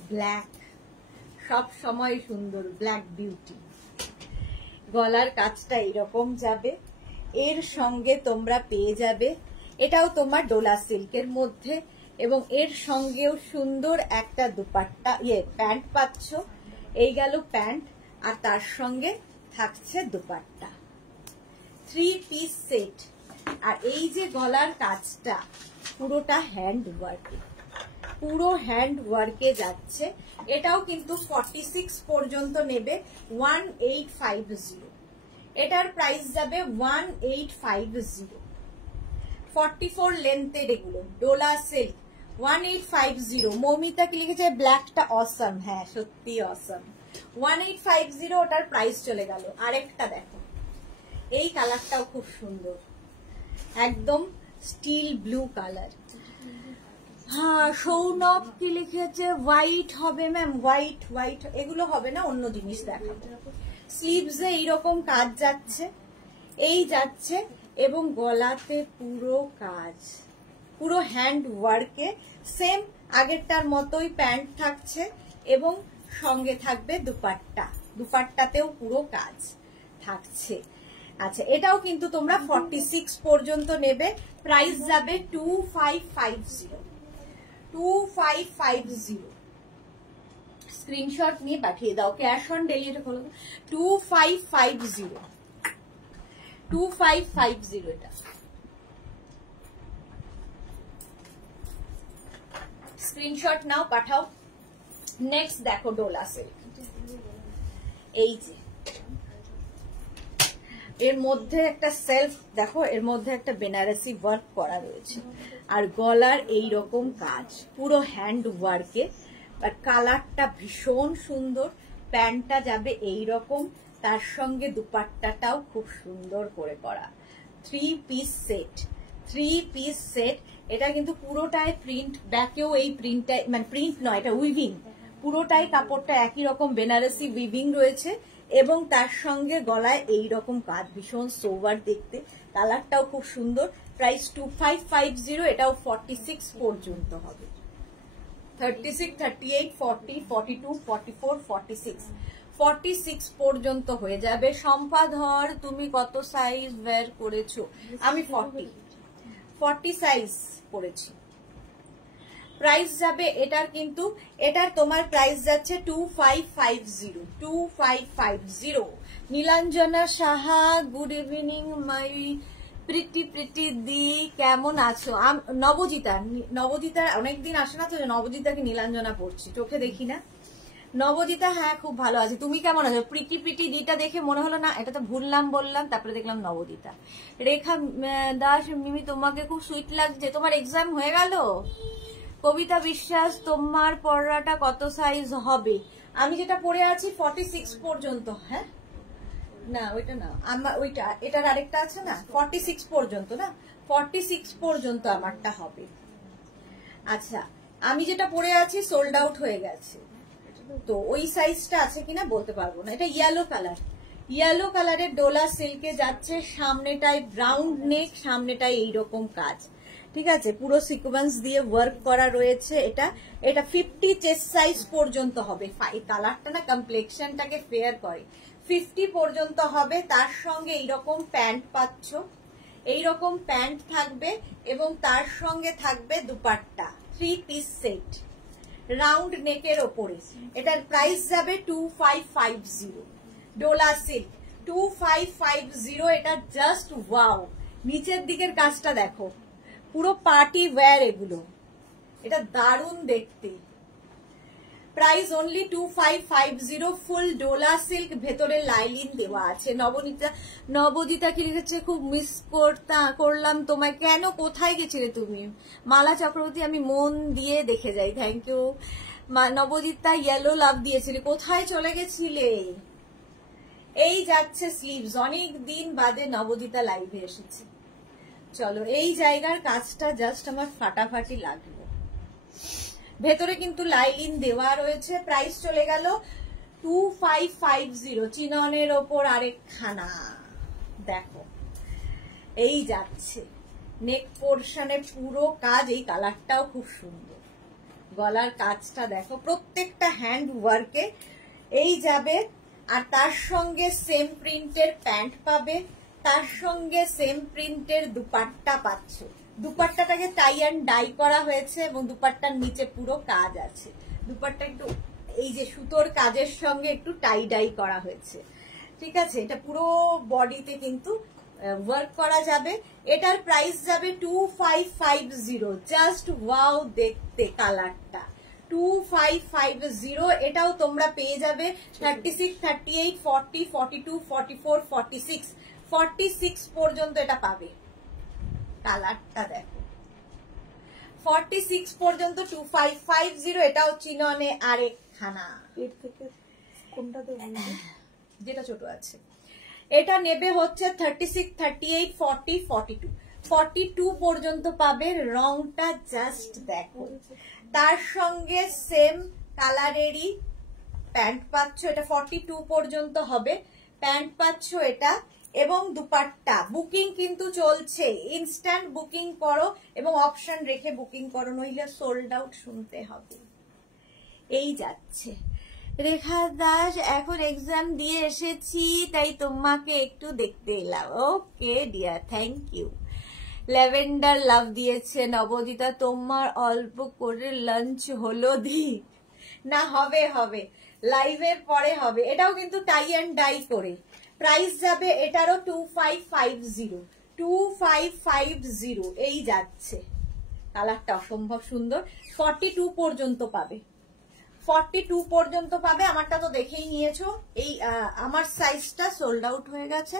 ব্ল্যাক, সব সময় সুন্দর, ব্ল্যাক বিউটি। গলার কাজটা এরকম যাবে, এর সঙ্গে তোমরা পেয়ে যাবে, এটাও তোমার ডোলা সিল্কের মধ্যে, এবং এর সঙ্গেও সুন্দর একটা দুপাট্টা প্যান্ট পাচ্ছ। এই গেল প্যান্ট, আর তার সঙ্গে থাকছে দুপাট্টা। 3 piece set. আর এই যে গলার কাজটা পুরোটা হ্যান্ড ওয়ার্কে, পুরো হ্যান্ড ওয়ার্কে যাচ্ছে। এটাও কিন্তু 46 পর্যন্ত নেবে, 1850। এটার প্রাইস যাবে 1850। 44 লেন্থের এগুলো, ডোলা সিল্ক, 1850। মৌমিতা কি লিখেছে? ব্ল্যাকটা অসম, হ্যাঁ সত্যি অসম। 1850 ওটার প্রাইস চলে গেল। আরেকটা দেখো, এই কালারটাও খুব সুন্দর, একদম স্টিল ব্লু কালার। হ্যাঁ সৌনভ কি লিখেছে হোয়াইট হবে ম্যাম, হোয়াইট হোয়াইট এগুলো হবে না, অন্য জিনিস দেখাবো। স্লিভসে এইরকম কাজ যাচ্ছে, এই যাচ্ছে, এবং গলাতে পুরো কাজ, পুরো হ্যান্ড ওয়ার্কে সেম আগেরটার মতোই প্যান্ট থাকছে এবং সঙ্গে থাকবে দুপাট্টা, দুপাট্টাতেও পুরো কাজ থাকছে। আচ্ছা, এটাও কিন্তু তোমরা 46 পর্যন্ত নেবে, প্রাইস যাবে 2550, 2550। স্ক্রিনশট নিয়ে পাঠিয়ে দাও, ক্যাশ অন ডেলিভারি হলো 2550, 2550 এটা। স্ক্রিনশট নাও, পাঠাও। নেক্সট দেখো ডোলা সিল্ক, এই যে এর মধ্যে একটা সেলফ দেখো, এর মধ্যে একটা বেনারসি ওয়ার্ক করা রয়েছে, আর গলার এই রকম কাজ পুরো হ্যান্ড ওয়ার্কে, আর কালারটা ভীষণ সুন্দর। প্যান্টটা যাবে এই রকম, তার সঙ্গে দুপাট্টাটাও খুব সুন্দর করে করা। 3 পিস সেট, 3 পিস সেট। এটা কিন্তু পুরোটাই প্রিন্ট, ব্যাকেও এই প্রিন্টটা, মানে প্রিন্ট নয়, এটা উইভিং, পুরোটাই কাপড়টা একই রকম বেনারসি উইভিং রয়েছে, এবং তার সঙ্গে গলায় এই রকম কাজ, ভীষণ সোভার দেখতে, কালারটাও খুব সুন্দর। প্রাইস 2550, এটাও 46 পর্যন্ত হবে। 36, 38, 40, 42, 44, 46, 46 পর্যন্ত হয়ে যাবে। সম্পাধর তুমি কত সাইজ ওয়্যার করেছো? আমি 40 সাইজ পরেছি। প্রাইস যাবে এটার, কিন্তু এটার তোমার প্রাইস যাচ্ছে 2550, 2550। Nilanjana Saha, good evening my pretty দি, কেমন আছো? নবজিতা অনেকদিন আসে না তো, নবজিতাকে নীলাঞ্জনা পড়ছি, চোখে দেখি না। নবজিতা, হ্যাঁ খুব ভালো আছে, তুমি কেমন আছো? প্রিটি দিটা দেখে মনে হলো না এটা তো ভুললাম বললাম, তারপরে দেখলাম নবজিতা। রেখা দাস, মিমি তোমাকে খুব সুইট লাগছে, তোমার এক্সাম হয়ে গেল? কবিতা বিশ্বাস, তোমার পড়াটা কত সাইজ হবে? আমি যেটা পরে আছি 46 পর্যন্ত। হ্যাঁ না ওইটা না, আমার ওইটা, এটার আরেকটা আছে না, 46 পর্যন্ত না, 46 পর্যন্ত আমারটা হবে। আচ্ছা, আমি যেটা পরে আছি সোল্ড আউট হয়ে গেছে, তো ওই সাইজটা আছে কিনা বলতে পারবো না। এটা ইয়েলো কালার, ইয়েলো কালারের ডোলা সিল্কে যাচ্ছে, সামনেটায় রাউন্ড নেক, সামনেটায় এইরকম কাজ, ঠিক আছে, পুরো সিকোয়েন্স দিয়ে ওয়ার্ক করা রয়েছে। এটা 50 চেস্ট সাইজ পর্যন্ত হবে। এই কালারটা না কমপ্লেক্সনটাকে ফেয়ার করে। 50 পর্যন্ত হবে, তার সঙ্গে এইরকম প্যান্ট পাচ্ছ, এইরকম প্যান্ট থাকবে, এবং তার সঙ্গে থাকবে দুপাট্টা, 3 পিস সেট রাউন্ড নেকের ওপরে। এটার প্রাইস যাবে 2550, ডোলা সিল্ক 2550। এটা জাস্ট ওয়াও, নিচের দিকের কাজটা দেখো, পুরো পার্টি ওয়্যার এগুলো, এটা দারুণ দেখতে। প্রাইস অনলি 2550, ফুল ডোলা সিল্ক, ভেতরে লাইলিন দেওয়া আছে। নবদিতা কি লিখেছে, খুব মিস করলাম তোমায়, কেন কোথায় গেছিলে তুমি? মালা চক্রবর্তী, আমি মন দিয়ে দেখে যাই, থ্যাংক ইউ। নবদিতা ইয়েলো লাভ দিয়েছিলে, কোথায় চলে গেছিলে? এই যাচ্ছে স্লিভস, অনেক দিন বাদে নবদিতা লাইভে এসেছে। চলো, এই জায়গার কাজটা জাস্ট আমার ফাটাফাটি লাগলো। ভেতরে কিন্তু লাইলিন দেওয়া রয়েছে। প্রাইস চলে গেল 2550, চিননের ওপর আরেকখানা দেখো, এই যাচ্ছে নেক পোর্শনে পুরো কাজ, এই কালারটাও খুব সুন্দর। গলার কাজটা দেখো, প্রত্যেকটা হ্যান্ড ওয়ার্কে এই যাবে, আর তার সঙ্গে সেম প্রিন্টের প্যান্ট পাবে, তার সঙ্গে সেম প্রিন্টের দুপাট্টা পাচ্ছ। দুপাট্টাটাকে টাই অ্যান্ড ডাই করা হয়েছে, এবং দুপাট্টার নিচে পুরো কাজ আছে। দুপাট্টা একটু এই যে সুতোর কাজের সঙ্গে একটু টাই ডাই করা হয়েছে, ঠিক আছে। এটা পুরো বডিতে কিন্তু ওয়ার্ক করা যাবে। এটার প্রাইস যাবে 2550, জাস্ট ওয়াও দেখতে কালারটা, 2550। এটাও তোমরা পেয়ে যাবে 36, 38, 40, 42, 44, 46, 46 পর্যন্ত এটা পাবে। কালারটা দেখো, 46 পর্যন্ত 2550। এটাও চিননে আরেকখানা, এর থেকে কোনটাতে যেটা ছোট আছে। এটা নেবে হচ্ছে 36, 38, 40, 42, 42 পর্যন্ত পাবে। রংটা জাস্ট দেখো, তার সঙ্গে সেম কালারেরই প্যান্ট পাচ্ছ, এটা 42 পর্যন্ত হবে। প্যান্ট পাচ্ছ এটা, এবং দুপাট্টা। বুকিং কিন্তু চলছে, ইনস্ট্যান্ট বুকিং করো এবং অপশন রেখে বুকিং করো, নইলে সোল্ড আউট শুনতে হবে। এই যাচ্ছে রেখা দাস, এখন এক্সাম দিয়ে এসেছি তাই তোমাকে একটু দেখতে এলাম। Okay dear, thank you. Lavender love দিয়েছে নবদিতা, তোমার অল্প করে লাঞ্চ হলো দি না? হবে হবে, লাইভের পরে হবে। এটাও কিন্তু টাই অ্যান্ড ডাই করে। প্রাইস যাবে এটারও 2550, 2550 এই যাচ্ছে। কালারটা অসম্ভব সুন্দর। 42 পর্যন্ত পাবে, 42 পর্যন্ত পাবে। আমারটা তো দেখেই নিয়েছো। এই আমার সাইজটা সোল্ড আউট হয়ে গেছে।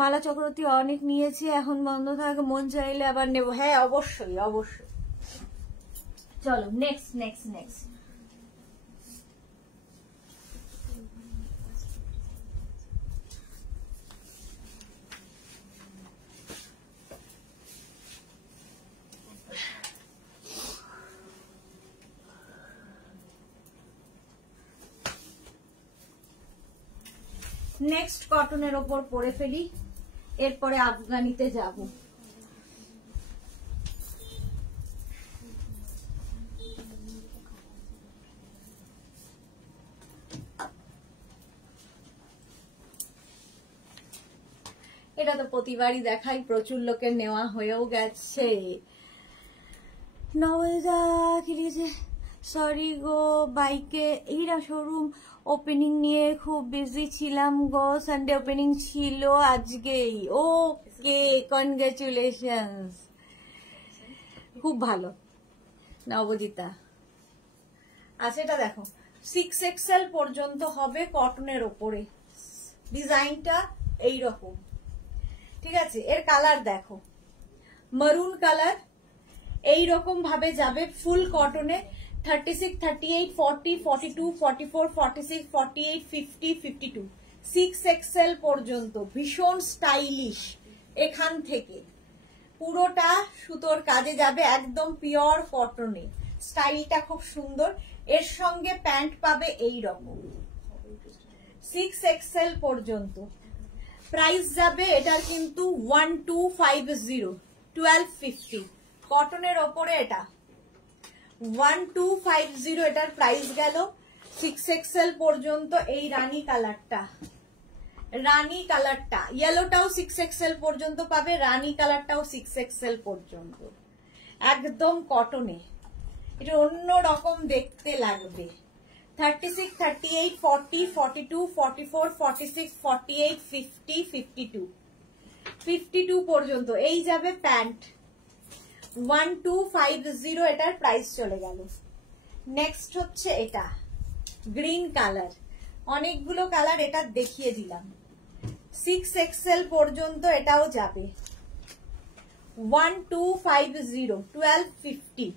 মালা চক্রবর্তী অনেক নিয়েছে, এখন বন্ধ থাকে, মন চাইলে আবার নেব। হ্যাঁ অবশ্যই অবশ্যই। চলো নেক্সট নেক্সট নেক্সট। নেক্সট কটনের ওপর পরে ফেলি, এরপরে আফগানিতে যাব। এটা তো প্রতিবারই দেখাই, প্রচুর লোকের নেওয়া হয়েও গেছে। নবেদা কি লিখেছে, সরি গো বাইকে হীরা শোরুম ওপেনিং নিয়ে খুব বিজি ছিলাম গো, সানডে ওপেনিং ছিল আজকেই। ওকে কনগ্রাচুলেশনস, খুব ভালো নবদিতা। আচ্ছা এটা দেখো 6XL পর্যন্ত হবে কটনের ওপরে, ডিজাইনটা এইরকম, ঠিক আছে। এর কালার দেখো, মারুন কালার, এইরকম ভাবে যাবে ফুল কটনে। 36, 38, 40, 42, 44, 46, 48, 50, 52, 6XL পর্যন্ত। ভীষণ স্টাইলিশ। এখান থেকে পুরোটা সুতোর কাজে যাবে, একদম পিওর কটনে। স্টাইলটা খুব সুন্দর। এর সঙ্গে প্যান্ট পাবে এইরকম, 6XL পর্যন্ত। প্রাইস যাবে এটার কিন্তু 1250, 1250 কটনের ওপরে। এটা 1250 এটার প্রাইস গেল। 6XL পর্যন্ত। এই রানী কালারটা, রানী কালারটা ইয়েলোটাও 6XL পর্যন্ত পাবে, রানী কালারটাও 6XL পর্যন্ত, একদম কটনে। এটা অন্য রকম দেখতে লাগবে। 36, 38, 40, 42, 44, 46, 48, 50, 52, 52 পর্যন্ত। এই যাবে প্যান্ট 1250, এটার প্রাইস চলে গেল। নেক্সট হচ্ছে এটা গ্রিন কালার, অনেকগুলো কালার এটা দেখিয়ে দিলাম। 6XL পর্যন্ত এটাও যাবে, 1250, 1250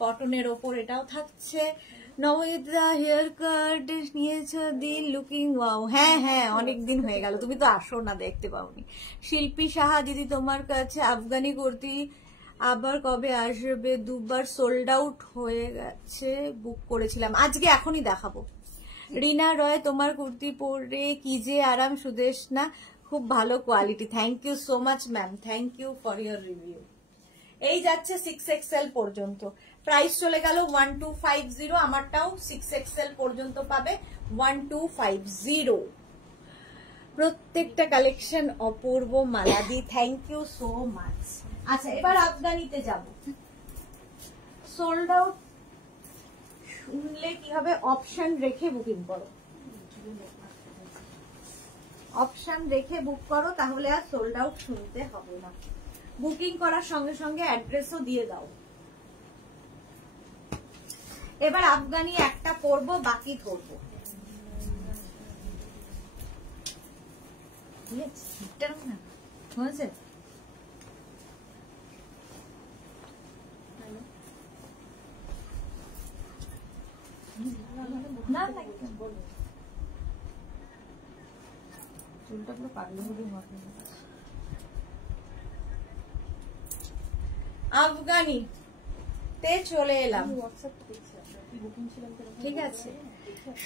কটনের ওপর এটাও থাকছে। নবদিতা হেয়ার কাট নিয়েছো দি, লুকিং ওয়াও। হ্যাঁ হ্যাঁ অনেকদিন হয়ে গেল, তুমি তো আসো না, দেখতে পাওনি। শিল্পী সাহা দিদি, তোমার কাছে আফগানি কুর্তি আবার কবে আসবে? দুবার সোল্ড আউট হয়ে গেছে, বুক করেছিলাম আজকে, এখনই দেখাবো। রিনা রয়, তোমার কুর্তি পরে কি যে আরাম। সুদেশ না, খুব ভালো quality. Thank you so much ma'am, thank you for your review. এই যাচ্ছে 6XL পর্যন্ত। প্রাইস চলে গেল 1250। আমারটাও 6XL পর্যন্ত পাবে 1250। প্রত্যেকটা কালেকশন অপূর্ব মালাদি, থ্যাংক ইউ সো মাচ। আচ্ছা এবার আফগানিতে যাব। সোল্ড আউট শুনলে কি হবে, অপশন রেখে বুকিং করো, অপশন রেখে বুক করো, তাহলে আর সোল্ড আউট শুনতে হবে না। বুকিং করার সঙ্গে সঙ্গে অ্যাড্রেসও দিয়ে দাও। এবার আফগানি একটা পরবো, বাকি ধরবো। হয়েছে না, চুলটা পুরো পাগলি হয়ে আফগানি তে চলে এলাম। ঠিক আছে,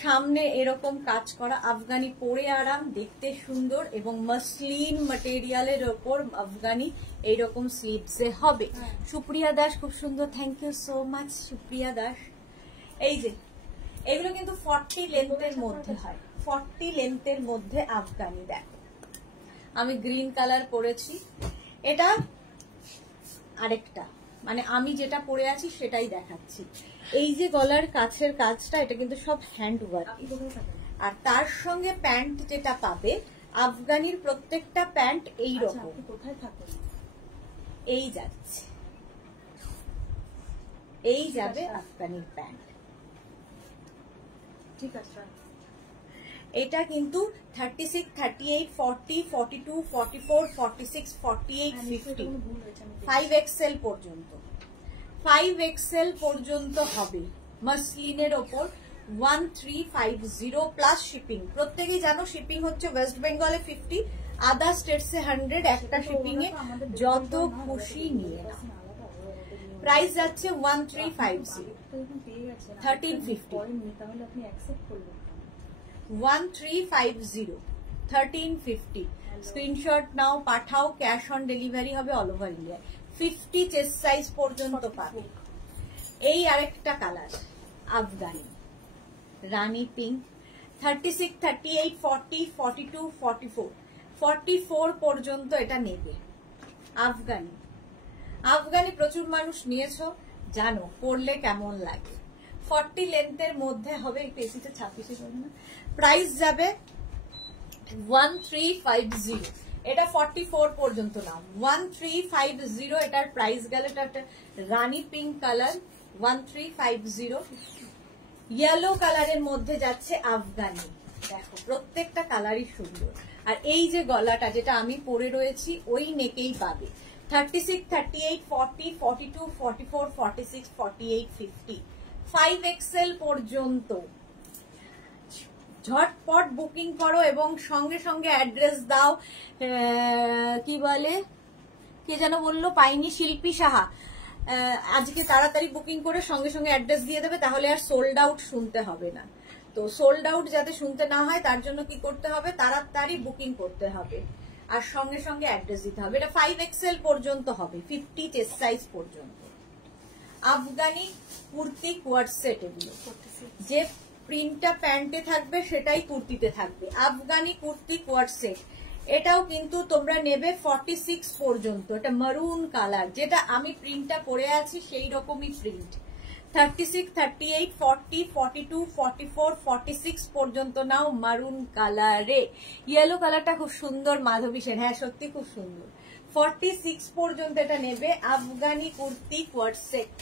সামনে এরকম কাজ করা আফগানি, পরে আরাম, দেখতে সুন্দর এবং মসলিন ম্যাটেরিয়ালের ওপর আফগানি এইরকম স্লিভসে হবে। সুপ্রিয়া দাস খুব সুন্দর, thank you so much Supriya Das. এই যে এগুলো কিন্তু 40 লেন্থের মধ্যে হয়, 40 লেন্থের মধ্যে আফগানি। দেখো আমি গ্রিন কালার পরেছি, এটা আরেকটা, মানে আমি যেটা পরে আছি সেটাই দেখাচ্ছি। এই যে গলার কাছের কাজটা, এটা কিন্তু সব হ্যান্ড ওয়ার্ক। আর তার সঙ্গে প্যান্ট যেটা পাবে, আফগানির প্রত্যেকটা প্যান্ট এই রকম, এই যাচ্ছে, এই যাবে আফগানির প্যান্ট। ঠিক আছে, এটা কিন্তু 36, 38, 40, 42, 44, 46, 48, 50, 5XL পর্যন্ত, 5XL পর্যন্ত হবে মাসলিনের ওপর। 1350 প্লাস শিপিং। প্রত্যেকেই জানো শিপিং হচ্ছে ওয়েস্ট বেঙ্গলে 50, আদার স্টেটসে 100, একটা শিপিং এ যত খুশি নিয়ে নাও। প্রাইস যাচ্ছে 1350, 1350, 1350, 1350। স্ক্রিনশট নাও, পাঠাও, ক্যাশ অন ডেলিভারি হবে all over India. 50 chest size পর্যন্ত পাবে। এই আরেকটা কালার আফগানি রানী পিঙ্ক, 36, 38, 40, 42, 44, 44 পর্যন্ত এটা নেবে। আফগানি, আফগানি প্রচুর মানুষ নিয়েছো, জানো পরলে কেমন লাগে। 40 লেন্থের মধ্যে হবে, একটু এসিতে ছাপিয়ে করবে না। প্রাইস যাবে 1350, এটা 44 পর্যন্ত নাও। 1350 এটার প্রাইস গেল। এটা একটা রানী পিঙ্ক কালার, 1350। ইয়েলো কালারের মধ্যে যাচ্ছে আফগানি। দেখো প্রত্যেকটা কালারই সুন্দর। আর এই যে গলাটা যেটা আমি পরে রয়েছি, ওই নেকেই পাবে। 36, 38, 40, 42, 44, 46, 48, 50, 5XL পর্যন্ত। ঝটপট বুকিং করো এবং সঙ্গে সঙ্গে অ্যাড্রেস দাও। কি বলে, কে যেন বললো, পাইনি, শিল্পী সাহা। আজকে তাড়াতাড়ি বুকিং করে সঙ্গে সঙ্গে অ্যাড্রেস দিয়ে দেবে, তাহলে আর সোল্ড আউট শুনতে হবে না। তো সোল্ড আউট যাতে শুনতে না হয় তার জন্য কি করতে হবে, তাড়াতাড়ি বুকিং করতে হবে আর সঙ্গে সঙ্গে অ্যাড্রেস দিতে হবে। এটা 5XL পর্যন্ত হবে, 50 চেস্ট সাইজ পর্যন্ত। আফগানি কুর্তি কোয়ার্ড সেট, এগুলো যে প্রিন্টটা প্যান্টে থাকবে সেটাই কুর্তিতে থাকবে। আফগানি কুর্তি কোয়ার্ড সেট, এটাও কিন্তু তোমরা নেবে 46 পর্যন্ত। এটা মারুন কালার, যেটা আমি প্রিন্টটা পরে আছি সেই রকমই প্রিন্ট। 36, 38, 40, 42, 44, 46 পর্যন্ত নাও মারুন কালারে। ইয়েলো কালারটা খুব সুন্দর, মাধবী সেন, হ্যাঁ সত্যি খুব সুন্দর। 46 পর্যন্ত এটা নেবে আফগানি কুর্তি কোয়ার্ড সেট।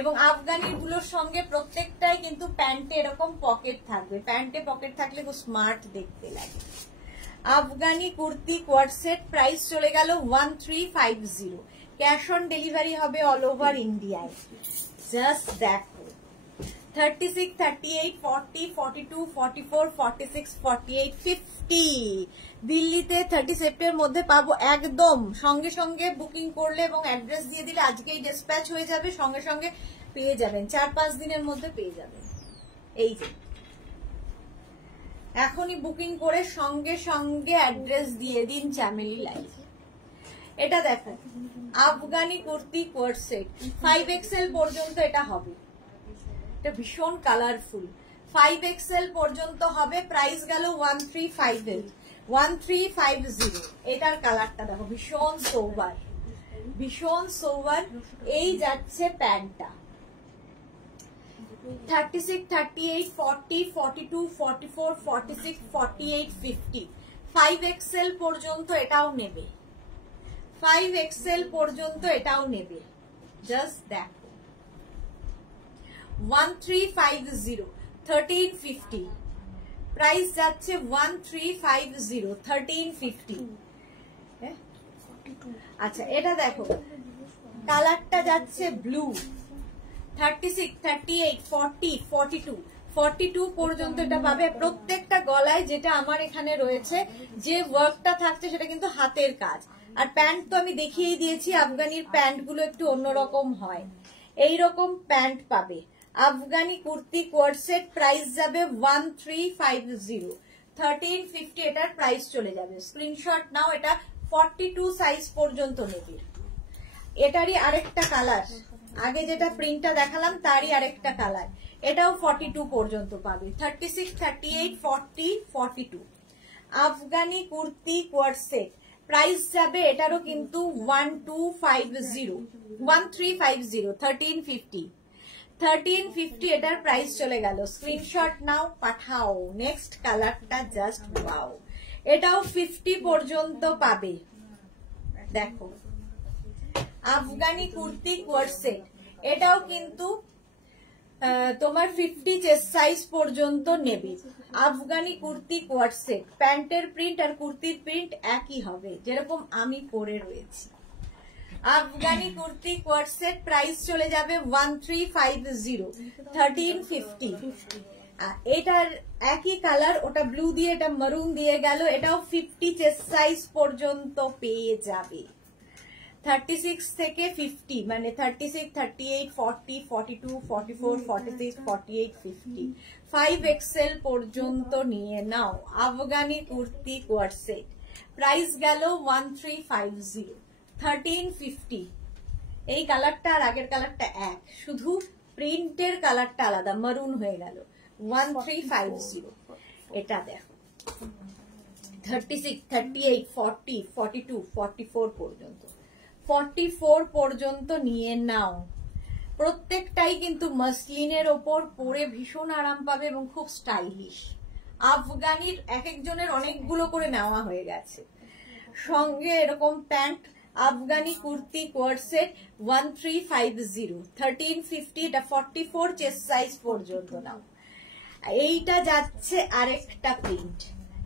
এবং আফগানি গুলোর সঙ্গে প্রত্যেকটাই কিন্তু প্যান্টে এরকম পকেট থাকবে। প্যান্টে পকেট থাকলে খুব স্মার্ট দেখতে লাগে। Afghani kurti coord set, price চলে গেল 1350। ক্যাশ অন ডেলিভারি হবে অল ওভার ইন্ডিয়ায়। জাস্ট দেখো 36, 38, 40, 42, 44, 46, 48, 50। দিল্লিতে 30 এর মধ্যে পাবো একদম। সঙ্গে সঙ্গে বুকিং করলে এবং অ্যাড্রেস দিয়ে দিলে আজকেই ডিসপ্যাচ হয়ে যাবে, সঙ্গে সঙ্গে পেয়ে যাবেন, 4-5 দিনের মধ্যে পেয়ে যাবেন। এই যে এখনই বুকিং করে সঙ্গে সঙ্গে অ্যাড্রেস দিয়ে দিন চ্যামেলি লাইভ। এটা দেখো Afghani kurti coord set, 5XL পর্যন্ত এটা হবে। এটা ভীষণ কালারফুল, 5XL পর্যন্ত হবে। প্রাইস গেল 1350, 1350। এটার কালারটা দেখো, ভীষণ সোবার, ভীষণ সোবার। এই যাচ্ছে প্যান্টটা 36, 38, 40, 42, 44, 46, 48, 50, 5XL পর্যন্ত এটাও নেবে, 5XL পর্যন্ত এটাও নেবে। জাস্ট দেখো 1350, 1350। প্রাইস যাচ্ছে 1350, 1350। আচ্ছা এটা দেখো, কালারটা যাচ্ছে ব্লু। 36, 38, 40, 42, 42 পর্যন্ত এটা পাবে। প্রত্যেকটা গলায় যেটা আমার এখানে রয়েছে যে ওয়ার্কটা থাকছে সেটা কিন্তু হাতের কাজ। আর প্যান্ট তো আমি দেখিয়েই দিয়েছি, আফগানির প্যান্ট গুলো একটু অন্যরকম হয়। এইরকম প্যান্ট পাবে। Afghani kurti coord set, price যাবে 1350, 1350 এটার প্রাইস চলে যাবে। স্ক্রিনশট নাও, এটা 42 সাইজ পর্যন্ত নেবে। এটারই আরেকটা কালার, আগে যেটা প্রিন্টটা দেখালাম তারই আরেকটা কালার, এটাও 42 পর্যন্ত পাবে। 36, 38, 40, 42 Afghani kurti coord set, price যাবে এটারও কিন্তু 1350, 1350, 1350 এটার প্রাইস চলে গেল। স্ক্রিনশট নাও, পাঠাও। নেক্সট কালারটা জাস্ট ওয়াও, এটাও 50 পর্যন্ত পাবে। দেখো আফগানি কুর্তি কোয়ার্ড সেট, এটাও কিন্তু তোমার 50 চেস্ট সাইজ পর্যন্ত নেবে। আফগানি কুর্তি কোয়ার্ড সেট, প্যান্টের প্রিন্ট আর কুর্তির প্রিন্ট একই হবে, যেরকম আমি পরে রয়েছি। Afghani kurti coord set, price চলে যাবে 1350, 1350। এটার একই কালার, ওটা ব্লু দিয়ে এটা মারুন দিয়ে গেল, এটাও 50 চেস্ট সাইজ পর্যন্ত পেয়ে যাবে। 36 থেকে 50 মানে 36, 38, 40, 42, 44, 46, 48, 50, 5XL পর্যন্ত নিয়ে নাও। Afghani kurti coord set, price গেল 1350, 1350। এই কালারটা আর আগের কালারটা এক, শুধু প্রিন্টের কালারটা আলাদা, মারুন হয়ে গেল। 1350 এটা দেখো। 36, 38, 40, 42, 44 পর্যন্ত, 44 পর্যন্ত নিয়ে নাও। প্রত্যেকটাই কিন্তু মাসলিনের ওপর পরে ভীষণ আরাম পাবে এবং খুব স্টাইলিশ। আফগানির এক একজনের অনেকগুলো করে নেওয়া হয়ে গেছে। সঙ্গে এরকম pant. Afghani kurti coord set 1350, 1350, এটা 44 চেস্ট সাইজ পর্যন্ত নাও। এইটা যাচ্ছে আরেকটা প্রিন্ট,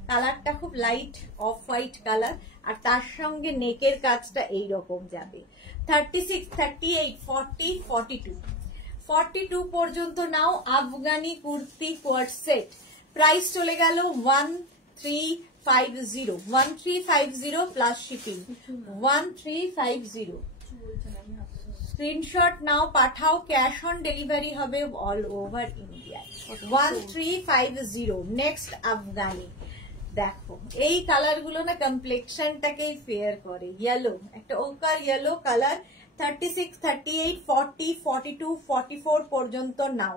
কালারটা খুব লাইট অফ হোয়াইট কালার, আর তার সঙ্গে নেকের কাজটা এইরকম যাবে। 36, 38, 40, 42, 42 পর্যন্ত নাও। Afghani kurti coord set, price চলে গেল 1350, 1350 প্লাস শিপিং, 1350। স্ক্রিনশট নাও, পাঠাও। ক্যাশ অন ডেলিভারি হবে all over India. 1350। Next Afghani, দেখো এই কালার গুলো না কমপ্লেক্সনটাকেই ফেয়ার করে। ইয়েলো, একটা ওকার ইয়েলো কালার। 36, 38, 40, 42, 44 পর্যন্ত নাও।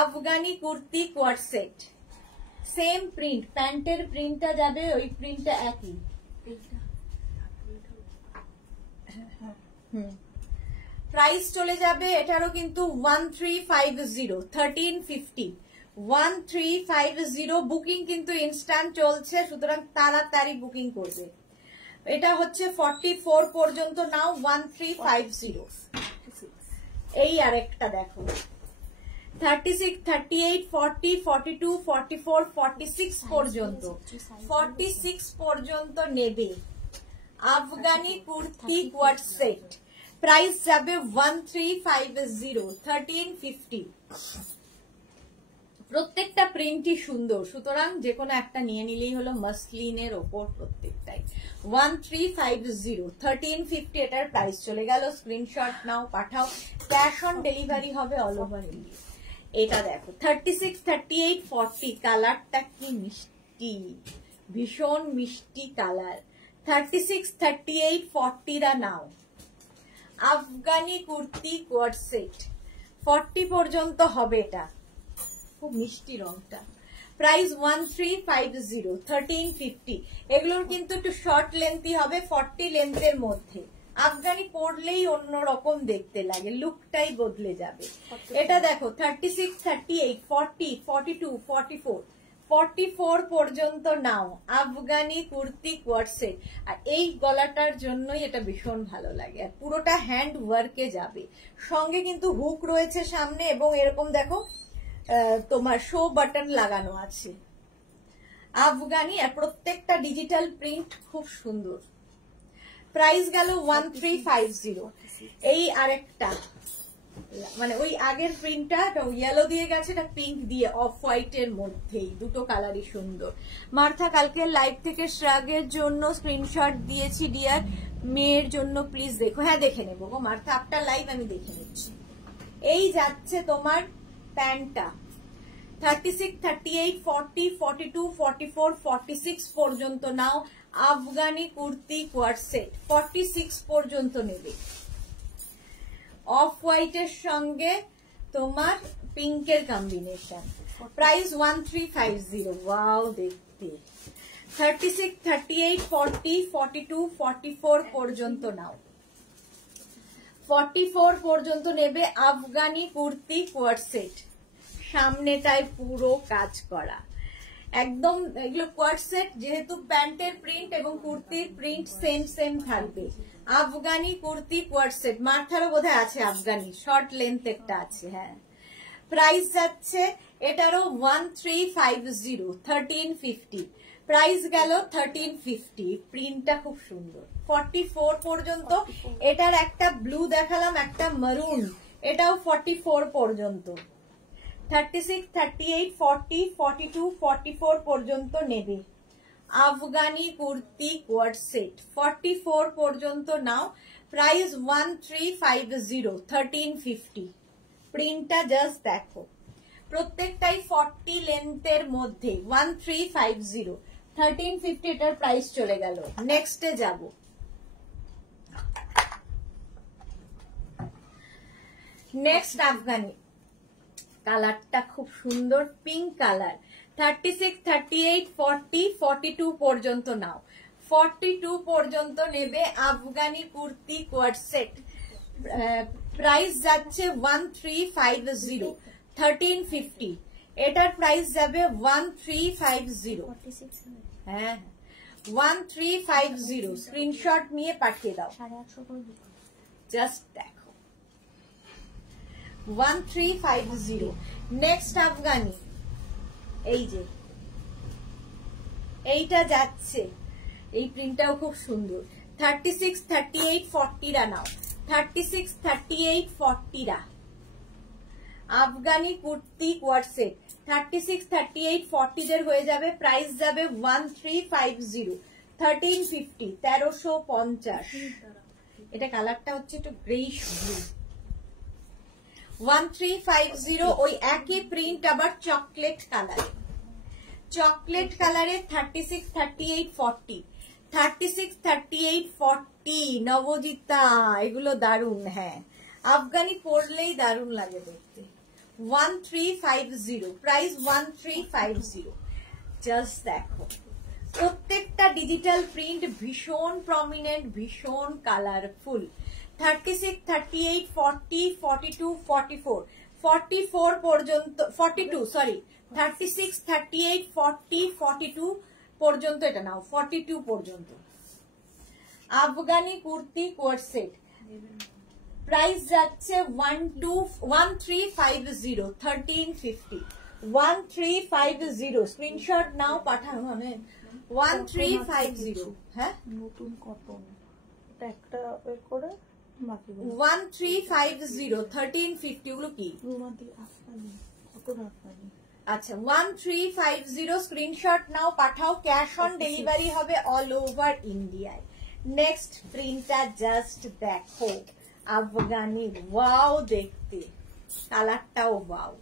Afghani kurti coord set, same print, প্যান্টের প্রিন্টটা যাবে ওই প্রিন্টটা একই। প্রাইস চলে যাবে এটারও কিন্তু 1350, 1350, 1350। বুকিং কিন্তু ইনস্ট্যান্ট চলছে, সুতরাং তাড়াতাড়ি বুকিং করবে। এটা হচ্ছে 44 পর্যন্ত নাও, 1350। এই আরেকটা দেখো, 36, 38, 40, 42, 44, 46 পর্যন্ত, 46 পর্যন্ত নেবে। Afghani kurti coord set, price যাবে 1350, 1350। প্রত্যেকটা প্রিন্টই সুন্দর, সুতরাং যে কোনো একটা নিয়ে নিলেই হলো। মাসলিনের ওপর প্রত্যেকটাই। 1350, 1350 এটার প্রাইস চলে গেল। স্ক্রিনশট নাও, পাঠাও। ক্যাশ অন ডেলিভারি হবে অল ওভার ইন্ডিয়া। এটা দেখো 36, 38, 40, কালারটা কি মিষ্টি, ভীষণ মিষ্টি কালার। 36, 38, 40 নাও। আফগানি কুর্তি কোয়ার্ড সেট, 40 পর্যন্ত হবে। এটা খুব মিষ্টি রংটা। প্রাইস 1350, 1350। এগুলোর কিন্তু একটু শর্ট লেন্থই হবে, 40 লেন্থের মধ্যে। আফগানি পরলেই অন্যরকম দেখতে লাগে, লুকটাই বদলে যাবে। এটা দেখো 36, 38, 40, 42, 44, 44 পর্যন্ত নাও। Afghani kurti coord set. আর এই গলাটার জন্যই এটা ভীষণ ভালো লাগে, আর পুরোটা হ্যান্ড ওয়ার্কে যাবে। সঙ্গে কিন্তু হুক রয়েছে সামনে, এবং এরকম দেখো তোমার শো বাটন লাগানো আছে। আফগানি, আর প্রত্যেকটা ডিজিটাল প্রিন্ট খুব সুন্দর। প্রাইস গেল 1350। এই আরেকটা মানে ওই আগের প্রিন্টটা ইয়েলো দিয়ে গেছে, এটা পিঙ্ক দিয়ে অফ হোয়াইট এর মধ্যেই, দুটো কালারই সুন্দর। মার্থা কালকে লাইভ থেকে শ্রাগের জন্য স্ক্রিনশট দিয়েছি ডিয়ার, মেয়ের জন্য প্লিজ দেখো। হ্যাঁ দেখে নেবো গো মার্থা, আপনার লাইভ আমি দেখে নিচ্ছি। এই যাচ্ছে তোমার প্যান্টটা 36, 38, 40, 42, 44, 46 পর্যন্ত নাও। আফগানি কুর্তি কোয়ার সেট 46 পর্যন্ত নেবে। অফ হোয়াইটের সঙ্গে তোমার পিঙ্কের কম্বিনেশন। প্রাইস 1350। ওয়াও দেখতে। 36, 38, 40, 42, 44 পর্যন্ত নাও। 44 পর্যন্ত নেবে আফগানি কুর্তি কোয়ার সেট। সামনেটায় পুরো কাজ করা একদম, এগুলো কোয়ার সেট, যেহেতু প্যান্টের প্রিন্ট এবং কুর্তির প্রিন্ট সেম সেম থাকবে। আফগানি কুর্তি কোয়ার সেট। মাথারও বোধহয় আছে আফগানি, শর্ট লেন্থ একটা আছে। হ্যাঁ, প্রাইস যাচ্ছে এটারও 1350, 1350। প্রাইস গেল 1350। প্রিন্টটা খুব সুন্দর। 44 পর্যন্ত। এটার একটা ব্লু দেখালাম, একটা মারুন, এটাও 44 পর্যন্ত। 36, 38, 40, 42, 44 পর্যন্ত নেবে। আফগানি কুর্তি কোয়ার সেট 44 পর্যন্ত নাও। প্রাইস 1350, 1350। প্রিন্টটা জাস্ট দেখো, প্রত্যেকটাই 40 লেন্থের মধ্যে। 1350, 1350 এটার প্রাইস চলে গেল। নেক্সটে যাব। নেক্সট আফগানি, কালারটা খুব সুন্দর, পিঙ্ক কালার। 36, 38, 40, 42 পর্যন্ত নাও। 42 পর্যন্ত নেবে আফগানি কুর্তি কোয়ার সেট। প্রাইস যাচ্ছে 1350, 1350। এটার প্রাইস যাবে 1350। হ্যাঁ, 1350। স্ক্রিনশট নিয়ে পাঠিয়ে দাও। জাস্ট দেখো 1350। নেক্সট আফগানি, এই যে এইটা যাচ্ছে, এই প্রিন্টটাও খুব সুন্দর। 36, 38, 40 নাও। 36, 38, 40 আফগানি কুর্তি কোয়ার সেট। 36, 38, 40 দের হয়ে যাবে। প্রাইস যাবে 1350, 1350, 1350। এটা কালারটা হচ্ছে একটু গ্রেইশ ব্লু। 1350। ওই একই প্রিন্ট আবার চকলেট কালারে। চকলেট কালারে 36, 38, 40। 36, 38, 40 নবজিতা, এগুলো দারুন। হ্যাঁ, আফগানি পরলেই দারুন লাগে দেখতে। 1350। প্রাইস 1350। জাস্ট দেখো, প্রত্যেকটা ডিজিটাল প্রিন্ট ভীষণ প্রমিনেন্ট, ভীষণ কালারফুল। 36, 38, 40, 42, 44, 44 পর্যন্ত, 42 সরি, 36, 38, 40, 42 পর্যন্ত এটা নাও। 42 পর্যন্ত আফগানি কুর্তি কোয়ার সেট। প্রাইস যাচ্ছে 1350, 1350, 1350। স্ক্রিনশট নাও, পাঠানো মানে 1350। হ্যাঁ, নতুন কটন, এটা একটা বের করে বাকি 1350, 1350। ওগুলো কি? রুমাদি আফগানি, কটন আফগানি। আচ্ছা, 1350। স্ক্রিনশট নাও, পাঠাও। ক্যাশ অন ডেলিভারি হবে অল ওভার ইন্ডিয়ায়। নেক্সট প্রিন্টটা জাস্ট দেখো, আফগানি। ওয়াও দেখতে, কালারটাও ওয়াও।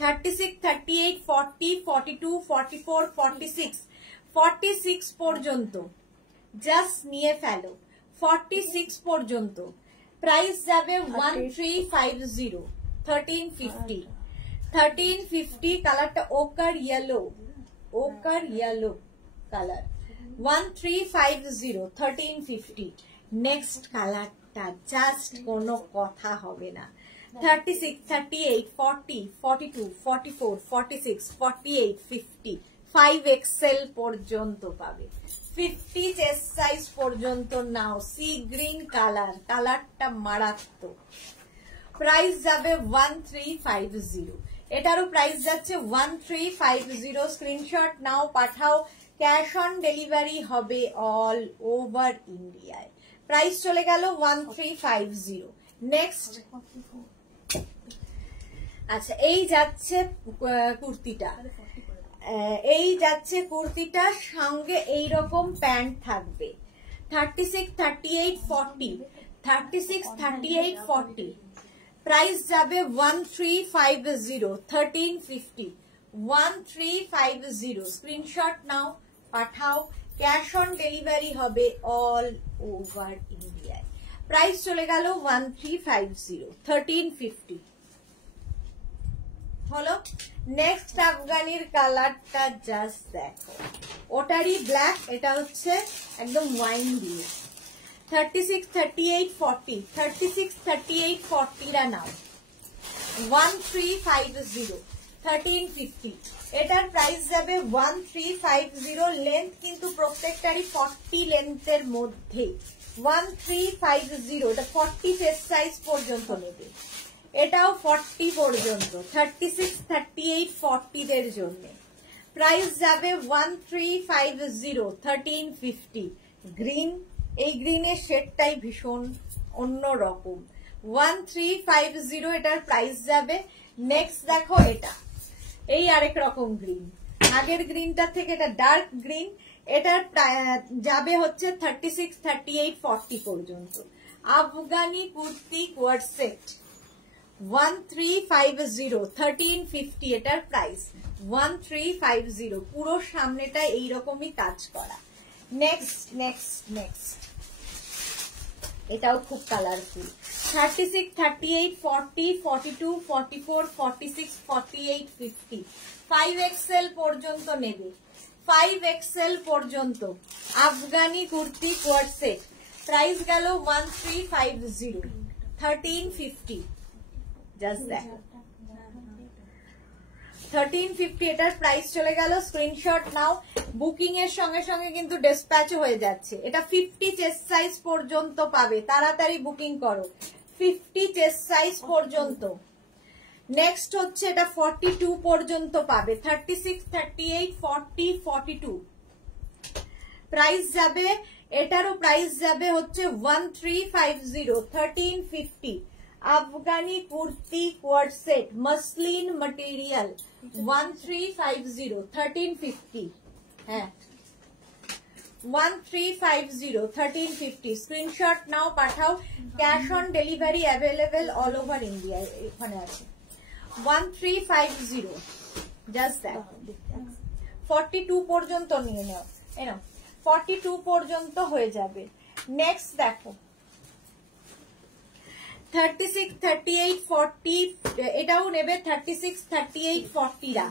36, 38, 40, 42, 44, 46, 46 পর্যন্ত জাস্ট নিয়ে ফেলো। 46 পর্যন্ত প্রাইস যাবে 1350, 1350, 1350। কালারটা ওকার ইয়েলো, ওকার ইয়েলো কালার। 1350, 1350। নেক্সট কালারটা জাস্ট কোনো কথা হবে না। 36, 38, 40, 42, 44, 46, 48, 50, 5XL পর্যন্ত পাবে। 50 চেস্ট সাইজ পর্যন্ত নাও। সি গ্রিন কালার, কালারটা মারাত্মক। প্রাইস যাবে 1350। এটারও প্রাইস যাচ্ছে 1350। স্ক্রিনশট নাও, পাঠাও। ক্যাশ অন ডেলিভারি হবে অল ওভার ইন্ডিয়ায়। প্রাইস চলে গেল 1350। নেক্সট আচ্ছা এই যাচ্ছে কুর্তিটা, এই যাচ্ছে কুর্তিটার সঙ্গে এইরকম প্যান্ট থাকবে 36, 38, 40, 36, 38, 40। প্রাইস যাবে 1350, 1350, 1350। স্ক্রিনশট নাও, পাঠাও। ক্যাশ অন ডেলিভারি হবে অল ওভার ইন্ডিয়ায়। প্রাইস চলে গেল 1350, 1350 হলো। নেক্সট আফগানির কালারটা জাস্ট দেখো, ওটারই ব্ল্যাক, এটা হচ্ছে একদম ওয়াইন দিয়ে। 36, 38, 40, 36, 38, 40 রা নাও 1350, 1350। এটার প্রাইস যাবে 1350। লেন্থ কিন্তু প্রত্যেকটারই 40 লেন্থের মধ্যে। 1350, এটা 40 চেস্ট সাইজ পর্যন্ত নেবে, এটাও 40 পর্যন্ত। 36, 38, 40 দের জন্য প্রাইস যাবে 1350, 1350। গ্রিন, এই গ্রিনের শেডটাই ভীষণ অন্যরকম। 1350 এটার প্রাইস যাবে। নেক্সট দেখো এটা, এই আরেক রকম গ্রিন, আগের গ্রিনটা থেকে এটা ডার্ক গ্রিন। এটার যাবে হচ্ছে 36, 38, 40 পর্যন্ত। আফগানি কুর্তি কোয়ার সেট 1350, 1350 এটার প্রাইস 1350। পুরো সামনেটা এইরকমই কাজ করা। নেক্সট নেক্সট নেক্সট, এটাও খুব কালারফুল। 36, 38, 40, 42, 44, 46, 48, 50। 5XL পর্যন্ত নেবে, 5XL পর্যন্ত আফগানি কুর্তি কোয়ার সেট। প্রাইস গেল 1350, 1350। জাস্ট দেখো 1350 এটার প্রাইস চলে গেল। স্ক্রিনশট নাও। বুকিং এর সঙ্গে সঙ্গে কিন্তু ডিসপ্যাচ হয়ে যাচ্ছে। এটা 50 চেস্ট সাইজ পর্যন্ত পাবে, তাড়াতাড়ি বুকিং করো। 50 চেস্ট সাইজ পর্যন্ত। নেক্সট হচ্ছে এটা 42 পর্যন্ত পাবে। 36, 38, 40, 42 প্রাইস যাবে। এটারও প্রাইস যাবে হচ্ছে 1350, 1350। আফগানি কুর্তি কোয়ার সেট, মসলিন মটেরিয়াল 1350, 1350। হ্যাঁ 1350, 1350। স্ক্রিনশট নাও, পাঠাও। Cash on delivery available all over India. এখানে আছে 1350। জাস্ট দেখো 42 পর্যন্ত নিয়ে নাও, 42 পর্যন্ত হয়ে যাবে। নেক্সট দেখো 36, 38, 40 এটাও নেবে। 36, 38, 40 রা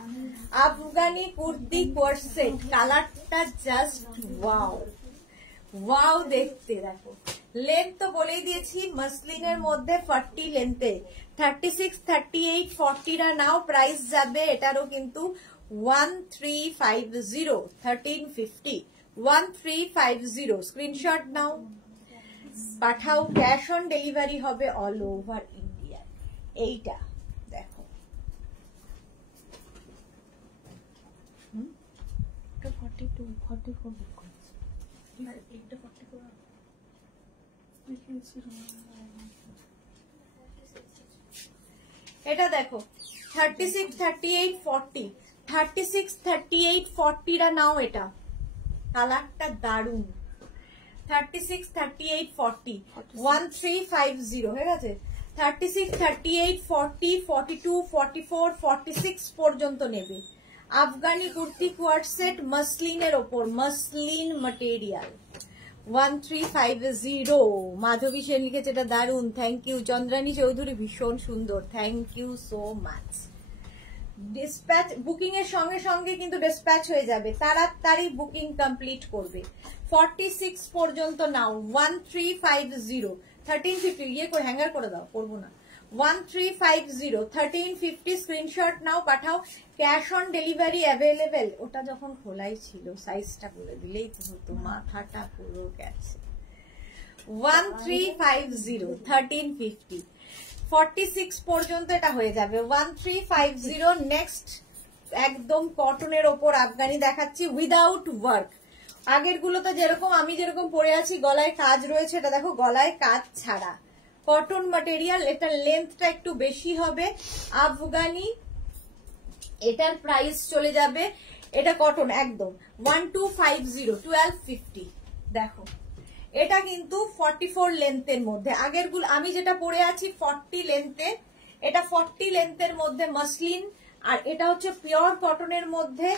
আফগানি কুর্তি কোয়ার সেট। কালারটা জাস্ট ওয়াও ওয়াও দেখতে। দেখো লেন্থ তো বলেই দিয়েছি, মসলিনের মধ্যে 40 লেন্থে। 36, 38, 40 রা নাও। প্রাইস যাবে এটারও কিন্তু 1350, 1350, 1350। স্ক্রিনশট নাও, পাঠাও। ক্যাশ অন ডেলিভারি হবে অল ওভার ইন্ডিয়া। এইটা দেখো 42, 44 বুক করেছি। এটা 44 এটা দেখো 36, 38, 40, 36, 38, 40 রা নাও। এটা কালারটা দারুন। 36, 38, 40, 1350 হয়ে গেছে। 36, 38, 40, 42, 44, 46 পর্যন্ত নেবে। আফগানি কুর্তি কোয়ার সেট মসলিনের ওপর, মসলিন মটেরিয়াল 1350। মাধবী সেন লিখেছে এটা দারুন, থ্যাংক ইউ। চন্দ্রানী চৌধুরী ভীষণ সুন্দর, thank you so much. Dispatch booking এর সঙ্গে সঙ্গে কিন্তু ডিসপ্যাচ হয়ে যাবে, তাড়াতাড়ি বুকিং কমপ্লিট করবে। 46 পর্যন্ত নাও 1350, 1350 ইয়ে করে হ্যাঙ্গার করে দাও, করবো না। 1350, 1350। স্ক্রিনশট নাও, পাঠাও। Cash on delivery available. ওটা যখন খোলাই ছিল সাইজটা বলে দিলেই তো হতো, মাথাটা পুরো গেছে। 1350, 1350। 46 পর্যন্ত এটা হয়ে যাবে 1350। নেক্সট একদম কটনের ওপর আফগানি দেখাচ্ছি উইদাউট ওয়ার্ক। আগের গুলো তো যেরকম আমি যেরকম পরে আছি গলায় কাজ রয়েছে, এটা দেখো গলায় কাজ ছাড়া। কটন ম্যাটেরিয়াল, এটার লেন্থটা একটু বেশি হবে, আফগানি, এটার প্রাইস চলে যাবে, এটা কটন একদম 1250 1250। দেখো এটা কিন্তু 44 লেন্থের মধ্যে, আগের গুলো আমি যেটা পরে আছি 40 লেন্থের, এটা 40 লেন্থের মধ্যে মাসলিন, আর এটা হচ্ছে পিওর কটনের মধ্যে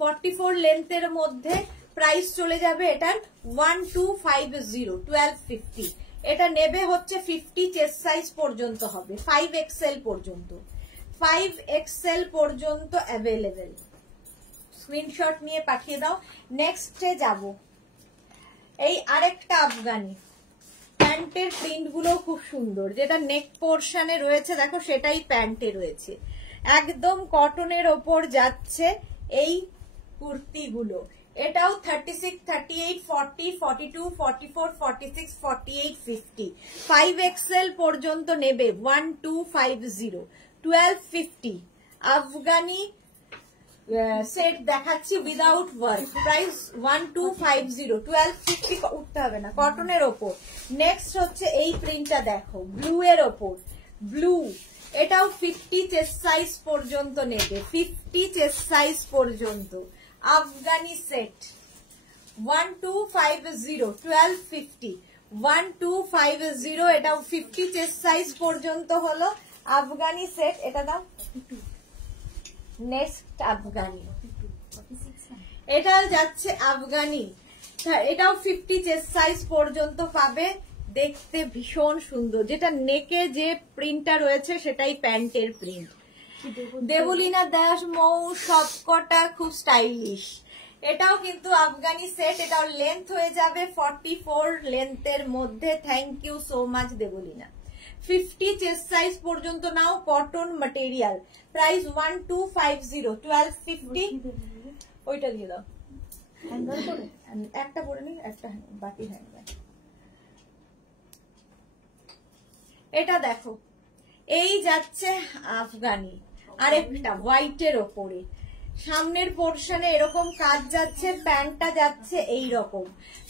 44 লেন্থের মধ্যে। প্রাইস চলে যাবে এটার 1250 1250। এটা নেবে হচ্ছে 50 চেস্ট সাইজ পর্যন্ত হবে, 5XL পর্যন্ত, 5XL পর্যন্ত অ্যাভেলেবেল। স্ক্রিনশট নিয়ে পাঠিয়ে দাও। নেক্সটে যাব, এই আরেকটা আফগানি, প্যান্টের প্রিন্ট গুলো খুব সুন্দর, যেটা নেক পোর্শনে রয়েছে দেখো সেটাই প্যান্টে রয়েছে, একদম কটনের ওপর যাচ্ছে এই কুর্তিগুলো। এটাও 36, 38, 40, 42, 44, 46, 48, 50, 5XL পর্যন্ত নেবে 1250 1250। আফগানি সেট দেখাচ্ছি উইদাউট ওয়ার্ক, প্রাইস 1250 1250, উঠতে হবে না, কটনের ওপর। নেক্সট হচ্ছে এই প্রিন্টটা দেখো, ব্লু এর ওপর, ব্লু, এটাও 50 চেস্ট সাইজ পর্যন্ত নেবে, 50 চেস্ট সাইজ পর্যন্ত। আফগানি সেট 1250 1250 1250, এটাও 50 চেস্ট সাইজ পর্যন্ত হলো আফগানি সেট। এটা দাও। নেক্সট আফগানি, এটা যাচ্ছে আফগানি, এটাও 50 চেস্ট সাইজ পর্যন্ত পাবে, দেখতে ভীষণ সুন্দর, যেটা নেকে যে প্রিন্টটা রয়েছে সেটাই প্যান্টের প্রিন্ট। দেবলীনা দাস মৌ সবকটা খুব স্টাইলিশ। এটাও কিন্তু আফগানি সেট, এটাও লেন্থ হয়ে যাবে 44 লেন্থের মধ্যে। Thank you so much Debolina. 50 chest size পর্যন্ত নাও, কটন ম্যাটেরিয়াল, প্রাইস 1250 1250। ওইটা দিয়ে দাও, একটা পরে নি, একটা বাকি হ্যান্ডব্যাগ। এটা দেখো, এই যাচ্ছে আফগানি, আরেকটা হোয়াইটের ওপরে, সামনের পোর্শনে এরকম কাজ যাচ্ছে, প্যান্টটা যাচ্ছে এই রকম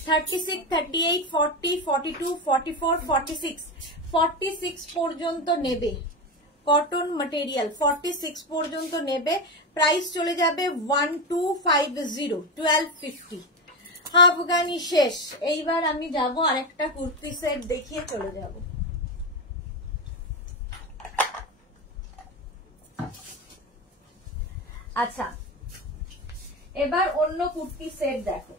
36, 38, 40, 42, 44, 46, 46 পর্যন্ত নেবে, কটন ম্যাটেরিয়াল 46 পর্যন্ত নেবে। প্রাইস চলে যাবে 1250 1250। আফগানি শেষ। এইবার আমি যাব আরেকটা কুর্তি সেট দেখিয়ে চলে যাব। আচ্ছা, এবার অন্য কুর্তি সেট দেখো।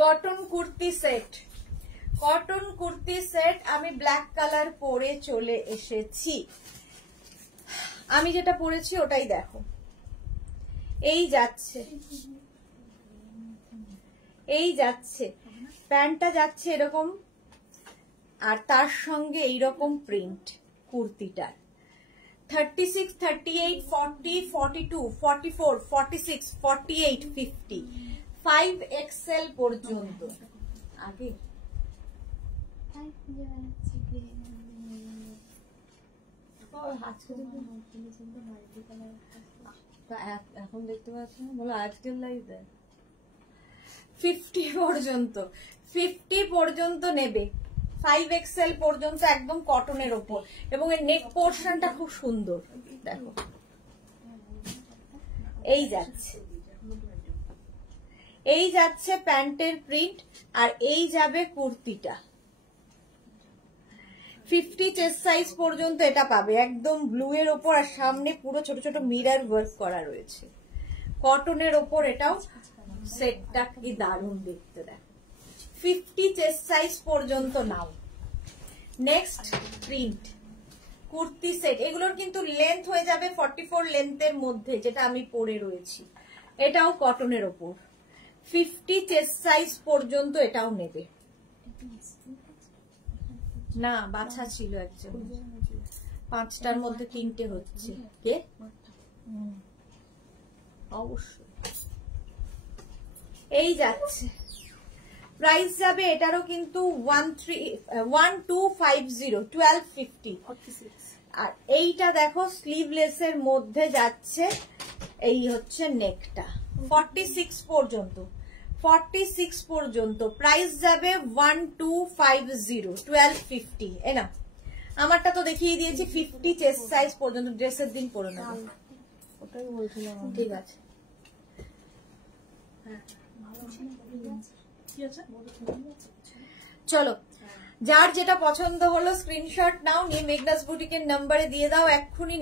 Cotton kurti set, cotton kurti set আমি ব্ল্যাক কালার পরে চলে এসেছি। আমি যেটা পরেছি ওটাই দেখো, এই যাচ্ছে, এই যাচ্ছে, প্যান্টটা যাচ্ছে এরকম, আর তার সঙ্গে এইরকম প্রিন্ট কুর্তিটার। 36, 38, 40, 42, 44, 46, 48, 50, 5XL পর্যন্ত। আগে এখন দেখতে পাচ্ছ না, বলো আজকের লাইভে 50 পর্যন্ত, 50 পর্যন্ত নেবে, 5XL পর্যন্ত, একদম কটনের ওপর, এবং এর নেক পোর্শনটা খুব সুন্দর দেখো, এই যাচ্ছে, এই যাচ্ছে প্যান্টের প্রিন্ট, আর এই যাবে কুর্তিটা। 50 চেস্ট সাইজ পর্যন্ত এটা পাবে, একদম ব্লু এর ওপর, আর সামনে পুরো ছোট ছোট মিরর ওয়ার্ক করা রয়েছে, কটনের ওপর। এটাও সেটটা কি দারুণ দেখতে, দেখো 50 চেস্ট সাইজ পর্যন্ত নাও। নেক্সট প্রিন্ট কুর্তি সেট, এগুলোর কিন্তু লেন্থ হয়ে যাবে 44 লেন্থের মধ্যে, যেটা আমি পরে রয়েছি। এটাও কটনের ওপর, 50 চেস্ট সাইজ পর্যন্ত এটাও নেবে, না বাছা ছিল একজন, 5টার মধ্যে 3টে হচ্ছে। কে? অবশ্যই এই যাচ্ছে। প্রাইস যাবে এটারও কিন্তু 1250, 1250। আর এইটা দেখো স্লিভলেস এর মধ্যে যাচ্ছে, এই হচ্ছে নেকটা 46 পর্যন্ত, 46 পর্যন্ত প্রাইস যাবে 1250, 1250। এ না আমারটা তো দেখিয়ে দিয়েছি 50 চেস্ট সাইজ পর্যন্ত, ড্রেসের দিন পরে নেবো। ওটাই বলছিলাম। ঠিক আছে, চলো যার যেটা পছন্দ হলো স্ক্রিনশট নাও, নিয়ে মেঘনাস বুটিকের নাম্বারে দিয়ে দাও, এক্ষুনি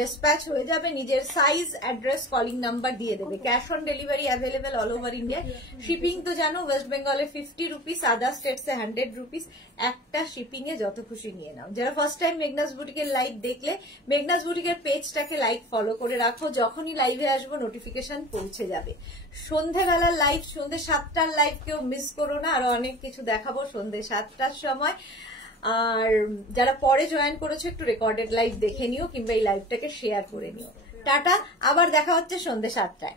ডিসপ্যাচ হয়ে যাবে। নিজের সাইজ, অ্যাড্রেস, কলিং নাম্বার দিয়ে দেবে। Cash on delivery available all over India. Shipping তো জানো ওয়েস্ট বেঙ্গলে 50 রুপিস, আদার স্টেটসে 100 রুপিস। একটা শিপিং এ যত খুশি নিয়ে নাও। যারা ফার্স্ট টাইম মেঘনাস বুটিকের লাইভ দেখলে, মেঘনাস বুটিকের পেজটাকে লাইক ফলো করে রাখো, যখনই লাইভে আসবো নোটিফিকেশন পৌঁছে যাবে। সন্ধ্যেবেলার লাইভ, সন্ধ্যে 7টার লাইভ কেউ মিস করো না, আরো অনেক কিছু দেখাবো সন্ধ্যে 7টার সময়। আর যারা পরে জয়েন করেছো একটু রেকর্ডেড লাইভ দেখে নিও, কিংবা এই লাইভটাকে শেয়ার করে নিও। টাটা, আবার দেখা হচ্ছে সন্ধ্যে 7টায়।